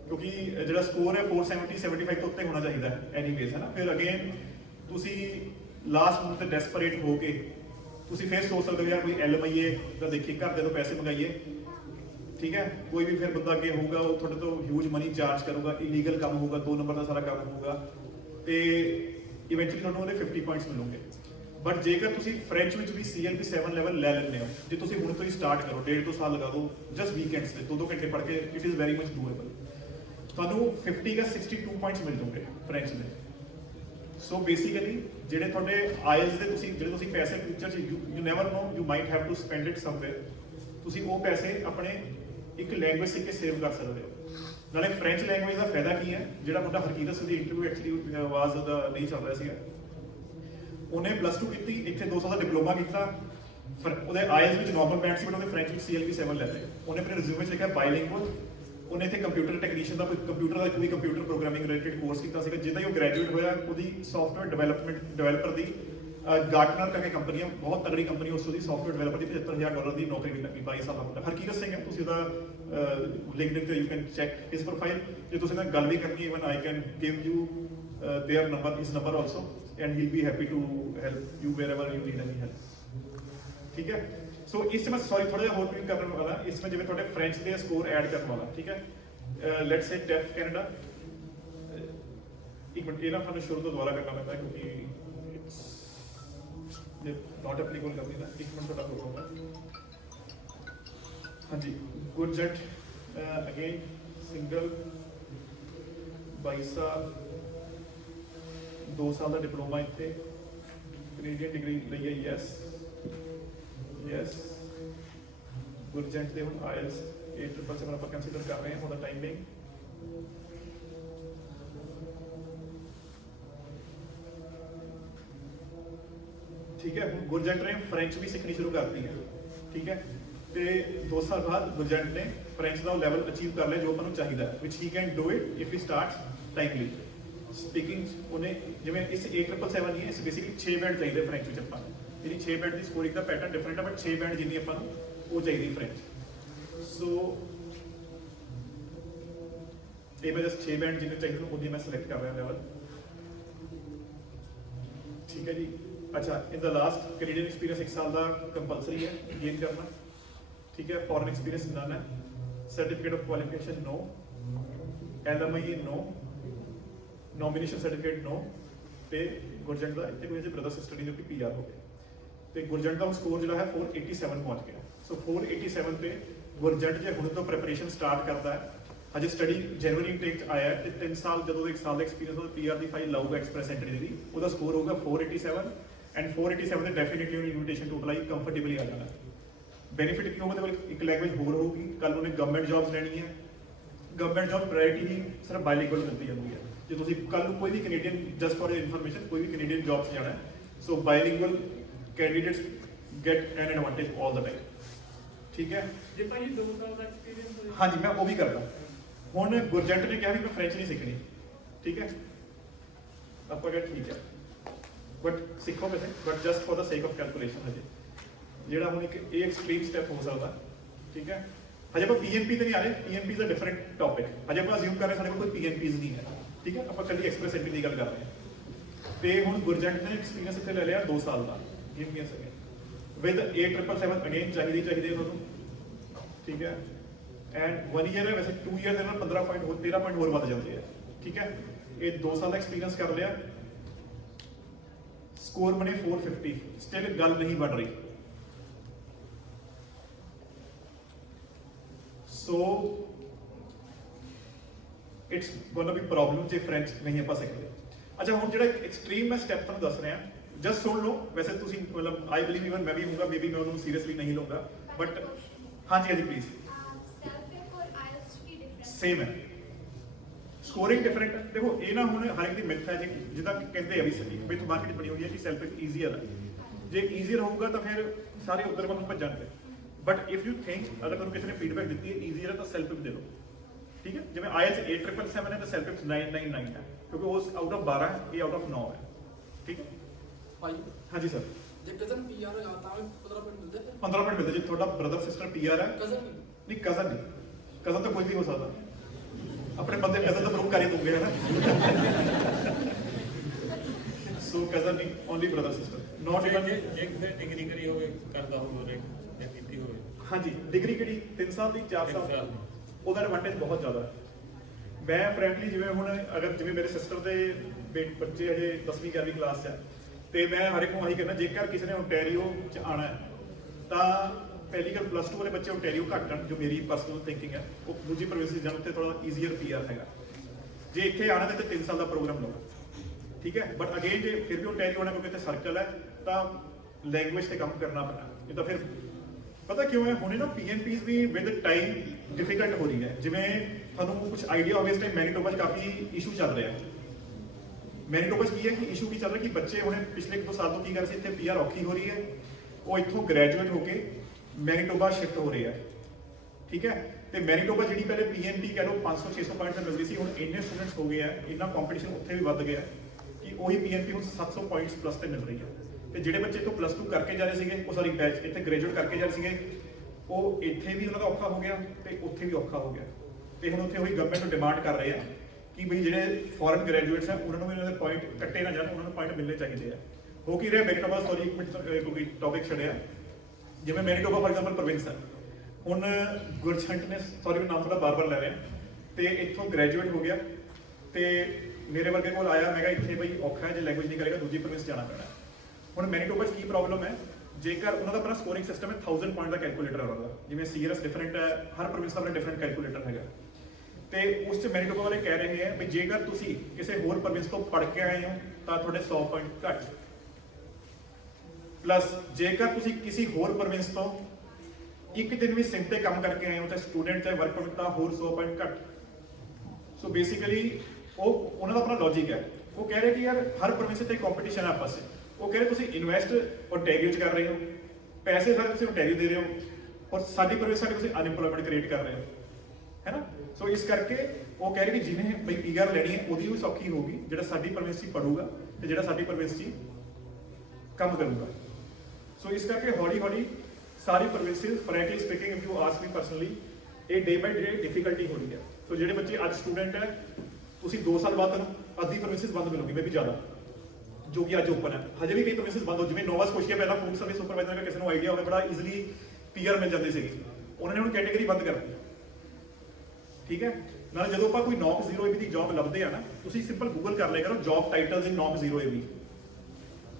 ਕਿਉਂਕਿ ਜਿਹੜਾ ਸਕੋਰ ਹੈ 470 75 ਤੋਂ ਉੱਤੇ ਹੋਣਾ ਚਾਹੀਦਾ ਹੈ ਐਨੀਵੇਜ਼ ਹੈ ਨਾ ਫਿਰ ਅਗੇਨ ਤੁਸੀਂ ਲਾਸਟ ਮੂਮੈਂਟ ਤੇ ਡੈਸਪਰੇਟ ਹੋ ਕੇ ਤੁਸੀਂ ਫਿਰ ਸੋਚ ਸਕਦੇ ਹੋ ਯਾਰ ਕੋਈ ਐਲਐਮਆਈਏ ਦਾ ਦੇਖੀ ਘਰ ਦੇ ਤੋਂ ਪੈਸੇ ਮੰਗਾਈਏ ਠੀਕ ਹੈ ਕੋਈ ਵੀ ਫਿਰ ਬੰਦਾ ਅੱਗੇ ਹੋਊਗਾ ਉਹ ਤੁਹਾਡੇ ਤੋਂ ਹਿਊਜ ਮਨੀ ਚਾਰਜ ਕਰੂਗਾ ਇਲੀਗਲ ਕੰਮ ਹੋਊਗਾ 2 ਨੰਬਰ ਦਾ ਸਾਰਾ ਕੰਮ ਹੋਊਗਾ ਤੇ ਇਵੈਂਚੁਅਲੀ ਤੁਹਾਨੂੰ ਉਹਦੇ 50 ਪੁਆਇੰਟਸ ਮਿਲਣਗੇ ਬਟ ਜੇਕਰ ਤੁਸੀਂ ਫ੍ਰੈਂਚ ਵਿੱਚ ਵੀ CLP 7 ਲੈਵਲ ਲੈ ਲੈਂਦੇ ਹੋ ਜੇ ਤੁਸੀਂ ਹੁਣ ਤੋਂ ਹੀ ਸਟਾਰਟ ਕਰੋ 1.5 ਸਾਲ ਲਗਾ ਦਿਓ ਜਸਟ ਵੀਕਐਂਡਸ ਤੇ 2-2 ਘੰਟੇ ਪੜ੍ਹ ਕੇ ਇਟ ਇਜ਼ ਵੈਰੀ ਮਚ ਡੂਏਬਲ ਤੁਹਾਨੂੰ 50 ਜਾਂ 62 ਪੁਆਇੰਟਸ ਮਿਲ ਜਾਣਗੇ ਫ੍ਰੈਂਚ ਦੇ ਸੋ ਬੇਸਿਕਲੀ ਜਿਹੜੇ ਤੁਹਾਡੇ ਆਇਲਸ ਦੇ ਜਿਹੜੇ ਪੈਸੇ ਫਿਊਚਰ ਚ you never know you might have to spend it somewhere ਤੁਸੀਂ ਉਹ ਪੈਸੇ ਆਪਣੇ ਇੱਕ ਲੈਂਗੁਏਜ ਸਿੱਖ ਕੇ ਸੇਵ ਕਰ ਸਕਦੇ ਹੋ ਨਾਲੇ ਫ੍ਰੈਂਚ ਲੈਂਗੁਏਜ ਦਾ ਫਾਇਦਾ ਕੀ ਹੈ ਜਿਹੜਾ ਮੁੰਡਾ ਹਰਕੀਰਤ ਦੀ ਇੰਟਰਵਿਊ ਐਕਚੁਅਲੀ ਆਵਾਜ਼ ਦਾ ਨਹੀਂ ਚੱਲ ਰਿਹਾ ਸੀਗਾ ਉਹਨੇ +2 ਕੀਤੀ ਇੱਥੇ 2 ਸਾਲ ਦਾ ਡਿਪਲੋਮਾ ਕੀਤਾ ਉਹਦੇ ਆਇਲਸ ਵਿੱਚ ਨਾਰਮਲ ਬੈਂਡ ਸੀ ਬਟ ਉਹਨੇ ਫ੍ਰੈਂਚ ਵਿੱਚ CLP 7 ਲੈ ਲਿਆ ਉਹਨੇ ਆਪਣੇ ਰਿਜ਼ਿਊਮੇ ਵਿੱਚ ਲਿਖਿਆ ਬਾਇਲਿੰਗੁਅਲ ਉਹਨੇ ਇੱਥੇ ਕੰਪਿਊਟਰ ਟੈਕਨੀਸ਼ੀਅਨ ਦਾ ਕੋਈ ਕੰਪਿਊਟਰ ਪ੍ਰੋਗਰਾਮਿੰਗ ਰਿਲੇਟਡ ਕੋਰਸ ਕੀਤਾ ਸੀਗਾ ਜਿਹਦਾ ਹੀ ਉਹ ਗ੍ਰੈਜੂਏਟ ਹੋਇਆ ਉਹਦੀ ਸੌਫਟਵੇਅਰ ਡਿਵੈਲਪਰ ਦੀ ਗਾਰਟਨਰ ਕਰਕੇ ਕੰਪਨੀ ਹੈ ਬਹੁਤ ਤਗੜੀ ਕੰਪਨੀ ਉਸ ਦੀ ਸੌਫਟਵੇਅਰ ਡਿਵੈਲਪਰ ਦੀ $75,000 ਦੀ ਨੌਕਰੀ ਵੀ ਲੱਗੀ 22 ਸਾਲ ਦਾ ਮੁੰਡਾ ਹਰਕੀਰਤ ਸਿੰਘ ਹੈ ਤੁਸੀਂ ਉਹਦਾ ਲਿੰਕਡਇਨ ਤੇ you can check his profile ਜੇ ਤੁਸੀਂ ਨਾਲ ਗੱਲ ਵੀ ਕਰਨੀ even I can give you their number इस number also and he will be happy to help you wherever you need any help ठीक है सो इसमें सॉरी थोड़ा जिहा होर ट्वीट करने वाला इसमें जिवें थोड़े फ्रेंच दे स्कोर ऐड करने वाला ठीक है लेट्स से डेफ कैनेडा एक मिनट ये ना थानू शुरू तो दोबारा करना पैंदा क्योंकि इट्स नॉट एप्लीकेबल करनी ना एक मिनट थोड़ा होगा हाँ जी गुरजट अगेन सिंगल बाईसा 2 ਸਾਲ ਦਾ ਡਿਪਲੋਮਾ ਇੱਥੇ ਕੈਨੇਡੀਅਨ ਡਿਗਰੀ ਲਈ ਹੈ ਯੈਸ ਗੁਰਜੰਟ ਦੇ ਹੁਣ ਆਇਲਸ 8777 ਆਪਾਂ ਕੰਸੀਡਰ ਕਰ ਰਹੇ ਹਾਂ ਉਹਦਾ ਟਾਈਮਿੰਗ ਠੀਕ ਹੈ ਹੁਣ ਗੁਰਜੰਟ ਨੇ ਫ੍ਰੈਂਚ ਵੀ ਸਿੱਖਣੀ ਸ਼ੁਰੂ ਕਰਤੀ ਹੈ ਠੀਕ ਹੈ ਤੇ 2 ਸਾਲ ਬਾਅਦ ਗੁਰਜੰਟ ਨੇ ਫ੍ਰੈਂਚ ਦਾ ਲੈਵਲ ਅਚੀਵ ਕਰ ਲਿਆ ਜੋ ਆਪਾਂ ਨੂੰ ਚਾਹੀਦਾ which he can do it if he starts timely speaking ਉਹਨੇ ਜਿਵੇਂ ਇਸ 8777 ਨਹੀਂ ਹੈ, ਇਸ ਬੇਸਿਕਲੀ 6 ਬੈਂਡ ਚਾਹੀਦੇ ਫ੍ਰੈਂਚ ਵਿੱਚ ਆਪਾਂ ਨੂੰ। ਜਿਹੜੀ 6 ਬੈਂਡ ਦੀ ਸਕੋਰਿੰਗ ਦਾ ਪੈਟਰਨ ਡਿਫਰੈਂਟ ਹੈ, ਬਟ 6 ਬੈਂਡ ਜਿੰਨੀ ਆਪਾਂ ਨੂੰ ਉਹ ਚਾਹੀਦੀ ਫ੍ਰੈਂਚ। ਸੋ ਇਹ ਮੈਂ ਜਸਟ 6 ਬੈਂਡ ਜਿੰਨੇ ਚਾਹੀਦੇ ਉਹਦੀ ਮੈਂ ਸਿਲੈਕਟ ਕਰ ਰਿਹਾ ਲੈਵਲ। ਠੀਕ ਹੈ ਜੀ। ਅੱਛਾ, ਇਨ ਦਾ ਲਾਸਟ ਕੈਨੇਡੀਅਨ ਐਕਸਪੀਰੀਅੰਸ 1 ਸਾਲ ਦਾ ਕੰਪਲਸਰੀ ਹੈ ਗੇਨ ਕਰਨਾ। ਠੀਕ ਹੈ, ਫੋਰਨ ਐਕਸਪੀਰੀਅੰਸ ਨਨ ਹੈ, certificate of qualification no, LMI no, nomination certificate no, ਤੇ ਗੁਰਜੰਟ ਦਾ ਇੱਥੇ ਕੋਈ ਅਜੇ ਬ੍ਰਦਰ ਸਿਸਟਰ ਨਹੀਂ ਜੋ ਕਿ PR ਹੋ ਗਏ। ਤੇ ਗੁਰਜੰਟ ਦਾ ਸਕੋਰ ਜਿਹੜਾ ਹੈ 487 ਪਹੁੰਚ ਗਿਆ। ਸੋ 487 ਤੇ ਗੁਰਜੰਟ ਜੇ ਹੁਣ ਤੋਂ ਪ੍ਰੈਪਰੇਸ਼ਨ ਸਟਾਰਟ ਕਰਦਾ ਹੈ, ਹਜੇ ਸਟੱਡੀ ਜਨਵਰੀ ਇਨਟੇਕ 'ਚ ਆਇਆ ਤੇ 3 ਸਾਲ ਜਦੋਂ 1 ਸਾਲ ਦਾ ਐਕਸਪੀਰੀਅੰਸ ਉਹਦਾ PR ਦੀ ਫਾਈਲ ਲਾਊਗਾ ਐਕਸਪ੍ਰੈਸ ਐਂਟਰੀ ਦੀ, ਉਹਦਾ ਸਕੋਰ ਹੋਊਗਾ 487 ਐਂਡ 487 ਤੇ ਡੈਫੀਨਿਟਲੀ ਉਹਨੂੰ ਇਨਵੀਟੇਸ਼ਨ ਟੂ ਅਪਲਾਈ ਕੰਫਰਟੇਬਲੀ ਆ ਜਾਣਾ। ਬੈਨੀਫਿਟ ਕੀ ਹੋਊਗਾ, ਉਹਦੇ ਕੋਲ ਇੱਕ ਲੈਂਗੁਏਜ ਹੋਰ ਹੋਊਗੀ, ਕੱਲ ਉਹਨੇ ਗਵਰਨਮੈਂਟ ਜੌਬਸ ਲੈਣੀ ਹੈ। ਗਵਰਨਮੈਂਟ ਜੌਬ ਪ੍ਰਾਇੋਰਟੀ ਹੀ ਸਿਰਫ ਬਾਇਲਿੰਗੁਅਲ ਦਿੱਤੀ ਜਾਂਦੀ ਹੈ। ਜੇ ਤੁਸੀਂ ਕੱਲ ਨੂੰ ਕੋਈ ਵੀ ਕੈਨੇਡੀਅਨ, ਜਸਟ ਫॉर ਇਨਫੋਰਮੇਸ਼ਨ, ਕੋਈ ਵੀ ਕੈਨੇਡੀਅਨ ਜੌਬ 'ਚ ਜਾਣਾ ਹੈ, ਸੋ ਬਾਇਲਿੰਗੁਅਲ ਕੈਂਡੀਡੇਟਸ ਗੈਟ ਐਨ ਐਡਵਾਂਟੇਜ ਆਲ ਦਾ ਟਾਈਮ। ਠੀਕ ਹੈ, ਜੇ ਭਾਈ 2 ਸਾਲ ਦਾ ਐਕਸਪੀਰੀਅੰਸ ਹੋਵੇ। ਹਾਂਜੀ ਮੈਂ ਉਹ ਵੀ ਕਰਦਾ। ਹੁਣ ਗੁਰਜੰਟ ਨੇ ਕਿਹਾ ਵੀ ਮੈਂ ਫ੍ਰੈਂਚ ਨਹੀਂ ਸਿੱਖਣੀ। ਠੀਕ ਹੈ, ਆਪਾਂ ਕਿਹਾ ਠੀਕ ਹੈ, ਬਟ ਸਿੱਖੋ ਵੈਸੇ, ਬਟ ਜਸਟ ਫॉर ਦਾ ਸੇਕ ਆਫ ਕੈਲਕੂਲੇਸ਼ਨ ਹਜੇ, ਜਿਹੜਾ ਹੁਣ ਇੱਕ ਇਹ ਐਕਸਟ੍ਰੀਮ ਸਟੈਪ ਹੋ ਸਕਦਾ। ਠੀਕ ਹੈ, ਹਜੇ ਆਪਾਂ PNP ਤੇ ਨਹੀਂ ਆ ਰਹੇ, PNP ਦਾ ਡਿਫਰੈਂਟ ਟੌਪਿਕ। ਹਜੇ ਆਪਾਂ ਅਸਿਊਮ ਕਰ ਰਹੇ ਸਾਡੇ ਕੋਲ ਕੋਈ PNPs ਨਹੀਂ ਹੈ। ਠੀਕ ਹੈ, ਆਪਾਂ ਕੱਲੀ ਐਕਸਪ੍ਰੈਸ ਐਂਟਰੀ ਦੀ ਗੱਲ ਕਰ ਰਹੇ ਹਾਂ। ਤੇ ਹੁਣ ਗੁਰਜੰਟ ਨੇ ਐਕਸਪੀਰੀਅੰਸ ਇੱਥੇ ਲੈ ਲਿਆ 2 ਸਾਲ ਦਾ, give me a second, with 8777 again ਚਾਹੀਦੀ ਉਹਨਾਂ ਨੂੰ। ਠੀਕ ਹੈ, ਐਂਡ 1 ਈਅਰ ਹੈ, ਵੈਸੇ 2 ਈਅਰ ਦੇ ਨਾਲ 15 ਪੁਆਇੰਟ ਹੋਰ 13 ਪੁਆਇੰਟ ਹੋਰ ਵੱਧ ਜਾਂਦੇ ਆ। ਠੀਕ ਹੈ, ਇਹ 2 ਸਾਲ ਦਾ ਐਕਸਪੀਰੀਅੰਸ ਕਰ ਲਿਆ, ਸਕੋਰ ਬਣੇ 450, ਸਟਿਲ ਗੱਲ ਨਹੀਂ ਬਣ ਰਹੀ। ਸੋ ਇਟਸ ਗੋਨਾ ਬੀ ਪ੍ਰੋਬਲਮ ਜੇ ਫ੍ਰੈਂਚ ਨਹੀਂ ਆਪਾਂ ਸਿੱਖਦੇ। ਅੱਛਾ, ਹੁਣ ਜਿਹੜਾ ਐਕਸਟ੍ਰੀਮ ਮੈਂ ਸਟੈਪ ਤੁਹਾਨੂੰ ਦੱਸ ਰਿਹਾ, ਜਸਟ ਸੁਣ ਲਓ। ਵੈਸੇ ਤੁਸੀਂ ਮਤਲਬ ਆਈ ਬਿਲੀਵ ਇਵਨ ਮੈਂ ਵੀ ਹੋਊਗਾ, ਮੇਬੀ ਮੈਂ ਉਹਨੂੰ ਸੀਰੀਅਸਲੀ ਨਹੀਂ ਲਊਂਗਾ, ਬਟ ਹਾਂਜੀ ਹਾਂਜੀ ਪਲੀਜ਼। ਸੇਮ ਹੈ, ਸਕੋਰਿੰਗ ਡਿਫਰੈਂਟ ਹੈ। ਦੇਖੋ ਇਹ ਨਾ ਹੁਣ ਹਰ ਇੱਕ ਦੀ ਮਿਥ ਹੈ, ਜਿੱਦਾਂ ਕਹਿੰਦੇ ਆ ਵੀ ਸਹੀ ਵੀ ਮਾਰਕੀਟ ਬਣੀ ਹੋਈ ਹੈ ਕਿ ਸੈਲਫ ਈਜ਼ੀਅਰ ਹੈ। ਜੇ ਈਜ਼ੀਅਰ ਹੋਊਗਾ ਤਾਂ ਫਿਰ ਸਾਰੇ ਉੱਧਰ ਵੱਲ ਨੂੰ ਭੱਜਣਗੇ। ਬਟ ਇਫ ਯੂ ਥਿੰਕ, ਅਗਰ ਤੁਹਾਨੂੰ ਕਿਸੇ ਨੇ ਫੀਡਬੈਕ ਦਿੱਤੀ ਹੈ ਈਜ਼ੀਅਰ ਹੈ ਤਾਂ ਸੈਲਫ ਦੇ ਦਿਓ। ਠੀਕ ਹੈ, ਜਿਵੇਂ IELTS 8777 ਹੈ ਤਾਂ ਸੈਲਫ 999 ਹੈ, ਕਿਉਂਕਿ ਉਸ ਆਊਟ ਆਫ 12 ਹੈ, ਇਹ ਆਊਟ ਆਫ 9 ਹੈ। ਠੀਕ ਹੈ ਭਾਈ, ਹਾਂਜੀ ਸਰ। ਜੇ ਕਜ਼ਨ PR ਹੋ ਜਾਂਦਾ ਤਾਂ ਵੀ 15 ਮਿੰਟ ਮਿਲਦੇ ਫਿਰ? 15 ਮਿੰਟ ਮਿਲਦੇ ਜੇ ਤੁਹਾਡਾ ਬ੍ਰਦਰ ਸਿਸਟਰ PR ਹੈ। ਕਜ਼ਨ ਨਹੀਂ, ਕਜ਼ਨ ਨਹੀਂ, ਕਜ਼ਨ ਤਾਂ ਕੋਈ ਵੀ ਹੋ ਸਕਦਾ। ਆਪਣੇ ਬੰਦੇ ਕਜ਼ਨ ਤਾਂ ਪ੍ਰੂਵ ਕਰ ਹੀ ਦੂੰਗੇ, ਹੈ ਨਾ। ਸੋ ਕਜ਼ਨ ਨਹੀਂ, only brother sister, not even ਜੇ ਕਿਸੇ ਡਿਗਰੀ ਕਰੀ ਹੋਵੇ, ਕਰਦਾ ਹੋਵੇ ਜਾਂ ਕੀਤੀ ਹੋਵੇ। ਹਾਂਜੀ, ਡਿਗਰੀ ਕਿਹੜੀ 3 ਸਾਲ ਦੀ 4 3 ਸਾਲ ਸਾਲ। ਉਹਦਾ ਐਡਵਾਂਟੇਜ ਬਹੁਤ ਜ਼ਿਆਦਾ ਹੈ। ਮੈਂ ਫਰੈਂਕਲੀ ਜਿਵੇਂ ਹੁਣ ਅਗਰ ਜਿਵੇਂ ਮੇਰੇ ਸਿਸਟਰ ਦੇ ਬੱਚੇ ਹਜੇ 10ਵੀਂ 11ਵੀਂ ਕਲਾਸ 'ਚ ਹੈ, ਤੇ ਮੈਂ ਹਰ ਇੱਕ ਨੂੰ ਆਹੀ ਕਹਿੰਦਾ, ਜੇਕਰ ਕਿਸੇ ਨੇ ਓਨਟੈਰੀਓ 'ਚ ਆਉਣਾ ਹੈ ਤਾਂ ਪਹਿਲੀ ਗੱਲ +2 ਵਾਲੇ ਬੱਚੇ ਓਨਟੈਰੀਓ ਘੱਟ ਕਰਨ, ਜੋ ਮੇਰੀ ਪਰਸਨਲ ਥਿੰਕਿੰਗ ਹੈ। ਉਹ ਦੂਜੀ ਪ੍ਰੋਵਿੰਸ ਜਾਣ ਉੱਤੇ ਥੋੜਾ ਈਜ਼ੀਅਰ PR ਹੈਗਾ। ਜੇ ਇੱਥੇ ਆਉਣਾ ਤਾਂ 3 ਸਾਲ ਦਾ ਪ੍ਰੋਗਰਾਮ ਲਓ। ਠੀਕ ਹੈ, ਬਟ ਅਗੇਨ ਜੇ ਫਿਰ ਵੀ ਓਨਟੈਰੀਓ ਆਉਣਾ ਕਿਉਂਕਿ ਇੱਥੇ ਸਰਕਲ ਹੈ ਤਾਂ ਲੈਂਗੁਏਜ ਤੇ ਕੰਮ ਕਰਨਾ ਪੈਣਾ। ਇਹ ਤਾਂ ਫਿਰ ਪਤਾ ਕਿਉਂ ਹੈ, ਹੁਣੇ ਨਾ PNPs ਵੀ ਵਿਦ ਟਾਈਮ ਡਿਫਿਕਲਟ ਹੋ ਰਹੀ ਹੈ। ਜਿਵੇਂ ਤੁਹਾਨੂੰ ਕੁਝ ਆਈਡੀਆ ਹੋਵੇ, ਇਸ ਟਾਈਮ ਮੈਨੀਟੋਬਾ 'ਚ ਕਾਫੀ ਇਸ਼ੂ ਚੱਲ ਰਿਹਾ। ਮੈਨੀਟੋਬਾ 'ਚ ਕੀ ਹੈ ਕਿ ਇਸ਼ੂ ਕੀ ਚੱਲ ਰਿਹਾ ਕਿ ਬੱਚੇ ਹੁਣੇ ਪਿਛਲੇ 1-2 ਸਾਲ ਤੋਂ ਕੀ ਕਰ ਰਹੇ ਸੀ, ਇੱਥੇ PR ਔਖੀ ਹੋ ਰਹੀ ਹੈ, ਉਹ ਇੱਥੋਂ ਗ੍ਰੈਜੂਏਟ ਹੋ ਕੇ ਮੈਨੀਟੋਬਾ ਸ਼ਿਫਟ ਹੋ ਰਹੇ ਆ। ਠੀਕ ਹੈ, ਤੇ ਮੈਨੀਟੋਬਾ ਜਿਹੜੀ ਪਹਿਲੇ PNP ਕਹਿ ਲਓ 500-600 ਪੁਆਇੰਟ ਤੇ ਮਿਲਦੀ ਸੀ, ਹੁਣ ਇੰਨੇ ਸਟੂਡੈਂਟਸ ਹੋ ਗਏ ਆ, ਇੰਨਾ ਕੰਪੀਟੀਸ਼ਨ ਉੱਥੇ ਵੀ ਵੱਧ ਗਿਆ ਕਿ ਉਹੀ PNP ਹੁਣ 700 ਪੁਆਇੰਟਸ ਪਲੱਸ ਤੇ ਮਿਲ ਰਹੀ ਹੈ। ਤੇ ਜਿਹੜੇ ਬੱਚੇ ਤੋਂ +2 ਕਰਕੇ ਜਾ ਰਹੇ ਸੀਗੇ, ਉਹ ਸਾਰੀ ਬੈਚ ਇੱਥੇ ਗ੍ਰੈਜੂਏਟ ਕਰਕੇ ਜਾ ਰਹੇ ਸੀਗੇ, ਉਹ ਇੱਥੇ ਵੀ ਉਹਨਾਂ ਦਾ ਔਖਾ ਹੋ ਗਿਆ ਤੇ ਉੱਥੇ ਵੀ ਔਖਾ ਹੋ ਗਿਆ। ਤੇ ਹੁਣ ਉੱਥੇ ਉਹੀ ਗਵਰਨਮੈਂਟ ਨੂੰ ਡਿਮਾਂਡ ਕਰ ਰਹੇ ਆ ਕਿ ਬਈ ਜਿਹੜੇ ਫੋਰਨ ਗ੍ਰੈਜੂਏਟਸ ਆ ਉਹਨਾਂ ਨੂੰ ਵੀ ਇਹਨਾਂ ਦੇ ਪੁਆਇੰਟ ਕੱਟੇ ਨਾ ਜਾਣ, ਉਹਨਾਂ ਨੂੰ ਪੁਆਇੰਟ ਮਿਲਣੇ ਚਾਹੀਦੇ ਆ। ਹੋ ਕੀ ਰਿਹਾ ਮੈਨੀਟੋਬਾ, ਸੌਰੀ ਇੱਕ ਮਿੰਟ ਕੋਈ ਟੌਪਿਕ ਛੱਡਿਆ, ਜਿਵੇਂ ਮੈਨੀਟੋਬਾ ਫॉर ਐਗਜ਼ਾਮਪਲ ਪ੍ਰੋਵਿੰਸ ਹੈ, ਹੁਣ ਗੁਰਜੰਟ ਨੇ, ਸੌਰੀ ਮੈਂ ਨਾਮ ਥੋੜਾ ਬਾਰ-ਬਾਰ ਲੈ ਰਿਹਾ, ਤੇ ਇੱਥੋਂ ਗ੍ਰੈਜੂਏਟ ਹੋ ਗਿਆ ਤੇ ਮੇਰੇ ਵਰਗੇ ਕੋਲ ਆਇਆ, ਮੈਂ ਕਿਹਾ ਇੱਥੇ ਬਈ ਔਖਾ ਹੈ, ਜੇ ਲੈਂਗੁਏਜ ਨਹੀਂ ਕਰੇਗਾ ਦੂਜੀ ਪ੍ਰੋਵਿੰਸ ਜਾਣਾ ਪੈਣਾ। ਹੁਣ ਮੈਨੀਟੋਬਾ 'ਚ ਕੀ ਪ੍ਰੋਬਲਮ ਹੈ, ਜੇਕਰ ਉਹਨਾਂ ਦਾ ਆਪਣਾ ਸਕੋਰਿੰਗ ਸਿਸਟਮ ਹੈ 1000 ਪੁਆਇੰਟ ਦਾ ਕੈਲਕੂਲੇਟਰ ਹੈ ਉਹਨਾਂ ਦਾ, ਜਿਵੇਂ CRS ਡਿਫਰੈਂਟ ਹੈ, ਹਰ ਪ੍ਰੋਵਿੰਸ ਦਾ ਆਪਣਾ ਡਿਫਰੈਂਟ ਕੈਲਕੂਲੇਟਰ ਹੈਗਾ। ਤੇ ਉਸ 'ਚ ਮੈਨੀਟੋਬਾ ਵਾਲੇ ਕਹਿ ਰਹੇ ਹੈ ਵੀ ਜੇਕਰ ਤੁਸੀਂ ਕਿਸੇ ਹੋਰ ਪ੍ਰੋਵਿੰਸ ਤੋਂ ਪੜ੍ਹ ਕੇ ਆਏ ਹੋ ਤਾਂ ਤੁਹਾਡੇ 100 ਪੁਆਇੰਟ ਘੱਟ, ਪਲੱਸ ਜੇਕਰ ਤੁਸੀਂ ਕਿਸੇ ਹੋਰ ਪ੍ਰੋਵਿੰਸ ਤੋਂ ਇੱਕ ਦਿਨ ਵੀ ਸਿਮ ਤੇ ਕੰਮ ਕਰਕੇ ਆਏ ਹੋ ਤਾਂ ਸਟੂਡੈਂਟ ਚਾਹੇ ਵਰਕ ਪਰਮਿਟ ਦਾ ਹੋਰ 100 ਪੁਆਇੰਟ ਘੱਟ। ਸੋ ਬੇਸਿਕਲੀ ਉਹ ਉਹਨਾਂ ਦਾ ਆਪਣਾ ਲੌਜੀਕ ਹੈ। ਉਹ ਕਹਿ ਰਹੇ ਕਿ ਯਾਰ ਹਰ ਪ੍ਰੋਵਿੰਸ ਤੇ ਕੰਪੀਟੀਸ਼ਨ ਹੈ ਆਪਸ 'ਚ। ਉਹ ਕਹਿ ਰਹੇ ਤੁਸੀਂ ਇਨਵੈਸਟ ਓਨਟੈਰੀਓ 'ਚ ਕਰ ਰਹੇ ਹੋ, ਪੈਸੇ ਸਾਰੇ ਤੁਸੀਂ ਓਨਟੈਰੀਓ ਦੇ ਰਹੇ ਹੋ, ਔਰ ਸਾਡੀ ਪ੍ਰੋਵਿੰਸ ਸਾਡੀ ਤੁਸੀਂ ਅਨਇੰਪਲੋਇਮੈਂਟ ਕ੍ਰੀਏਟ ਕਰ ਰਹੇ ਹੋ। ਹੈ ਨਾ। ਸੋ ਇਸ ਕਰਕੇ ਉਹ ਕਹਿ ਰਹੇ ਕਿ ਜਿਹਨੇ ਬਈ ਪੀਆਰ ਲੈਣੀ ਹੈ ਉਹਦੀ ਵੀ ਸੌਖੀ ਹੋਊਗੀ, ਜਿਹੜਾ ਸਾਡੀ ਪ੍ਰੋਵਿੰਸ 'ਚ ਪੜੂਗਾ ਤੇ ਜਿਹੜਾ ਸਾਡੀ ਪ੍ਰੋਵਿੰਸ 'ਚ ਕੰਮ ਕਰੂਗਾ। ਸੋ ਇਸ ਕਰਕੇ ਹੌਲੀ ਹੌਲੀ ਸਾਰੀ provinces frankly speaking if you ask me personally ਇਹ ਡੇ ਬਾਈ ਡੇ ਡਿਫਿਕਲਟੀ ਹੋ ਰਹੀ ਹੈ। ਸੋ ਜਿਹੜੇ ਬੱਚੇ ਅੱਜ ਸਟੂਡੈਂਟ ਹੈ ਤੁਸੀਂ 2 ਸਾਲ ਬਾਅਦ ਤੁਹਾਨੂੰ ਅੱਧੀ ਪ੍ਰੋਵਿੰਸਿਸ ਬੰਦ ਮਿਲੂਗੀ, ਮੈਂ ਵੀ ਜ਼ਿਆਦਾ ਜੋ ਕਿ ਅੱਜ ਓਪਨ ਹੈ। ਹਜੇ ਵੀ ਕਈ ਪ੍ਰੋਵਿੰਸਿਸ ਬੰਦ ਹੋ, ਜਿਵੇਂ ਨੋਵਾ ਸਕੋਸ਼ੀਆ ਪਹਿਲਾਂ ਫੂਡ ਸਰਵਿਸ ਸੁਪਰਵਾਈਜ਼ਰ ਦਾ ਕਿਸੇ ਨੂੰ ਆਈਡੀਆ ਹੋਵੇ ਬੜਾ ਈਜ਼ੀਲੀ ਪੀਆਰ ਮਿਲ ਜਾਂਦੀ ਸੀਗੀ, ਉਹਨਾਂ ਨੇ ਹੁਣ ਕੈਟੇਗਰੀ ਬੰਦ ਕਰਤੀ। ਠੀਕ ਹੈ, ਨਾਲ ਜਦੋਂ ਆਪਾਂ ਕੋਈ ਨੌਕ 0AB ਦੀ ਜੌਬ ਲੱਭਦੇ ਆ ਨਾ, ਤੁਸੀਂ ਸਿੰਪਲ ਗੂਗਲ ਕਰ ਲਿਆ ਕਰੋ ਜੌਬ ਟਾਈਟਲਸ ਇਨ ਨੌਕ 0AB,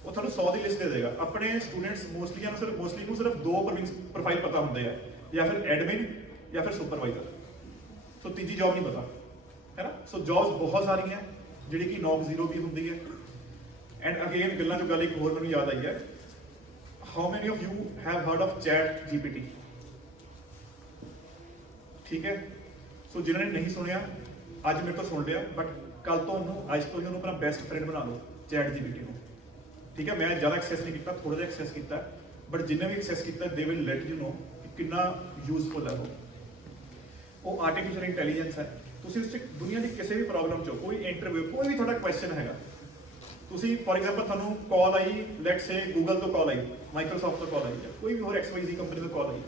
ਉਹ ਤੁਹਾਨੂੰ 100 ਦੀ ਲਿਸਟ ਦੇ ਦੇਗਾ। ਆਪਣੇ ਸਟੂਡੈਂਟਸ ਮੋਸਟਲੀ ਨੂੰ ਸਿਰਫ 2 ਪ੍ਰੋਫਾਈਲ ਪਤਾ ਹੁੰਦੇ ਆ, ਜਾਂ ਫਿਰ ਐਡਮਿਨ ਜਾਂ ਫਿਰ ਸੁਪਰਵਾਈਜ਼ਰ। ਸੋ ਤੀਜੀ ਜੌਬ ਨਹੀਂ ਪਤਾ, ਹੈ ਨਾ। ਸੋ ਜੌਬਸ ਬਹੁਤ ਸਾਰੀਆਂ ਜਿਹੜੀ ਕਿ ਨੌਕ 0B ਹੁੰਦੀ ਹੈ। ਐਂਡ ਅਗੇਨ ਗੱਲਾਂ ਚੋਂ ਗੱਲ ਇੱਕ ਹੋਰ ਮੈਨੂੰ ਯਾਦ ਆਈ ਹੈ, how many of you have heard of chat GPT? ਠੀਕ ਹੈ, ਸੋ ਜਿਨ੍ਹਾਂ ਨੇ ਨਹੀਂ ਸੁਣਿਆ ਅੱਜ ਮੇਰੇ ਤੋਂ ਸੁਣ ਲਿਆ, ਬਟ ਕੱਲ ਤੋਂ ਉਹਨੂੰ ਆਪਣਾ ਬੈਸਟ ਫਰੈਂਡ ਬਣਾ ਲਓ ਚੈਟ GPT ਨੂੰ। ਠੀਕ ਹੈ, ਮੈਂ ਜ਼ਿਆਦਾ ਐਕਸੈਸ ਨਹੀਂ ਕੀਤਾ, ਥੋੜਾ ਜਿਹਾ ਐਕਸੈਸ ਕੀਤਾ, ਬਟ ਜਿੰਨੇ ਵੀ ਐਕਸੈਸ ਕੀਤਾ they will let you know ਕਿ ਕਿੰਨਾ ਯੂਜ਼ਫੁਲ ਹੈ ਉਹ ਆਰਟੀਫੀਸ਼ੀਅਲ ਇੰਟੈਲੀਜੈਂਸ ਹੈ। ਤੁਸੀਂ ਉਸ 'ਚ ਦੁਨੀਆ ਦੀ ਕਿਸੇ ਵੀ ਪ੍ਰੋਬਲਮ 'ਚੋਂ ਕੋਈ ਇੰਟਰਵਿਊ ਕੋਈ ਵੀ ਤੁਹਾਡਾ ਕੁਐਸਚਨ ਹੈਗਾ, ਤੁਸੀਂ ਫੋਰ ਐਗਜ਼ਾਮਪਲ ਤੁਹਾਨੂੰ ਕਾਲ ਆਈ, ਲੈਟਸ ਸੇ ਗੂਗਲ ਤੋਂ ਕਾਲ ਆਈ, ਮਾਈਕਰੋਸਾਫਟ ਤੋਂ ਕਾਲ ਆਈ, ਜਾਂ ਕੋਈ ਵੀ ਹੋਰ XYZ ਕੰਪਨੀ ਤੋਂ ਕਾਲ ਆਈ,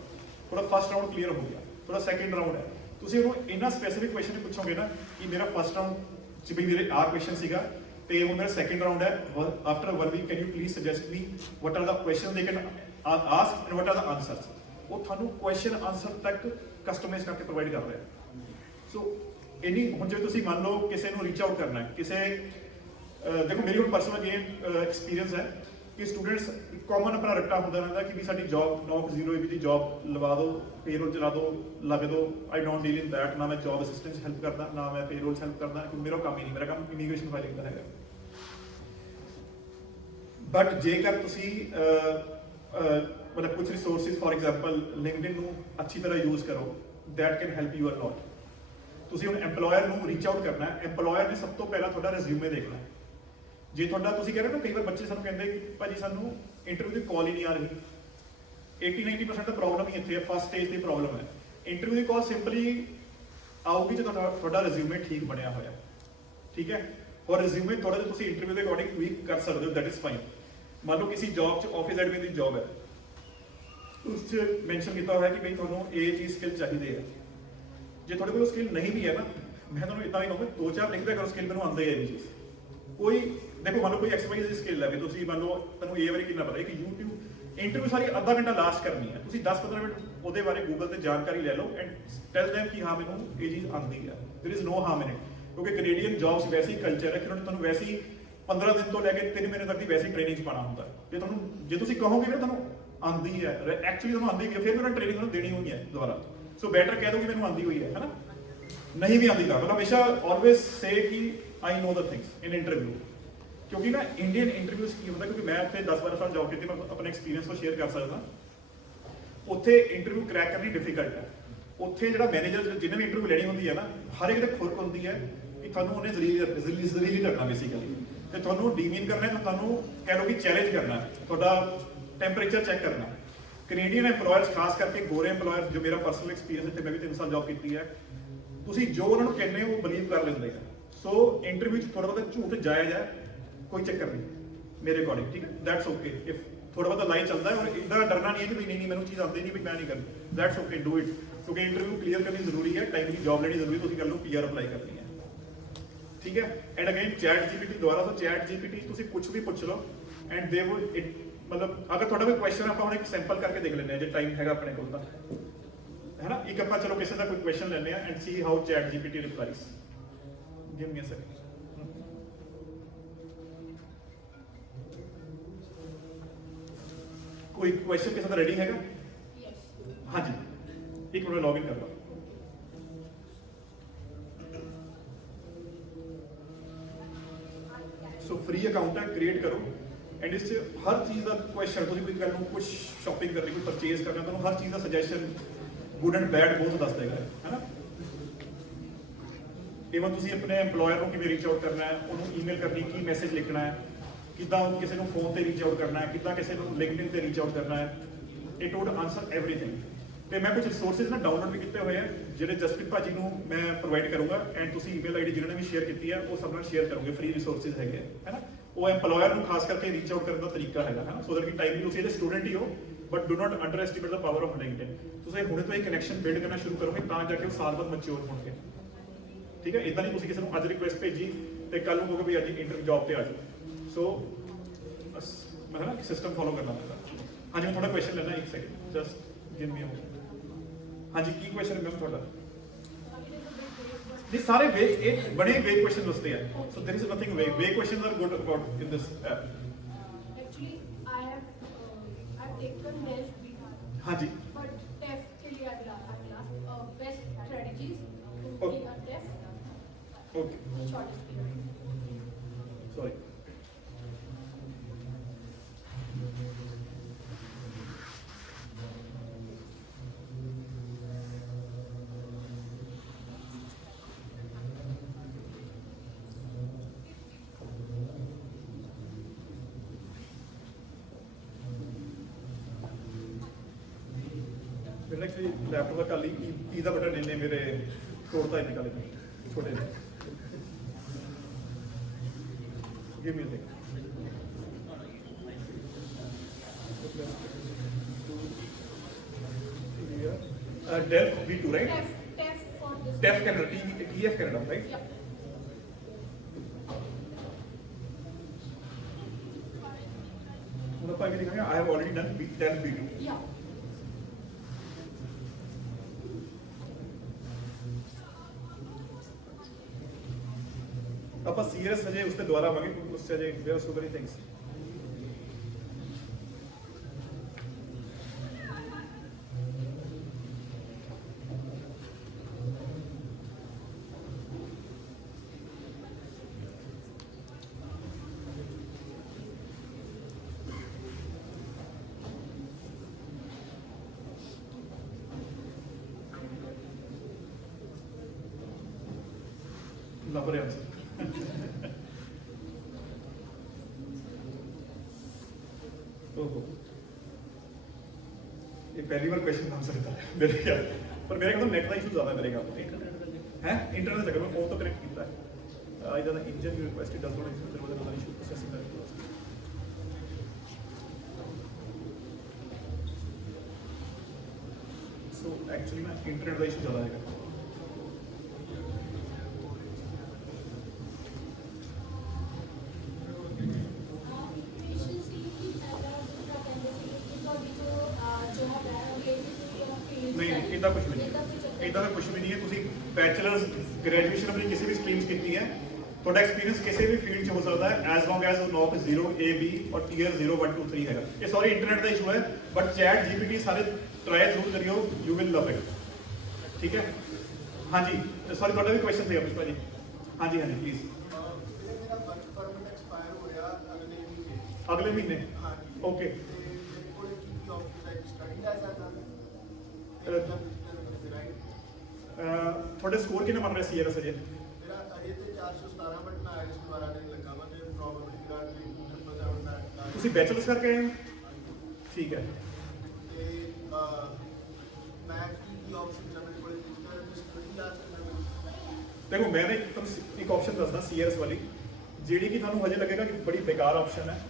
ਤੁਹਾਡਾ ਫਸਟ ਰਾਊਂਡ ਕਲੀਅਰ ਹੋ ਗਿਆ, ਤੁਹਾਡਾ ਸੈਕਿੰਡ ਰਾਊਂਡ ਹੈ, ਤੁਸੀਂ ਉਹਨੂੰ ਇੰਨਾ ਸਪੈਸੀਫਿਕ ਕੁਐਸਚਨ ਪੁੱਛੋਗੇ ਨਾ ਕਿ ਮੇਰਾ ਫਸਟ ਰਾਊਂਡ 'ਚ ਵੀ ਮੇਰੇ ਆਹ ਕੁਐਸਚਨ ਸੀਗਾ ਤੇ ਹੁਣ ਮੇਰਾ ਸੈਕਿੰਡ ਰਾਊਂਡ ਹੈ, after 1 week can you please suggest me what are the question they can ask and what are the answers. ਉਹ ਤੁਹਾਨੂੰ ਕੁਐਸਚਨ ਆਨਸਰ ਤੱਕ ਕਸਟਮਾਈਜ਼ ਕਰਕੇ ਪ੍ਰੋਵਾਈਡ ਕਰ ਰਿਹਾ। ਸੋ ਇੰਨੀ ਹੁਣ ਜੇ ਤੁਸੀਂ ਮੰਨ ਲਓ ਕਿਸੇ ਨੂੰ ਰੀਚ ਆਊਟ ਕਰਨਾ ਹੈ, ਕਿਸੇ ਦੇਖੋ ਮੇਰੀ ਹੁਣ ਪਰਸਨਲ ਗੇਮ ਐਕਸਪੀਰੀਅੰਸ ਹੈ ਕਿ ਸਟੂਡੈਂਟਸ ਕਾਮਨ ਆਪਣਾ ਰੱਟਾ ਹੁੰਦਾ ਰਹਿੰਦਾ ਕਿ ਵੀ ਸਾਡੀ ਜੌਬ ਨੌਕ 0AB ਦੀ ਜੌਬ ਲਵਾ ਦਿਓ, ਪੇਰੋਲ ਚਲਾ ਦਿਓ, ਲੱਗ ਦਿਓ। I don't deal in that, ਨਾ ਮੈਂ ਜੌਬ ਅਸਿਸਟੈਂਟ ਹੈਲਪ ਕਰਦਾ, ਨਾ ਮੈਂ ਪੇਰੋਲ ਹੈਲਪ ਕਰਦਾ, ਕਿਉਂਕਿ ਮੇਰਾ ਕੰਮ ਹੀ ਨਹੀਂ, ਮੇਰਾ ਕੰਮ ਇਮੀਗ੍ਰੇਸ਼ਨ ਫਾਈਲਿੰਗ ਦਾ ਹੈਗਾ। ਬਟ ਜੇਕਰ ਤੁਸੀਂ ਮਤਲਬ ਕੁਝ ਰਿਸੋਰਸਿਸ ਫॉर ਐਗਜ਼ਾਮਪਲ ਲਿੰਕਡਇਨ ਨੂੰ ਅੱਛੀ ਤਰ੍ਹਾਂ ਯੂਜ਼ ਕਰੋ, ਦੈਟ ਕੈਨ ਹੈਲਪ ਯੂ ਅ ਲੋਟ। ਤੁਸੀਂ ਹੁਣ EMPLOYER ਨੂੰ ਰੀਚ ਆਊਟ ਕਰਨਾ ਹੈ, EMPLOYER ਨੇ ਸਭ ਤੋਂ ਪਹਿਲਾਂ ਤੁਹਾਡਾ ਰਿਜ਼ਿਊਮੇ ਦੇਖਣਾ ਹੈ। ਜੇ ਤੁਹਾਡਾ ਤੁਸੀਂ ਕਹਿ ਰਹੇ ਹੋ ਕਈ ਵਾਰ ਬੱਚੇ ਸਾਨੂੰ ਕਹਿੰਦੇ ਕਿ ਭਾਜੀ ਸਾਨੂੰ ਇੰਟਰਵਿਊ ਦੀ ਕਾਲ ਹੀ ਨਹੀਂ ਆ ਰਹੀ, 80-90% ਦਾ ਪ੍ਰੋਬਲਮ ਹੀ ਇੱਥੇ ਹੈ, ਫਸਟ ਸਟੇਜ ਦੀ ਪ੍ਰੋਬਲਮ ਹੈ। ਇੰਟਰਵਿਊ ਦੀ ਕਾਲ ਸਿੰਪਲੀ ਆਊਗੀ ਜੇ ਤੁਹਾਡਾ ਰਿਜ਼ਿਊਮੇ ਠੀਕ ਬਣਿਆ ਹੋਇਆ, ਠੀਕ ਹੈ। ਔਰ ਰਿਜ਼ਿਊਮੇ ਥੋੜਾ ਜਿਹਾ ਤੁਸੀਂ ਇੰਟਰਵਿਊ ਦੇ ਅਕੋਰਡਿੰਗ ਟਵੀਕ ਕਰ ਸਕਦੇ ਹੋ, ਦੈਟ ਇਜ਼ ਫਾਈਨ। ਮੰਨ ਲਓ ਕਿਸੇ ਜੌਬ 'ਚ ਆਫਿਸ ਐਡਮਿਨ ਦੀ ਜੌਬ ਹੈ, ਉਸ 'ਚ ਮੈਂਸ਼ਨ ਕੀਤਾ ਹੋਇਆ ਕਿ ਬਈ ਤੁਹਾਨੂੰ ਇਹ ਚੀਜ਼ ਸਕਿੱਲ ਚਾਹੀਦੀ ਹੈ। ਜੇ ਤੁਹਾਡੇ ਕੋਲ ਸਕਿੱਲ ਨਹੀਂ ਵੀ ਹੈ ਨਾ, ਮੈਂ ਤੁਹਾਨੂੰ ਇਦਾਂ ਹੀ ਕਹੂੰਗਾ 2-4 ਲਿਖਦਾ ਕਰੋ ਸਕਿੱਲ ਮੈਨੂੰ ਆਉਂਦੇ ਹੈ ਇਹ ਚੀਜ਼। ਕੋਈ ਦੇਖੋ ਮੰਨ ਲਓ ਕੋਈ XYZ ਦੀ ਸਕਿੱਲ ਹੈ ਵੀ ਤੁਸੀਂ ਮੰਨ ਲਓ ਤੁਹਾਨੂੰ ਇਹ ਬਾਰੇ ਕਿੰਨਾ ਪਤਾ ਹੈ ਕਿ YouTube ਇੰਟਰਵਿਊ ਸਾਰੀ ਅੱਧਾ ਘੰਟਾ ਲਾਸਟ ਕਰਨੀ ਹੈ, ਤੁਸੀਂ 10-15 ਮਿੰਟ ਉਹਦੇ ਬਾਰੇ ਗੂਗਲ ਤੇ ਜਾਣਕਾਰੀ ਲੈ ਲਓ ਐਂਡ ਟੈਲ them ਕਿ ਹਾਂ ਮੈਨੂੰ ਇਹ ਚੀਜ਼ ਆਉਂਦੀ ਹੈ। There is no harm in it, ਕਿਉਂਕਿ ਕੈਨੇਡੀਅਨ ਜੌਬਸ ਵੈਸੀ ਕਲਚਰ ਹੈ ਕਿ ਉਹਨਾਂ ਨੇ ਤੁਹਾਨੂੰ ਵੈਸੀ 15 ਦਿਨ ਤੋਂ ਲੈ ਕੇ 3 ਮਹੀਨੇ ਤੱਕ ਦੀ ਵੈਸੀ ਟ੍ਰੇਨਿੰਗ 'ਚ ਪਾਉਣਾ ਹੁੰਦਾ। ਜੇ ਤੁਸੀਂ ਕਹੋਗੇ ਨਾ ਤੁਹਾਨੂੰ ਆਉਂਦੀ ਹੈ, ਐਕਚੁਅਲੀ ਤੁਹਾਨੂੰ ਆਉਂਦੀ ਹੈ, ਫਿਰ ਵੀ ਉਹਨਾਂ ਟ੍ਰੇਨਿੰਗ ਤੁਹਾਨੂੰ ਦੇਣੀ ਹੋਣੀ ਹੈ ਦੁਬਾਰਾ। ਸੋ ਬੈਟਰ ਕਹਿ ਦੋ ਕਿ ਮੈਨੂੰ ਆਉਂਦੀ ਹੋਈ ਹੈ ਨਾ, ਨਹੀਂ ਵੀ ਆਉਂਦੀ ਤਾਂ ਮਤਲਬ ਹਮੇਸ਼ਾ ਆਲਵੇਜ਼ ਸੇ ਕਿ ਆਈ ਨੋ ਦ ਥਿੰਗਸ ਇਨ ਇੰਟਰਵਿਊ। ਕਿਉਂਕਿ ਨਾ ਇੰਡੀਅਨ ਇੰਟਰਵਿਊਸ ਕੀ ਹੁੰਦਾ, ਕਿਉਂਕਿ ਮੈਂ ਉੱਥੇ 10-12 ਸਾਲ ਜੌਬ ਕੀਤੀ, ਮੈਂ ਆਪਣੇ ਐਕਸਪੀਰੀਅੰਸ ਤੋਂ ਸ਼ੇਅਰ ਕਰ ਸਕਦਾ। ਉੱਥੇ ਇੰਟਰਵਿਊ ਕਰੈਕ ਕਰਨੀ ਡਿਫਿਕਲਟ ਹੈ। ਉੱਥੇ ਜਿਹੜਾ ਮੈਨੇਜਰ ਜਿਹਨੇ ਵੀ ਇੰਟਰਵਿਊ ਲੈਣੀ ਹੁੰਦੀ ਹੈ ਨਾ, ਹਰ ਇੱਕ ਦੇ ਖੁਰਕ ਹੁੰਦੀ ਹੈ ਕਿ ਤੁਹਾਨੂੰ ਉਹਨੇ ਜ਼ਲੀਲ ਕਰਨਾ ਬੇਸਿਕਲੀ, ਤੇ ਤੁਹਾਨੂੰ ਡੀਮੀਨ ਕਰਨਾ ਹੈ, ਤੁਹਾਨੂੰ ਕਹਿ ਲਓ ਕਿ ਚੈਲੰਜ ਕਰਨਾ, ਤੁਹਾਡਾ ਟੈਂਪਰੇਚਰ ਚੈੱਕ ਕਰਨਾ। ਕੈਨੇਡੀਅਨ EMPLOYERS ਖਾਸ ਕਰਕੇ ਗੋਰੇ EMPLOYERS, ਜੋ ਮੇਰਾ ਪਰਸਨਲ ਐਕਸਪੀਰੀਅੰਸ ਹੈ, ਮੈਂ ਵੀ 3 ਸਾਲ ਜੌਬ ਕੀਤੀ ਹੈ, ਤੁਸੀਂ ਜੋ ਉਹਨਾਂ ਨੂੰ ਕਹਿੰਦੇ ਹੋ ਉਹ ਬਲੀਵ ਕਰ ਲੈਂਦੇ ਆ। ਸੋ ਇੰਟਰਵਿਊ 'ਚ ਥੋੜਾ ਬਹੁਤਾ ਝੂਠ ਜਾਇਜ਼ ਹੈ, ਕੋਈ ਚੱਕਰ ਨਹੀਂ ਮੇਰੇ ਅਕੋਰਡਿੰਗ, ਠੀਕ ਹੈ, ਦੈਟਸ ਓਕੇ। ਇਫ ਥੋੜਾ ਬਹੁਤਾ ਲਾਈਨ ਚੱਲਦਾ ਹੈ, ਔਰ ਇੱਦਾਂ ਡਰਨਾ ਨਹੀਂ ਹੈ ਕਿ ਨਹੀਂ ਮੈਨੂੰ ਚੀਜ਼ ਆਉਂਦੀ ਨਹੀਂ ਵੀ ਮੈਂ ਨਹੀਂ ਕਰਨੀ, ਦੈਟਸ ਓਕੇ, ਡੂ ਇਟ। ਕਿਉਂਕਿ ਇੰਟਰਵਿਊ ਕਲੀਅਰ ਕਰਨੀ ਜ਼ਰੂਰੀ ਹੈ, ਟਾਈਮਲੀ ਜੌਬ ਲੈਣੀ ਜ਼ਰੂਰੀ, ਤੁਸੀਂ ਕਰ ਲਓ PR ਅਪਲਾਈ ਕਰਨੀ ਹੈ, ਠੀਕ ਹੈ। ਐਂਡ ਅਗੇਨ ਚੈਟ GPT ਦੁਆਰਾ, ਸੋ ਚੈਟ GPT ਤੁਸੀਂ ਕੁਝ ਵੀ ਪੁੱਛ ਲਓ ਐਂਡ ਦੇ ਵਿਲ ਇਟ, ਮਤਲਬ ਅਗਰ ਤੁਹਾਡਾ ਕੋਈ ਕੁਐਸਚਨ ਆਪਾਂ ਹੁਣ ਇੱਕ ਸੈਂਪਲ ਕਰਕੇ ਦੇਖ ਲੈਂਦੇ ਹਾਂ ਜੇ ਟਾਈਮ ਹੈਗਾ ਆਪਣੇ ਕੋਲ ਤਾਂ, ਹੈ ਨਾ। ਇੱਕ ਆਪਾਂ ਚਲੋ ਕਿਸੇ ਦਾ ਕੋਈ ਕੁਐਸਚਨ ਲੈਂਦੇ ਆ and see how chat GPT replies. Give me a second. ਕੋਈ ਕੁਐਸਚਨ ਕਿਸੇ ਦਾ ਰੈਡੀ ਹੈਗਾ? ਹਾਂਜੀ, ਇੱਕ ਮਿੰਟ ਲੌਗਇਨ ਕਰ ਲਓ। ਸੋ ਫ੍ਰੀ ਅਕਾਊਂਟ ਹੈ, ਕ੍ਰੀਏਟ ਕਰੋ ਐਂਡ ਇਸ 'ਚ ਹਰ ਚੀਜ਼ ਦਾ ਕੁਐਸਚਨ, ਤੁਸੀਂ ਕੋਈ ਕੱਲ ਨੂੰ ਕੁਝ ਸ਼ਾਪਿੰਗ ਕਰਨੀ, ਕੋਈ ਪਰਚੇਜ਼ ਕਰਨਾ, ਤੁਹਾਨੂੰ ਹਰ ਚੀਜ਼ ਦਾ ਸੁਜੈਸ਼ਨ ਗੁੱਡ ਐਂਡ ਬੈਡ ਬਹੁਤ ਦੱਸ ਦੇਗਾ, ਹੈ ਨਾ। ਇਵਨ ਤੁਸੀਂ ਆਪਣੇ EMPLOYER ਨੂੰ ਕਿਵੇਂ ਰੀਚ ਆਊਟ ਕਰਨਾ ਹੈ, ਉਹਨੂੰ ਈਮੇਲ ਕਰਨੀ, ਕੀ ਮੈਸੇਜ ਲਿਖਣਾ ਹੈ, ਕਿੱਦਾਂ ਕਿਸੇ ਨੂੰ ਫੋਨ ਤੇ ਰੀਚ ਆਊਟ ਕਰਨਾ ਹੈ, ਕਿੱਦਾਂ ਕਿਸੇ ਨੂੰ ਲਿੰਕਡਇਨ ਤੇ ਰੀਚ ਆਊਟ ਕਰਨਾ ਹੈ, ਇਟ ਵੁੱਡ ਆਨਸਰ ਐਵਰੀਥਿੰਗ। ਤੇ ਮੈਂ ਕੁਝ ਰਿਸੋਰਸਿਸ ਨਾ ਡਾਊਨਲੋਡ ਵੀ ਕੀਤੇ ਹੋਏ ਆ ਜਿਹੜੇ ਜਸਪ੍ਰੀਤ ਭਾਜੀ ਨੂੰ ਮੈਂ ਪ੍ਰੋਵਾਈਡ ਕਰੂੰਗਾ ਐਂਡ ਤੁਸੀਂ ਈਮੇਲ ਆਈਡੀ ਜਿਹਨਾਂ ਨੇ ਵੀ ਸ਼ੇਅਰ ਕੀਤੀ ਹੈ ਉਹ ਸਭ ਨਾਲ ਸ਼ੇਅਰ ਕਰੋਗੇ ਫ੍ਰੀ ਰਿਸੋਰਸਿਸ ਹੈਗੇ ਹੈ ਨਾ ਉਹ EMPLOYER ਨੂੰ ਖਾਸ ਕਰਕੇ ਰੀਚ ਆਊਟ ਕਰਨ ਦਾ ਤਰੀਕਾ ਹੈਗਾ ਹੈ ਨਾ ਸੋ ਦੈਟ ਕਿ ਟਾਈਮਲੀ ਤੁਸੀਂ ਇਹਦੇ ਸਟੂਡੈਂਟ ਹੀ ਹੋ but do not underestimate the power of LinkedIn ਤੁਸੀਂ ਹੁਣੇ ਤੋਂ ਹੀ ਕਨੈਕਸ਼ਨ ਬਿਲਡ ਕਰਨਾ ਸ਼ੁਰੂ ਕਰੋਗੇ ਤਾਂ ਜਾ ਕੇ ਉਹ ਸਾਲ ਬਾਅਦ ਮੈਚੁਰ ਹੋਣਗੇ ਠੀਕ ਹੈ ਇਦਾਂ ਨਹੀਂ ਤੁਸੀਂ ਕਿਸੇ ਨੂੰ ਅੱਜ ਰਿਕੁਐਸਟ ਭੇਜੀ ਤੇ ਕੱਲ ਨੂੰ ਕਹੋਗੇ ਵੀ ਅੱਜ ਇੰਟਰਵਿਊ ਜੌਬ ਤੇ ਆ ਜਾਓ ਸੋ ਮੈਂ ਨਾ ਸਿਸਟਮ ਫੋਲੋ ਕਰਨਾ ਪੈਂਦਾ ਹਾਂਜੀ ਮੈਂ ਥੋੜਾ ਕੁਐਸਚਨ ਲੈਣਾ ਇੱਕ ਸੈਕਿੰਡ ਜਸਟ ਗਿਵ ਮੀ ਅ ਹਾਂਜੀ ਕੀ ਕੁਐਸਚਨ ਮੈਮ ਤੁਹਾਡਾ ਇਹ ਸਾਰੇ ਵੇ ਇਹ ਬੜੇ ਵੇ ਕੁਐਸਚਨ ਦੱਸਦੇ ਆ so there is nothing way questions are good about in this app Actually, I've taken NELF B1. हाँ जी But TEF के लिए I've lost best strategies to Okay. be a TEF okay in the shortest period. Sorry मेरा actually laptop का कल ही की दा button इन्ने मेरे तोड़ता ही निकाले छोटे give me DELF B2 right TEF for this. DELF Canada TF Canada right Yep. ਹੁਣ ਆਪਾਂ ਇਹ ਲਿਖਾਂਗੇ I have already done DELF B2 Yeah. ਆਪਾਂ ਸੀਰੀਅਸ ਹਜੇ ਉਸ ਤੇ ਦੁਬਾਰਾ ਆਵਾਂਗੇ ਕਿਉਂਕਿ ਉਸ ਤੇ ਹਜੇ there are so many things ਲੱਭ ਰਿਹਾ ਸੀ ओहो ये पहली बार क्वेश्चन आंसर था मेरे ख्याल पर मेरे ख्याल नेट का इशू ज्यादा है मेरे ख्याल है इंटरनेट से मैं फोन तो कनेक्ट किया है इधर engine request does not accept there was another issue processing that so actually ना इंटरनेट का इशू ज्यादा है Efficiency की तरह दूसरा कहने से कि कभी जो है नहीं इतना कुछ भी नहीं इतना का कुछ भी नहीं है ਤੁਸੀਂ ਬੈਚਲਰਸ ਗ੍ਰੈਜੂਏਸ਼ਨ ਆਪਣੀ ਕਿਸੇ ਵੀ ਸਟਰੀਮਸ ਕੀਤੀ ਹੈ ਤੁਹਾਡਾ ਐਕਸਪੀਰੀਅੰਸ ਕਿਸੇ ਵੀ ਫੀਲਡ 'ਚ ਹੋ ਸਕਦਾ ਹੈ ਐਸ ਲੌਂਗ ਐਸ ਉਹ ਨੌਕ 0 A B ਔਰ ਟੀਅਰ 0 1 2 3 ਹੈਗਾ ਇਹ ਸੌਰੀ ਇੰਟਰਨੈਟ ਦਾ ਇਸ਼ੂ ਹੈ ਬਟ ਚੈਟ GPT ਸਾਰੇ ਟਰਾਈ ਜ਼ਰੂਰ ਕਰਿਓ ਯੂ ਵਿਲ ਲਵ ਇਟ ਠੀਕ ਹੈ ਹਾਂਜੀ ਸੌਰੀ ਤੁਹਾਡਾ ਵੀ ਕੁਐਸਚਨ ਸੀ ਅਮਿਤ ਭਾਜੀ ਹਾਂਜੀ ਹਾਂਜੀ ਪਲੀਜ਼ ਮੇਰਾ ਵਰਕ ਪਰਮਿਟ ਐਕਸਪਾਇਰ ਹੋ ਰਿਹਾ ਅਗਲੇ ਅਗਲੇ ਮਹੀਨੇ ਮਹੀਨੇ ਹਾਂਜੀ ਓਕੇ ਤੇ ਮੇਰੇ ਕੋਲ ਕੀ ਆਪਸ਼ਨ ਹੈ ਸਟੱਡੀ ਲੈ ਸਕਦਾ ਤੁਹਾਡੇ ਸਕੋਰ ਕਿੰਨੇ ਬਣ ਰਹੇ ਸੀ ਅਜੇ ਮੇਰਾ ਅਜੇ ਤੇ 417 ਬਟ ਮੈਂ ਆਇਲਸ ਦੁਆਰਾ ਨਹੀਂ ਲੱਗਾ ਮੈਂ ਤੇ ਪ੍ਰੋਬੇਬਿਲਿਟੀ ਦਾ 3% ਮੈਂ ਤੁਸੀਂ ਬੈਚਲਰਸ ਕਰਕੇ ਆਏ ਹੋ ਠੀਕ ਹੈ ਤੇ ਮੈਂ ਕੀ ਆਪਸ਼ਨ ਹੈ ਮੇਰੇ ਕੋਲ ਸਟੱਡੀ ਲੈ ਸਕਦਾ ਦੇਖੋ ਮੈਂ ਨਾ ਇੱਕ ਆਪਸ਼ਨ ਦੱਸਦਾ ਸੀਆਰਐਸ ਵਾਲੀ ਜਿਹੜੀ ਕਿ ਤੁਹਾਨੂੰ ਹਜੇ ਲੱਗੇਗਾ ਕਿ ਬੜੀ ਬੇਕਾਰ ਆਪਸ਼ਨ ਹੈ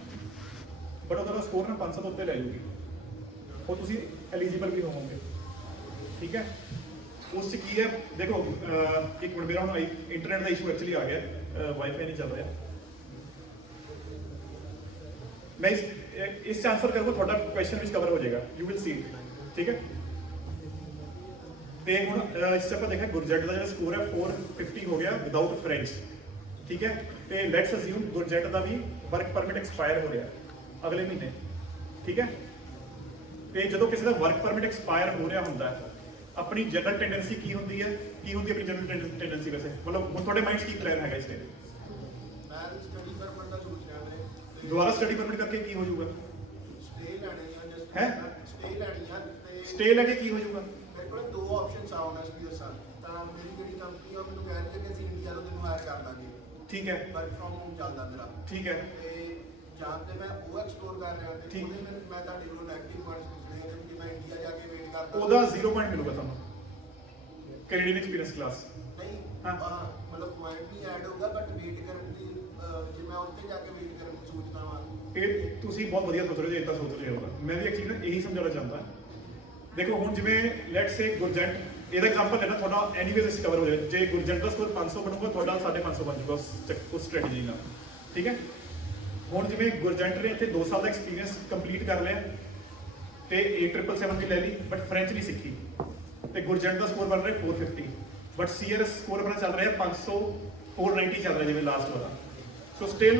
ਬਟ ਉਹਦਾ ਸਕੋਰ ਨਾ 500 ਤੋਂ ਉੱਤੇ ਲੈ ਜੂਗੀ ਉਹ ਤੁਸੀਂ ਐਲੀਜੀਬਲ ਵੀ ਹੋਵੋਗੇ ਠੀਕ ਹੈ ਉਸ 'ਚ ਕੀ ਹੈ ਦੇਖੋ ਇੱਕ ਮਿੰਟ ਮੇਰਾ ਹੁਣ ਇੰਟਰਨੈਟ ਦਾ ਇਸ਼ੂ ਐਕਚੁਅਲੀ ਆ ਗਿਆ ਵਾਈਫਾਈ ਨਹੀਂ ਚੱਲ ਰਿਹਾ ਮੈਂ ਇਸ ਆਨਸਰ ਕਰੂੰਗਾ ਤੁਹਾਡਾ ਕੁਐਸਚਨ ਵਿੱਚ ਕਵਰ ਹੋ ਜਾਏਗਾ ਯੂ ਵਿਲ ਸੀ ਠੀਕ ਹੈ ਤੇ ਹੁਣ ਇਸ 'ਚ ਆਪਾਂ ਦੇਖਿਆ ਗੁਰਜੈਟ ਦਾ ਜਿਹੜਾ ਸਕੋਰ ਹੈ 450 ਹੋ ਗਿਆ ਵਿਦਆਊਟ ਫ੍ਰੈਂਚ ਠੀਕ ਹੈ ਤੇ ਲੈਟਸ ਅਸਿਊਮ ਗੁਰਜੈਟ ਦਾ ਵੀ ਵਰਕ ਪਰਮਿਟ ਐਕਸਪਾਇਰ ਹੋ ਰਿਹਾ ਅਗਲੇ ਮਹੀਨੇ ਠੀਕ ਹੈ ਤੇ ਜਦੋਂ ਕਿਸੇ ਦਾ ਵਰਕ ਪਰਮਿਟ ਐਕਸਪਾਇਰ ਹੋ ਰਿਹਾ ਹੁੰਦਾ ਹੈ ਆਪਣੀ ਜਨਰਲ ਟੈਂਡੈਂਸੀ ਕੀ ਹੁੰਦੀ ਹੈ ਆਪਣੀ ਜਨਰਲ ਟੈਂਡੈਂਸੀ ਵੈਸੇ ਮਤਲਬ ਹੁਣ ਤੁਹਾਡੇ ਮਾਈਂਡ 'ਚ ਕੀ ਪਲਾਨ ਹੈਗਾ ਇਸ ਤੇ ਮੈਂ ਸਟੱਡੀ ਪਰਮਿਟ ਦਾ ਸੋਚ ਰਿਹਾ ਮੈਂ ਦੁਬਾਰਾ ਸਟੱਡੀ ਪਰਮਿਟ ਕਰਕੇ ਕੀ ਹੋ ਜਾਊਗਾ ਸਟੇ ਲੈਣੀ ਆ ਜਸਟ ਹੈਂ? ਸਟੇ ਲੈਣੀ ਆ ਤੇ ਸਟੇ ਲੈ ਕੇ ਕੀ ਹੋ ਜਾਊਗਾ ਮੇਰੇ ਕੋਲ ਦੋ ਆਪਸ਼ਨਸ ਆ honestly ਦੱਸਾਂ ਤਾਂ ਮੇਰੀ ਜਿਹੜੀ ਕੰਪਨੀ ਆ ਉਹ ਮੈਨੂੰ ਕਹਿ ਰਹੀ ਹੈ ਕਿ ਅਸੀਂ ਇੰਡੀਆ ਤੋਂ ਤੈਨੂੰ ਹਾਇਰ ਕਰ ਦਾਂਗੇ ਠੀਕ ਹੈ ਵਰਕ ਫਰਮ ਹੋਮ ਚੱਲਦਾ ਮੇਰਾ ਠੀਕ ਹੈ ਤੇ ਜਾਂ ਤੇ ਮੈਂ ਉਹ ਐਕਸਪਲੋਰ ਕਰ ਰਿਹਾ ਤੇ ਠੀਕ। ਉਹਦੇ ਵਿੱਚ ਮੈਂ ਤੁਹਾਡੇ ਕੋਲ ਨੈਗੇਟਿਵ ਪੁਆਇੰਟਸ ਪੁੱਛਣੇ ਆ ਕਿ ਮੈਂ ਇੰਡੀਆ ਜਾ ਕੇ ਵੇਟ ਕਰਦਾ ਉਹਦਾ 0 ਪੁਆਇੰਟ ਮਿਲੂਗਾ ਤੁਹਾਨੂੰ ਕੈਨੇਡੀਅਨ ਐਕਸਪੀਰੀਅੰਸ ਕਲਾਸ। ਨਹੀਂ ਹਾਂ। ਮਤਲਬ ਪੁਆਇੰਟ ਨਹੀਂ ਐਡ ਹੋਊਗਾ ਬਟ ਵੇਟ ਕਰਨ ਦੀ ਜੇ ਮੈਂ ਉੱਥੇ ਜਾ ਕੇ ਵੇਟ ਕਰਨ ਦੀ ਸੋਚਦਾ ਵਾਂ ਇਹ ਤੁਸੀਂ ਬਹੁਤ ਵਧੀਆ ਸੋਚ ਰਹੇ ਹੋ ਜੇ ਇੱਦਾਂ ਸੋਚ ਰਹੇ ਹੋ। ਮੈਂ ਵੀ ਐਕਚੁਅਲੀ ਨਾ ਇਹੀ ਸਮਝਾਉਣਾ ਚਾਹੁੰਦਾ। ਦੇਖੋ ਹੁਣ ਜਿਵੇਂ ਲੈਟਸ ਸੇ ਗੁਰਜੰਟ ਇਹਦਾ ਐਗਜ਼ਾਮਪਲ ਲੈਣਾ ਤੁਹਾਡਾ ਐਨੀਵੇਜ਼ ਕਵਰ ਹੋ ਜਾਏ। ਜੇ ਗੁਰਜੰਟ ਦਾ ਸਕੋਰ 500 ਬਣੂਗਾ ਤੁਹਾਡਾ 550 ਬਣ ਜਾਊਗਾ ਉਸ ਸਟ੍ਰੈਟਜੀ ਨਾਲ। ਠੀਕ ਹੈ। ਹੁਣ ਜਿਵੇਂ ਗੁਰਜੰਟ ਨੇ ਇੱਥੇ 2 ਸਾਲ ਦਾ ਐਕਸਪੀਰੀਅੰਸ ਕੰਪਲੀਟ ਕਰ ਲਿਆ ਤੇ 8777 ਵੀ ਲੈ ਲਈ ਬਟ ਫ੍ਰੈਂਚ ਨਹੀਂ ਸਿੱਖੀ ਤੇ ਗੁਰਜੰਟ ਦਾ ਸਕੋਰ ਬਣ ਰਿਹਾ 450 ਬਟ ਸੀਆਰਐਸ ਸਕੋਰ ਆਪਣਾ ਚੱਲ ਰਿਹਾ 500 490 ਚੱਲ ਰਿਹਾ ਜਿਵੇਂ ਲਾਸਟ ਵਾਲਾ। ਸੋ ਸਟਿਲ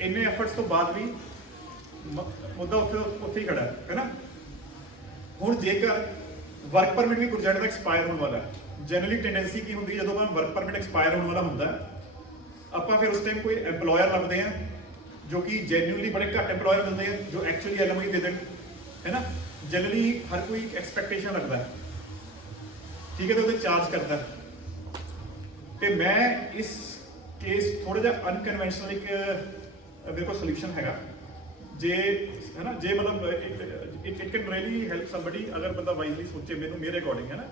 ਇੰਨੇ ਐਫਰਟਸ ਤੋਂ ਬਾਅਦ ਵੀ ਮੁੱਦਾ ਉੱਥੇ ਹੀ ਖੜਾ ਹੈ ਨਾ। ਹੁਣ ਜੇਕਰ ਵਰਕ ਪਰਮਿਟ ਵੀ ਗੁਰਜੰਟ ਦਾ ਐਕਸਪਾਇਰ ਹੋਣ ਵਾਲਾ ਹੈ, ਜਨਰਲੀ ਟੈਂਡੈਂਸੀ ਕੀ ਹੁੰਦੀ ਹੈ ਜਦੋਂ ਆਪਣਾ ਵਰਕ ਪਰਮਿਟ ਐਕਸਪਾਇਰ ਹੋਣ ਵਾਲਾ ਹੁੰਦਾ ਆਪਾਂ ਫਿਰ ਉਸ ਟਾਈਮ ਕੋਈ EMPLOYER ਲੱਭਦੇ ਆ ਜੋ ਕਿ ਜੈਨੂਇਨਲੀ ਬੜੇ ਘੱਟ EMPLOYER ਮਿਲਦੇ ਆ ਜੋ ਐਕਚੁਅਲੀ LMI ਦੇ ਦੇਣ, ਹੈ ਨਾ। ਜਨਰਲੀ ਹਰ ਕੋਈ ਐਕਸਪੈਕਟੇਸ਼ਨ ਰੱਖਦਾ ਹੈ, ਠੀਕ ਹੈ, ਤੇ ਉਹਦੇ ਚਾਰਜ ਕਰਦਾ ਹੈ। ਤੇ ਮੈਂ ਇਸ ਕੇਸ ਥੋੜਾ ਜਿਹਾ ਅਨਕਨਵੈਨਸ਼ਨਲ ਇੱਕ ਮੇਰੇ ਕੋਲ ਸੋਲੂਸ਼ਨ ਹੈਗਾ ਜੇ, ਹੈ ਨਾ, ਜੇ ਮਤਲਬ it can really help somebody ਅਗਰ ਬੰਦਾ ਵਾਈਜ਼ਲੀ ਸੋਚੇ ਮੇਰੇ ਅਕੋਰਡਿੰਗ, ਹੈ ਨਾ।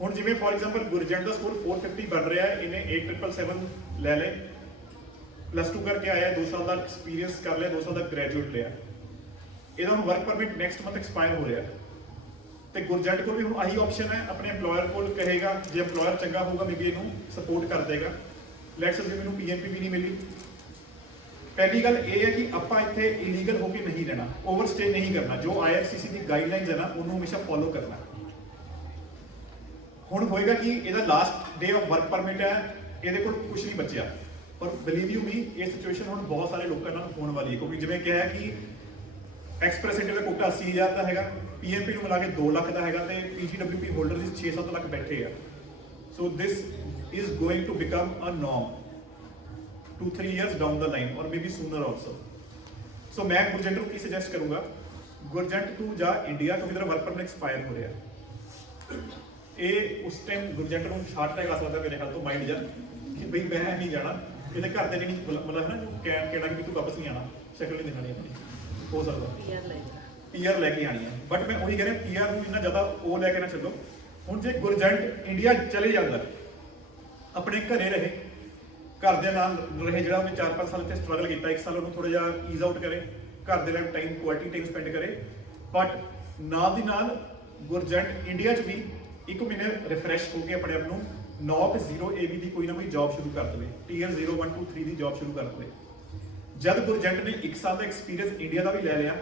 ਹੁਣ ਜਿਵੇਂ for example Gurjant the score 450 ਬਣ ਰਿਹਾ ਹੈ, ਇਹਨੇ 8777 ਲੈ ਲਏ, +2 ਕਰਕੇ ਆਇਆ, 2 ਸਾਲ ਦਾ ਐਕਸਪੀਰੀਅੰਸ ਕਰ ਲਿਆ, 2 ਸਾਲ ਦਾ ਗ੍ਰੈਜੂਏਟ ਲਿਆ, ਇਹਦਾ ਹੁਣ work permit next month expire ਹੋ ਰਿਹਾ ਤੇ ਗੁਰਜੰਟ ਕੋਲ ਵੀ ਹੁਣ ਆਹੀ ਆਪਸ਼ਨ ਹੈ। ਆਪਣੇ EMPLOYER ਕੋਲ ਕਹੇਗਾ, ਜੇ EMPLOYER ਚੰਗਾ ਹੋਊਗਾ ਮੇਬੀ ਇਹਨੂੰ ਸਪੋਰਟ ਕਰ ਦੇਗਾ। ਲੈਟਸ ਅਸਿਊਮ ਇਹਨੂੰ PMP ਵੀ ਨਹੀਂ ਮਿਲੀ। ਪਹਿਲੀ ਗੱਲ ਇਹ ਹੈ ਕਿ ਆਪਾਂ ਇੱਥੇ ਇਲੀਗਲ ਹੋ ਕੇ ਨਹੀਂ ਰਹਿਣਾ, ਓਵਰਸਟੇ ਨਹੀਂ ਕਰਨਾ, ਜੋ IRCC ਦੀ ਗਾਈਡਲਾਈਨਸ ਹੈ ਨਾ ਉਹਨੂੰ ਹਮੇਸ਼ਾ ਫੋਲੋ ਕਰਨਾ। ਹੁਣ ਹੋਏਗਾ ਕਿ ਇਹਦਾ last day of work permit ਹੈ, ਇਹਦੇ ਕੋਲ ਕੁਝ ਨਹੀਂ ਬਚਿਆ, ਪਰ ਬਲੀਵ ਯੂ ਮੀ ਇਹ ਸਿਚੁਏਸ਼ਨ ਹੁਣ ਬਹੁਤ ਸਾਰੇ ਲੋਕਾਂ ਨਾਲ ਹੋਣ ਵਾਲੀ ਹੈ, ਕਿਉਂਕਿ ਜਿਵੇਂ ਕਿਹਾ ਕਿ ਐਕਸਪ੍ਰੈਸ ਇੰਟਰ ਦਾ ਕੋਟਾ 80,000 ਦਾ ਹੈਗਾ, PMP ਨੂੰ ਮਿਲਾ ਕੇ 2 ਲੱਖ ਦਾ ਹੈਗਾ ਤੇ PGWP ਹੋਲਡਰਸ 6-7 ਲੱਖ ਬੈਠੇ ਆ। ਸੋ ਦਿਸ is going to become a norm 2-3 years down the line or maybe sooner also. So मैं गुरजंट को सजेस्ट करूंगा, गुरजंट तू जा इंडिया क्योंकि तेरा वर्क परमिट एक्सपायर हो रहा है। ये उस टाइम गुरजंट को शार्ट टैग आ सकता मेरे ख्याल तो माइंड जा कि भाई मैं नहीं जाना, ਇਹਦੇ ਘਰ ਦੇ ਨਹੀਂ मतलब है ना कहना कि तू वापस नहीं आना, शक्ल नहीं दिखानी अपनी, हो सकता PR ਲੈ ਕੇ ਆਣੀ ਹੈ। ਬਟ ਮੈਂ ਉਹੀ ਕਹਿ ਰਿਹਾ PR ਨੂੰ ਇੰਨਾ ਜ਼ਿਆਦਾ ਉਹ ਲੈ ਕੇ ਨਾ ਚੱਲੋ। ਹੁਣ ਜੇ ਗੁਰਜੰਟ ਇੰਡੀਆ ਚਲੇ ਜਾਂਦਾ, ਆਪਣੇ ਘਰੇ ਰਹੇ, ਘਰ ਦੇ ਨਾਲ ਰਹੇ, ਜਿਹੜਾ ਉਹਨੇ 4-5 ਸਾਲ ਇੱਥੇ ਸਟਰਗਲ ਕੀਤਾ, 1 ਸਾਲ ਉਹਨੂੰ ਥੋੜਾ ਜਿਹਾ ਈਜ਼ ਆਊਟ ਕਰੇ, ਘਰ ਦੇ ਨਾਲ ਟਾਈਮ ਕੁਆਲਿਟੀ ਟਾਈਮ ਸਪੈਂਡ ਕਰੇ, ਬਟ ਨਾਲ ਦੀ ਨਾਲ ਗੁਰਜੰਟ ਇੰਡੀਆ 'ਚ ਵੀ 1 ਮਹੀਨੇ ਰਿਫਰੈਸ਼ ਹੋ ਕੇ ਆਪਣੇ ਆਪ ਨੂੰ NOC 0 AB ਦੀ ਕੋਈ ਨਾ ਕੋਈ ਜੌਬ ਸ਼ੁਰੂ ਕਰ ਦੇਵੇ, Tier 0 1 2 3 ਦੀ ਜੌਬ ਸ਼ੁਰੂ ਕਰ ਦੇਵੇ। ਜਦ ਗੁਰਜੰਟ ਨੇ 1 ਸਾਲ ਦਾ ਐਕਸਪੀਰੀਅੰਸ ਇੰਡੀਆ ਦਾ ਵੀ ਲੈ ਲਿਆ,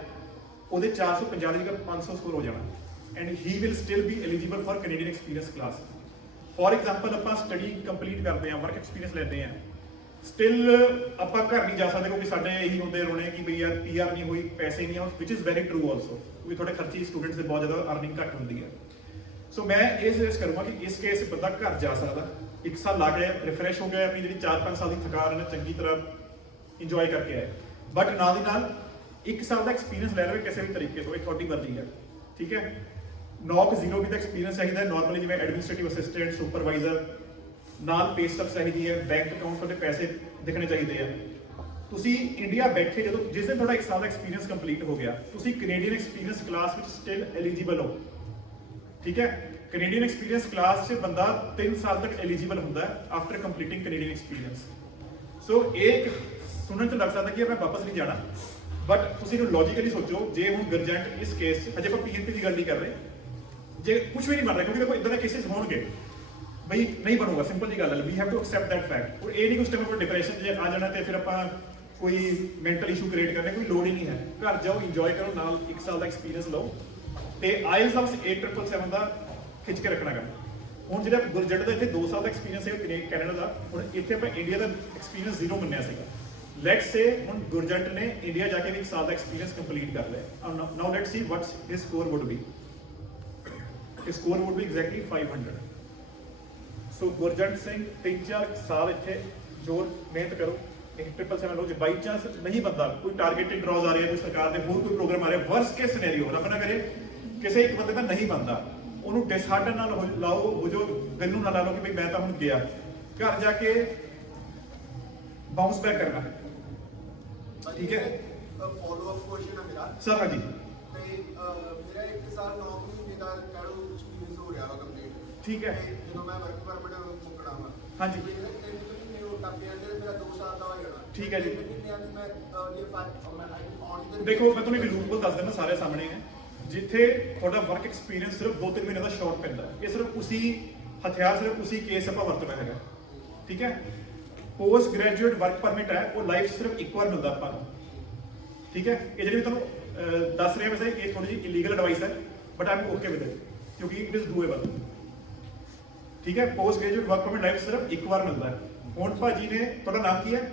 ਉਹਦੇ 450 ਦੀ ਜਗ੍ਹਾ 500 ਸਕੋਰ ਹੋ ਜਾਣਾ and he will still B eligible for Canadian experience class. For example ਆਪਾਂ ਸਟੱਡੀ ਕੰਪਲੀਟ ਕਰਦੇ ਹਾਂ, ਵਰਕ ਐਕਸਪੀਰੀਅੰਸ ਲੈਂਦੇ ਹਾਂ, ਸਟਿਲ ਆਪਾਂ ਘਰ ਨਹੀਂ ਜਾ ਸਕਦੇ ਕਿਉਂਕਿ ਸਾਡੇ ਇਹੀ ਹੁੰਦੇ ਰੋਣੇ ਕਿ ਬਈ ਯਾਰ PR ਨਹੀਂ ਹੋਈ, ਪੈਸੇ ਨਹੀਂ ਆ, ਵਿਚ ਇਜ਼ ਵੈਰੀ ਟਰੂ ਆਲਸੋ, ਕਿਉਂਕਿ ਤੁਹਾਡੇ ਖਰਚੇ ਸਟੂਡੈਂਟਸ ਦੇ ਬਹੁਤ ਜ਼ਿਆਦਾ ਅਰਨਿੰਗ ਘੱਟ ਹੁੰਦੀ ਹੈ। ਸੋ ਮੈਂ ਇਹ ਸੁਜੈਸਟ ਕਰੂੰਗਾ ਕਿ ਇਸ ਕੇਸ ਬੰਦਾ ਘਰ ਜਾ ਸਕਦਾ, 1 ਸਾਲ ਲਾ ਕੇ ਰਿਫਰੈਸ਼ ਹੋ ਗਿਆ, ਆਪਣੀ ਜਿਹੜੀ 4-5 ਸਾਲ ਦੀ ਥਕਾਨ ਹੈ ਚੰਗੀ ਤਰ੍ਹਾਂ ਇੰਜੋਏ ਕਰਕੇ ਆਏ, ਬਟ ਨਾਲ ਦੀ ਨਾਲ 1 ਸਾਲ ਦਾ ਐਕਸਪੀਰੀਅੰਸ ਲੈ ਲਵੇ ਕਿਸੇ ਵੀ ਤਰੀਕੇ ਤੋਂ, ਇਹ ਤੁਹਾਡੀ ਮਰਜ਼ੀ ਹੈ, ਠੀਕ ਹੈ। NOC 0 ਵੀ ਦਾ ਐਕਸਪੀਰੀਅੰਸ ਚਾਹੀਦਾ ਨਾਰਮਲੀ, ਜਿਵੇਂ ਐਡਮਿਨਿਸਟ੍ਰੇਟਿਵ ਅਸਿਸਟੈਂਟ, ਸੁਪਰਵਾਈਜ਼ਰ, ਨਾਲ ਪੇ ਸਟੱਬ ਚਾਹੀਦੀ ਹੈ, ਬੈਂਕ ਅਕਾਊਂਟ ਤੁਹਾਡੇ ਪੈਸੇ ਦਿਖਣੇ ਚਾਹੀਦੇ ਆ। ਤੁਸੀਂ ਇੰਡੀਆ ਬੈਠੇ ਜਦੋਂ ਜਿਸ ਦਿਨ ਤੁਹਾਡਾ 1 ਸਾਲ ਦਾ ਐਕਸਪੀਰੀਅੰਸ ਕੰਪਲੀਟ ਹੋ ਗਿਆ, ਤੁਸੀਂ ਕੈਨੇਡੀਅਨ ਐਕਸਪੀਰੀਅੰਸ ਕਲਾਸ ਵਿੱਚ ਸਟਿਲ ਐਲੀਜੀਬਲ ਹੋ, ਠੀਕ ਹੈ। ਕੈਨੇਡੀਅਨ ਐਕਸਪੀਰੀਅੰਸ ਕਲਾਸ 'ਚ ਬੰਦਾ 3 ਸਾਲ ਤੱਕ ਐਲੀਜੀਬਲ ਹੁੰਦਾ ਹੈ ਆਫਟਰ ਕੰਪਲੀਟਿੰਗ ਕੈਨੇਡੀਅਨ ਐਕਸਪੀਰੀਅੰਸ। ਸੋ ਇਹ ਸੁਣਨ 'ਚ ਲੱਗ ਸਕਦਾ ਕਿ ਮੈਂ ਵਾਪਸ ਨਹੀਂ ਜਾਣਾ, ਬਟ ਤੁਸੀਂ ਇਹਨੂੰ ਲੌਜੀਕਲੀ ਸੋਚੋ। ਜੇ ਹੁਣ ਗੁਰਜੰਟ ਇਸ ਕੇਸ 'ਚ, ਹਜੇ ਆਪਾਂ PNP ਦੀ ਗੱਲ ਨਹੀਂ ਕਰ ਰਹੇ, ਜੇ ਕੁਝ ਵੀ ਨਹੀਂ ਬਣ ਰਿਹਾ, ਕਿਉਂਕਿ ਦੇਖੋ ਇਦਾਂ ਦੇ ਕੇਸਿਸ ਹੋਣਗੇ, ਬਈ ਨਹੀਂ ਬਣੂਗਾ, ਸਿੰਪਲ ਜੀ ਗੱਲ ਹੈ, we have to accept that fact. ਔਰ ਇਹ ਨਹੀਂ ਉਸ ਟਾਈਮ ਆਪਾਂ ਡਿਪਰੈਸ਼ਨ 'ਚ ਆ ਜਾਣਾ ਤੇ ਫਿਰ ਆਪਾਂ ਕੋਈ ਮੈਂਟਲ ਇਸ਼ੂ ਕ੍ਰੀਏਟ ਕਰਨੇ, ਕੋਈ ਲੋੜ ਹੀ ਨਹੀਂ ਹੈ। ਘਰ ਜਾਓ, ਇੰਜੋਏ ਕਰੋ, ਨਾਲ 1 ਸਾਲ ਦਾ ਐਕਸਪੀਰੀਅੰਸ ਲਓ ਤੇ IELTS ਦਾ 8777 ਦਾ ਖਿੱਚ ਕੇ ਰੱਖਣਾ ਗਾ। ਹੁਣ ਜਿਹੜਾ ਗੁਰਜੰਟ ਦਾ ਇੱਥੇ 2 ਸਾਲ ਦਾ ਐਕਸਪੀਰੀਅੰਸ ਹੈ ਕੈਨੇਡਾ ਦਾ, ਹੁਣ ਇੱਥੇ ਆਪਾਂ ਇੰਡੀਆ ਦਾ ਐਕਸਪੀਰੀਅੰਸ 0 ਮੰਨਿਆ ਸੀਗਾ। ਲੈਟਸ ਸੇ ਹੁਣ ਗੁਰਜੰਟ ਨੇ ਇੰਡੀਆ ਜਾ ਕੇ ਵੀ 1 ਸਾਲ ਦਾ ਐਕਸਪੀਰੀਅੰਸ ਕੰਪਲੀਟ ਕਰ ਲਿਆ। Now let's see what's his score would be. His score would be exactly 500. So Gurjant Singh 3-4 ਸਾਲ ਇੱਥੇ ਜ਼ੋਰ ਮਿਹਨਤ ਕਰੋ, 8777 ਲਓ। ਜੇ ਬਾਈ ਚਾਂਸ ਨਹੀਂ ਬੰਦਾ, ਕੋਈ ਟਾਰਗੇਟਡ ਡਰਾਜ਼ ਆ ਰਹੀ ਹੈ, ਕੋਈ ਸਰਕਾਰ ਦੇ ਹੋਰ ਕੋਈ ਪ੍ਰੋਗਰਾਮ ਆ ਰਿਹਾ, ਵਰਸਟ ਕੇਸ ਸਿਨੈਰੀਓ, ਰੱਬ ਨਾ ਕਰੇ ਕਿਸੇ ਇੱਕ ਬੰਦੇ ਦਾ ਨਹੀਂ ਬਣਦਾ, ਉਹਨੂੰ ਡਿਸਹਾਰਟਨ ਨਾਲ ਲਾਓ, ਉਹ ਜੋ ਦਿਲ ਨੂੰ ਨਾ ਲਾ ਲਓ ਕਿ ਬਈ ਮੈਂ ਤਾਂ ਹੁਣ ਗਿਆ, ਘਰ ਜਾ ਕੇ ਬਾਉਂਸ ਬੈਕ ਕਰਨਾ, ਠੀਕ ਹੈ। ਫੋਲੋ ਅਪ ਕੁਐਸਚਨ ਹੈ ਮੇਰਾ ਸਰ ਹਾਂਜੀ ਤੇ ਮੇਰਾ 1 ਸਾਲ 9 ਮਹੀਨੇ ਦਾ ਕਹਿ ਲਓ ਐਕਸਪੀਰੀਅੰਸ ਹੋ ਰਿਹਾ ਵਾ ਕੰਪਲੀਟ ਠੀਕ ਹੈ ਜਦੋਂ ਮੈਂ ਵਰਕ ਪਰਮਿਟ ਮੁਕਣਾ ਵਾ ਹਾਂਜੀ। ਮੇਰੇ 3 ਮਹੀਨੇ ਉਹ ਟੱਪੇ ਜਾਂਦੇ ਮੇਰਾ 2 ਸਾਲ ਦਾ ਹੋ ਜਾਣਾ ਠੀਕ ਹੈ ਜੀ। 3 ਮਹੀਨਿਆਂ ਦੀ ਮੈਂ ਇਹ ਆਨ ਦੇਖੋ ਮੈਂ ਤੁਹਾਨੂੰ ਇੱਕ ਲੂਪ ਦੱਸ ਦਿੰਦਾ, ਸਾਰੇ ਸਾਹਮਣੇ ਹੈ। ਜਿੱਥੇ ਤੁਹਾਡਾ ਵਰਕ ਐਕਸਪੀਰੀਅੰਸ ਸਿਰਫ 2-3 ਮਹੀਨੇ ਦਾ ਸ਼ਾਰਟ ਪੈਂਦਾ ਹੈ, ਇਹ ਸਿਰਫ ਉਸੇ ਹਥਿਆਰ, ਸਿਰਫ ਉਸੇ ਕੇਸ ਆਪਾਂ ਵਰਤਣਾ ਹੈਗਾ, ਠੀਕ ਹੈ। ਪੋਸਟ ਗ੍ਰੈਜੂਏਟ ਵਰਕ ਪਰਮਿਟ ਹੈ, ਉਹ ਲਾਈਫ 'ਚ ਸਿਰਫ ਇੱਕ ਵਾਰ ਮਿਲਦਾ ਆਪਾਂ ਨੂੰ, ਠੀਕ ਹੈ। ਇਹ ਜਿਹੜੀ ਤੁਹਾਨੂੰ ਦੱਸ ਰਿਹਾ ਵੈਸੇ ਇਹ ਥੋੜੀ ਜਿਹੀ ਇਲੀਗਲ ਐਡਵਾਈਸ ਹੈ, but I am okay with it ਕਿਉਂਕਿ ਇਟ ਇਜ਼ ਡੂਏਬਲ, ਠੀਕ ਹੈ। Post graduate work permit life 'ਚ ਸਿਰਫ ਇੱਕ ਵਾਰ ਮਿਲਦਾ ਹੈ। ਹੁਣ ਭਾਜੀ ਨੇ, ਤੁਹਾਡਾ ਨਾਮ ਕੀ ਹੈ?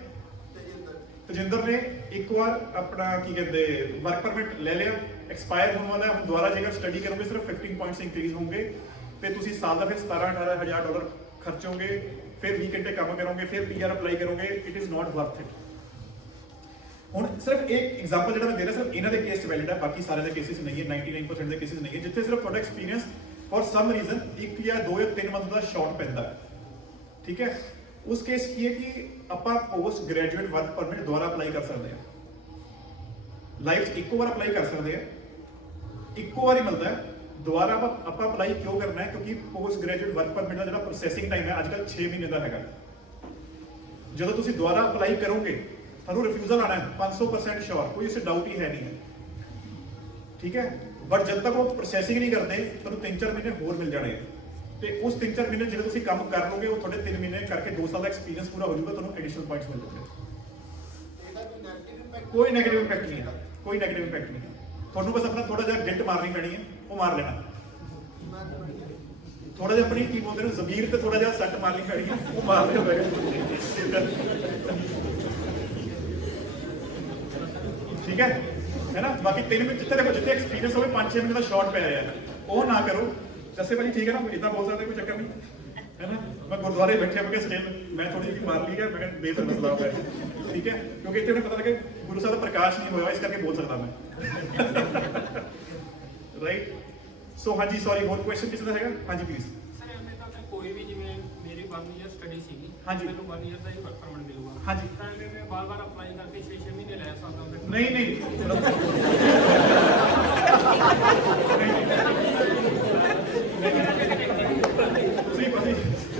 ਤਜਿੰਦਰ ਨੇ ਇੱਕ ਵਾਰ ਆਪਣਾ ਕੀ ਕਹਿੰਦੇ ਵਰਕ ਪਰਮਿਟ ਲੈ ਲਿਆ, ਐਕਸਪਾਇਰ ਹੋਣ ਵਾਲਾ ਹੈ। ਹੁਣ ਦੁਬਾਰਾ ਜੇਕਰ ਸਟੱਡੀ ਕਰੋਗੇ ਸਿਰਫ 15 ਪੁਆਇੰਟਸ ਇੰਕਰੀਜ਼ ਹੋਣਗੇ ਤੇ ਤੁਸੀਂ ਸਾਲ ਦਾ ਫਿਰ 17-18 ਹਜ਼ਾਰ ਡਾਲਰ ਖਰਚੋਗੇ, ਫਿਰ 20 ਘੰਟੇ ਕੰਮ ਕਰੋਗੇ, ਫਿਰ PR ਅਪਲਾਈ ਕਰੋਗੇ। It is not worth it. ਹੁਣ ਸਿਰਫ ਇੱਕ ਐਗਜ਼ਾਮਪਲ ਜਿਹੜਾ ਮੈਂ ਦੇ ਰਿਹਾ ਸਿਰਫ ਇਹਨਾਂ ਦੇ ਕੇਸ 'ਚ ਵੈਲਿਡ ਹੈ, ਬਾਕੀ ਸਾਰੇ ਦੇ ਕੇਸਿਸ ਨਹੀਂ ਹੈ, 99% ਦੇ ਕੇਸਿਸ ਨਹੀਂ ਹੈ, ਜਿੱਥੇ ਸਿਰਫ ਤੁਹਾਡਾ ਐਕਸਪੀਰੀਅੰਸ ਫॉर ਸਮ ਰੀਜ਼ਨ 1 ਜਾਂ 2 ਜਾਂ 3 ਮੰਥ ਦਾ ਸ਼ਾਰਟ ਪੈਂਦਾ ਹੈ, ਠੀਕ ਹੈ। ਉਸ ਕੇਸ ਕੀ ਹੈ ਕਿ ਆਪਾਂ ਪੋਸਟ ਗ੍ਰੈਜੂਏਟ ਵਰਕ ਪਰਮਿਟ ਦੁਬਾਰਾ ਅਪਲਾਈ ਕਰ ਸਕਦੇ ਹਾਂ, ਲਾਈਫ 'ਚ ਇੱਕੋ ਵਾਰ ਅਪਲਾਈ ਕਰ ਸਕਦੇ ਹਾਂ, ਇੱਕੋ ਵਾਰ ਹੀ ਮਿਲਦਾ ਹੈ। ਦੁਬਾਰਾ ਆਪਾਂ ਅਪਲਾਈ ਕਿਉਂ ਕਰਨਾ ਹੈ? ਕਿਉਂਕਿ ਪੋਸਟ ਗ੍ਰੈਜੂਏਟ ਵਰਕ ਪਰਮਿਟ ਦਾ ਜਿਹੜਾ ਪ੍ਰੋਸੈਸਿੰਗ ਟਾਈਮ ਹੈ ਅੱਜ ਕੱਲ੍ਹ 6 ਮਹੀਨੇ ਦਾ ਹੈਗਾ। ਜਦੋਂ ਤੁਸੀਂ ਦੁਬਾਰਾ ਅਪਲਾਈ ਕਰੋਗੇ ਤੁਹਾਨੂੰ ਰਿਫਿਊਜ਼ਲ ਆਣਾ ਹੈ 500% ਸ਼ੋਰ, ਕੋਈ ਇਸ ਡਾਊਟ ਹੀ ਹੈ ਨਹੀਂ ਹੈ, ਠੀਕ ਹੈ। ਬਟ ਜਦ ਤੱਕ ਉਹ ਪ੍ਰੋਸੈਸਿੰਗ ਨਹੀਂ ਕਰਦੇ ਤੁਹਾਨੂੰ 3-4 ਮਹੀਨੇ ਹੋਰ ਮਿਲ ਜਾਣੇ ਤੇ ਉਸ 3-4 ਮਹੀਨੇ ਜਿਹੜੇ ਤੁਸੀਂ ਕੰਮ ਕਰ ਲੋਗੇ ਉਹ ਤੁਹਾਡੇ 3 ਮਹੀਨੇ ਕਰਕੇ 2 ਸਾਲ ਦਾ ਐਕਸਪੀਰੀਅੰਸ ਪੂਰਾ ਹੋ ਜਾਊਗਾ, ਤੁਹਾਨੂੰ ਐਡੀਸ਼ਨਲ ਪੁਆਇੰਟਸ ਮਿਲ ਜਾਣਗੇ। ਕੋਈ ਨੈਗੇਟਿਵ ਇੰਪੈਕਟ ਨਹੀਂ ਹੈ, ਕੋਈ ਨੈਗੇਟਿਵ ਇੰਪੈਕਟ ਨਹੀਂ ਹੈ। ਤੁਹਾਨੂੰ ਬਸ ਆਪਣਾ ਥੋੜਾ ਜਿਹਾ ਗਿੱਟ ਮਾਰਨੀ ਪੈਣੀ ਹੈ, ਉਹ ਮਾਰ ਲੈਣਾ। ਥੋੜਾ ਜਿਹਾ ਆਪਣੀ ਕੀ ਬੋਲਦੇ ਨੇ ਜ਼ਮੀਰ ਤੇ ਥੋੜਾ ਜਿਹਾ ਸੱਟ ਮਾਰਨੀ ਪੈਣੀ ਹੈ, ਉਹ ਮਾਰ ਲਿਓ, ਠੀਕ ਹੈ ਨਾ। ਬਾਕੀ 3 ਮਹੀਨੇ ਜਿੱਥੇ ਦੇਖੋ ਜਿੱਥੇ ਐਕਸਪੀਰੀਅੰਸ ਹੋਵੇ 5-6 ਮਹੀਨੇ ਦਾ ਸ਼ਾਰਟ ਪੈ ਰਿਹਾ ਉਹ ਨਾ ਕਰੋ। ਜੱਸੇ ਭਾਜੀ ਠੀਕ ਹੈ ਨਾ, ਇਦਾਂ ਬੋਲ ਸਕਦੇ ਕੋਈ ਚੱਕਰ ਨਹੀਂ ਹੈ ਨਾ। ਮੈਂ ਗੁਰਦੁਆਰੇ ਬੈਠਿਆ ਮੈਂ ਸਟੇਲ ਮੈਂ ਥੋੜੀ ਜਿਹੀ ਮਾਰ ਲਈ ਹੈ, ਮੈਂ ਕਿਹਾ ਦੇ ਸਕਦਾ ਸਲਾਹ ਹੈ, ਠੀਕ ਹੈ। ਕਿਉਂਕਿ ਇੱਥੇ ਮੈਨੂੰ ਪਤਾ ਲੱਗੇ ਗੁਰੂ ਸਾਹਿਬ ਦਾ ਪ੍ਰਕਾਸ਼ ਨਹੀਂ ਹੋਇਆ, ਇਸ ਕਰਕੇ ਬੋਲ ਸਕਦਾ ਮੈਂ, ਰਾਈਟ। ਸੋ ਹਾਂਜੀ ਸੌਰੀ, ਹੋਰ ਕੁਐਸਚਨ ਕਿਸੇ ਦਾ ਹੈਗਾ? ਹਾਂਜੀ ਪਲੀਜ਼। ਸਰ ਐਵੇਂ ਤਾਂ ਕੋਈ ਵੀ ਜਿਵੇਂ ਮੇਰੀ 1 ਈਅਰ ਸਟੱਡੀ ਸੀਗੀ, ਹਾਂਜੀ। ਮੈਨੂੰ 1 ਈਅਰ ਦਾ ਹੀ ਵਰਕ ਪਰਮਿਟ ਮਿਲੂਗਾ, ਹਾਂਜੀ। ਤਾਂ ਐਵੇਂ ਮੈਂ ਬਾਰ-ਬਾਰ ਅਪਲਾਈ ਕਰਕੇ 6-6 ਮਹੀਨੇ ਲੈ ਸਕਦਾ ਹਾਂ? ਨਹੀਂ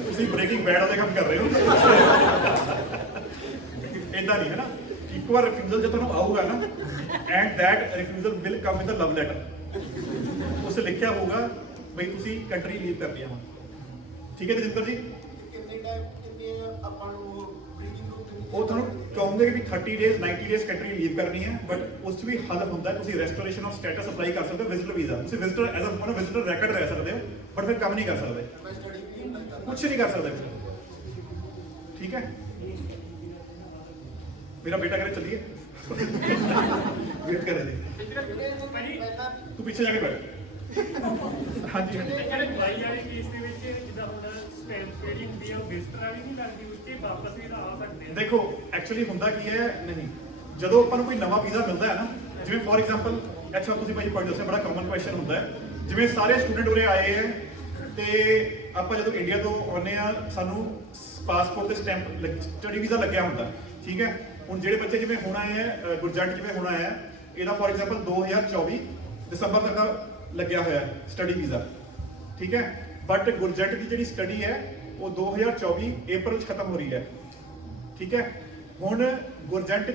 ਤੁਸੀਂ ਬ੍ਰੇਕਿੰਗ ਬੈਡ ਵਾਲੇ ਕੰਮ ਕਰ ਰਹੇ ਹੋ, ਇਦਾਂ ਨਹੀਂ ਹੈ ਨਾ। ਇੱਕ ਵਾਰ ਰਿਫਿਊਜ਼ਲ ਜੇ ਤੁਹਾਨੂੰ ਆਊਗਾ ਨਾ, and that refusal will come with a love letter, ਉਸ ਲਿਖਿਆ ਹੋਊਗਾ ਬਈ ਤੁਸੀਂ ਕੰਟਰੀ ਲੀਵ ਕਰਨੀ ਹੈ ਹੁਣ, ਠੀਕ ਹੈ ਤਜਿੰਦਰ ਜੀ। ਕਿੰਨੇ ਟਾਈਮ ਕਿੰਨੇ ਆਪਾਂ ਨੂੰ ਬਰੀਥਿੰਗ ਰੂਮ ਉਹ ਤੁਹਾਨੂੰ ਕਹੋਗੇ ਕਿ 30 ਡੇਜ਼ 90 ਡੇਜ਼ ਕੰਟਰੀ ਲੀਵ ਕਰਨੀ ਹੈ, ਬਟ ਉਸ 'ਚ ਵੀ ਹੱਲ ਹੁੰਦਾ ਹੈ। ਤੁਸੀਂ ਰੈਸਟੋਰੇਸ਼ਨ ਆਫ ਸਟੇਟਸ ਅਪਲਾਈ ਕਰ ਸਕਦੇ ਹੋ, ਵਿਜ਼ਿਟਰ ਵੀਜ਼ਾ। ਤੁਸੀਂ ਵਿਜ਼ਿਟਰ ਐਜ਼ ਅ ਵਿਜ਼ਿਟਰ ਰੈਕਡ ਰਹਿ ਸਕਦੇ ਹੋ, ਬਟ ਫਿਰ ਕੰਮ ਨਹੀਂ ਕਰ ਸਕਦੇ, ਮੈਂ ਸਟੱਡੀ ਵੀ ਨਹੀਂ ਕਰਦਾ। ਕੁਛ ਨਹੀਂ ਕਰ ਸਕਦੇ, ਠੀਕ ਹੈ। ਮੇਰਾ ਬੇਟਾ ਕਹਿੰਦਾ ਚੱਲੀਏ, ਵੇਟ ਕਰੇ ਜੀ, ਤੂੰ ਪਿੱਛੇ ਜਾ ਕੇ ਬੈਠ। ਹਾਂਜੀ ਹਾਂਜੀ ਜਿਹੜੇ ਅਪਲਾਈ ਵਾਲੀ ਕੇਸ ਦੇ ਵਿੱਚ ਜਿੱਦਾਂ ਹੁੰਦਾ ਸਟੈਂਪ ਜਿਹੜੀ ਹੁੰਦੀ ਆ ਉਹ ਵਿਜ਼ਟਰ ਵਾਲੀ ਨਹੀਂ ਲੱਗਦੀ, ਉੱਤੇ ਵਾਪਸ ਵੀ ਤਾਂ ਆ ਸਕਦੇ ਆ? ਦੇਖੋ ਐਕਚੁਅਲੀ ਹੁੰਦਾ ਕੀ ਹੈ, ਨਹੀਂ ਜਦੋਂ ਆਪਾਂ ਨੂੰ ਕੋਈ ਨਵਾਂ ਵੀਜ਼ਾ ਮਿਲਦਾ ਹੈ ਨਾ, ਜਿਵੇਂ ਫੋਰ ਐਗਜ਼ਾਮਪਲ, ਅੱਛਾ ਤੁਸੀਂ ਭਾਈ ਪੁਆਇੰਟ ਦੱਸਿਆ, ਬੜਾ ਕਾਮਨ ਕੁਐਸਚਨ ਹੁੰਦਾ ਹੈ। ਜਿਵੇਂ ਸਾਰੇ ਸਟੂਡੈਂਟ ਉਰੇ ਆਏ ਹੈ ਤੇ ਆਪਾਂ ਜਦੋਂ ਇੰਡੀਆ ਤੋਂ ਆਉਂਦੇ ਆ ਸਾਨੂੰ ਪਾਸਪੋਰਟ ਤੇ ਸਟੈਂਪ ਸਟੱਡੀ ਵੀਜ਼ਾ ਲੱਗਿਆ ਹੁੰਦਾ, ਠੀਕ ਹੈ। ਹੁਣ ਜਿਹੜੇ ਬੱਚੇ ਜਿਵੇਂ ਹੁਣ ਆਏ ਹੈ, ਗੁਰਜੰਟ ਜਿਵੇਂ ਹੁਣ ਆਇਆ, ਇਹਦਾ ਫੋਰ ਐਗਜ਼ਾਮਪਲ 2024 ਦਸੰਬਰ ਤੱਕ ਦਾ ਲੱਗਿਆ ਹੋਇਆ ਸਟੱਡੀ ਵੀਜ਼ਾ, ਠੀਕ ਹੈ। ਬਟ ਗੁਰਜੰਟ ਦੀ ਜਿਹੜੀ ਸਟੱਡੀ ਹੈ ਉਹ 2024 ਅਪ੍ਰੈਲ 'ਚ ਖਤਮ ਹੋ ਰਹੀ ਹੈ, ਠੀਕ ਹੈ। ਹੁਣ ਗੁਰਜੰਟ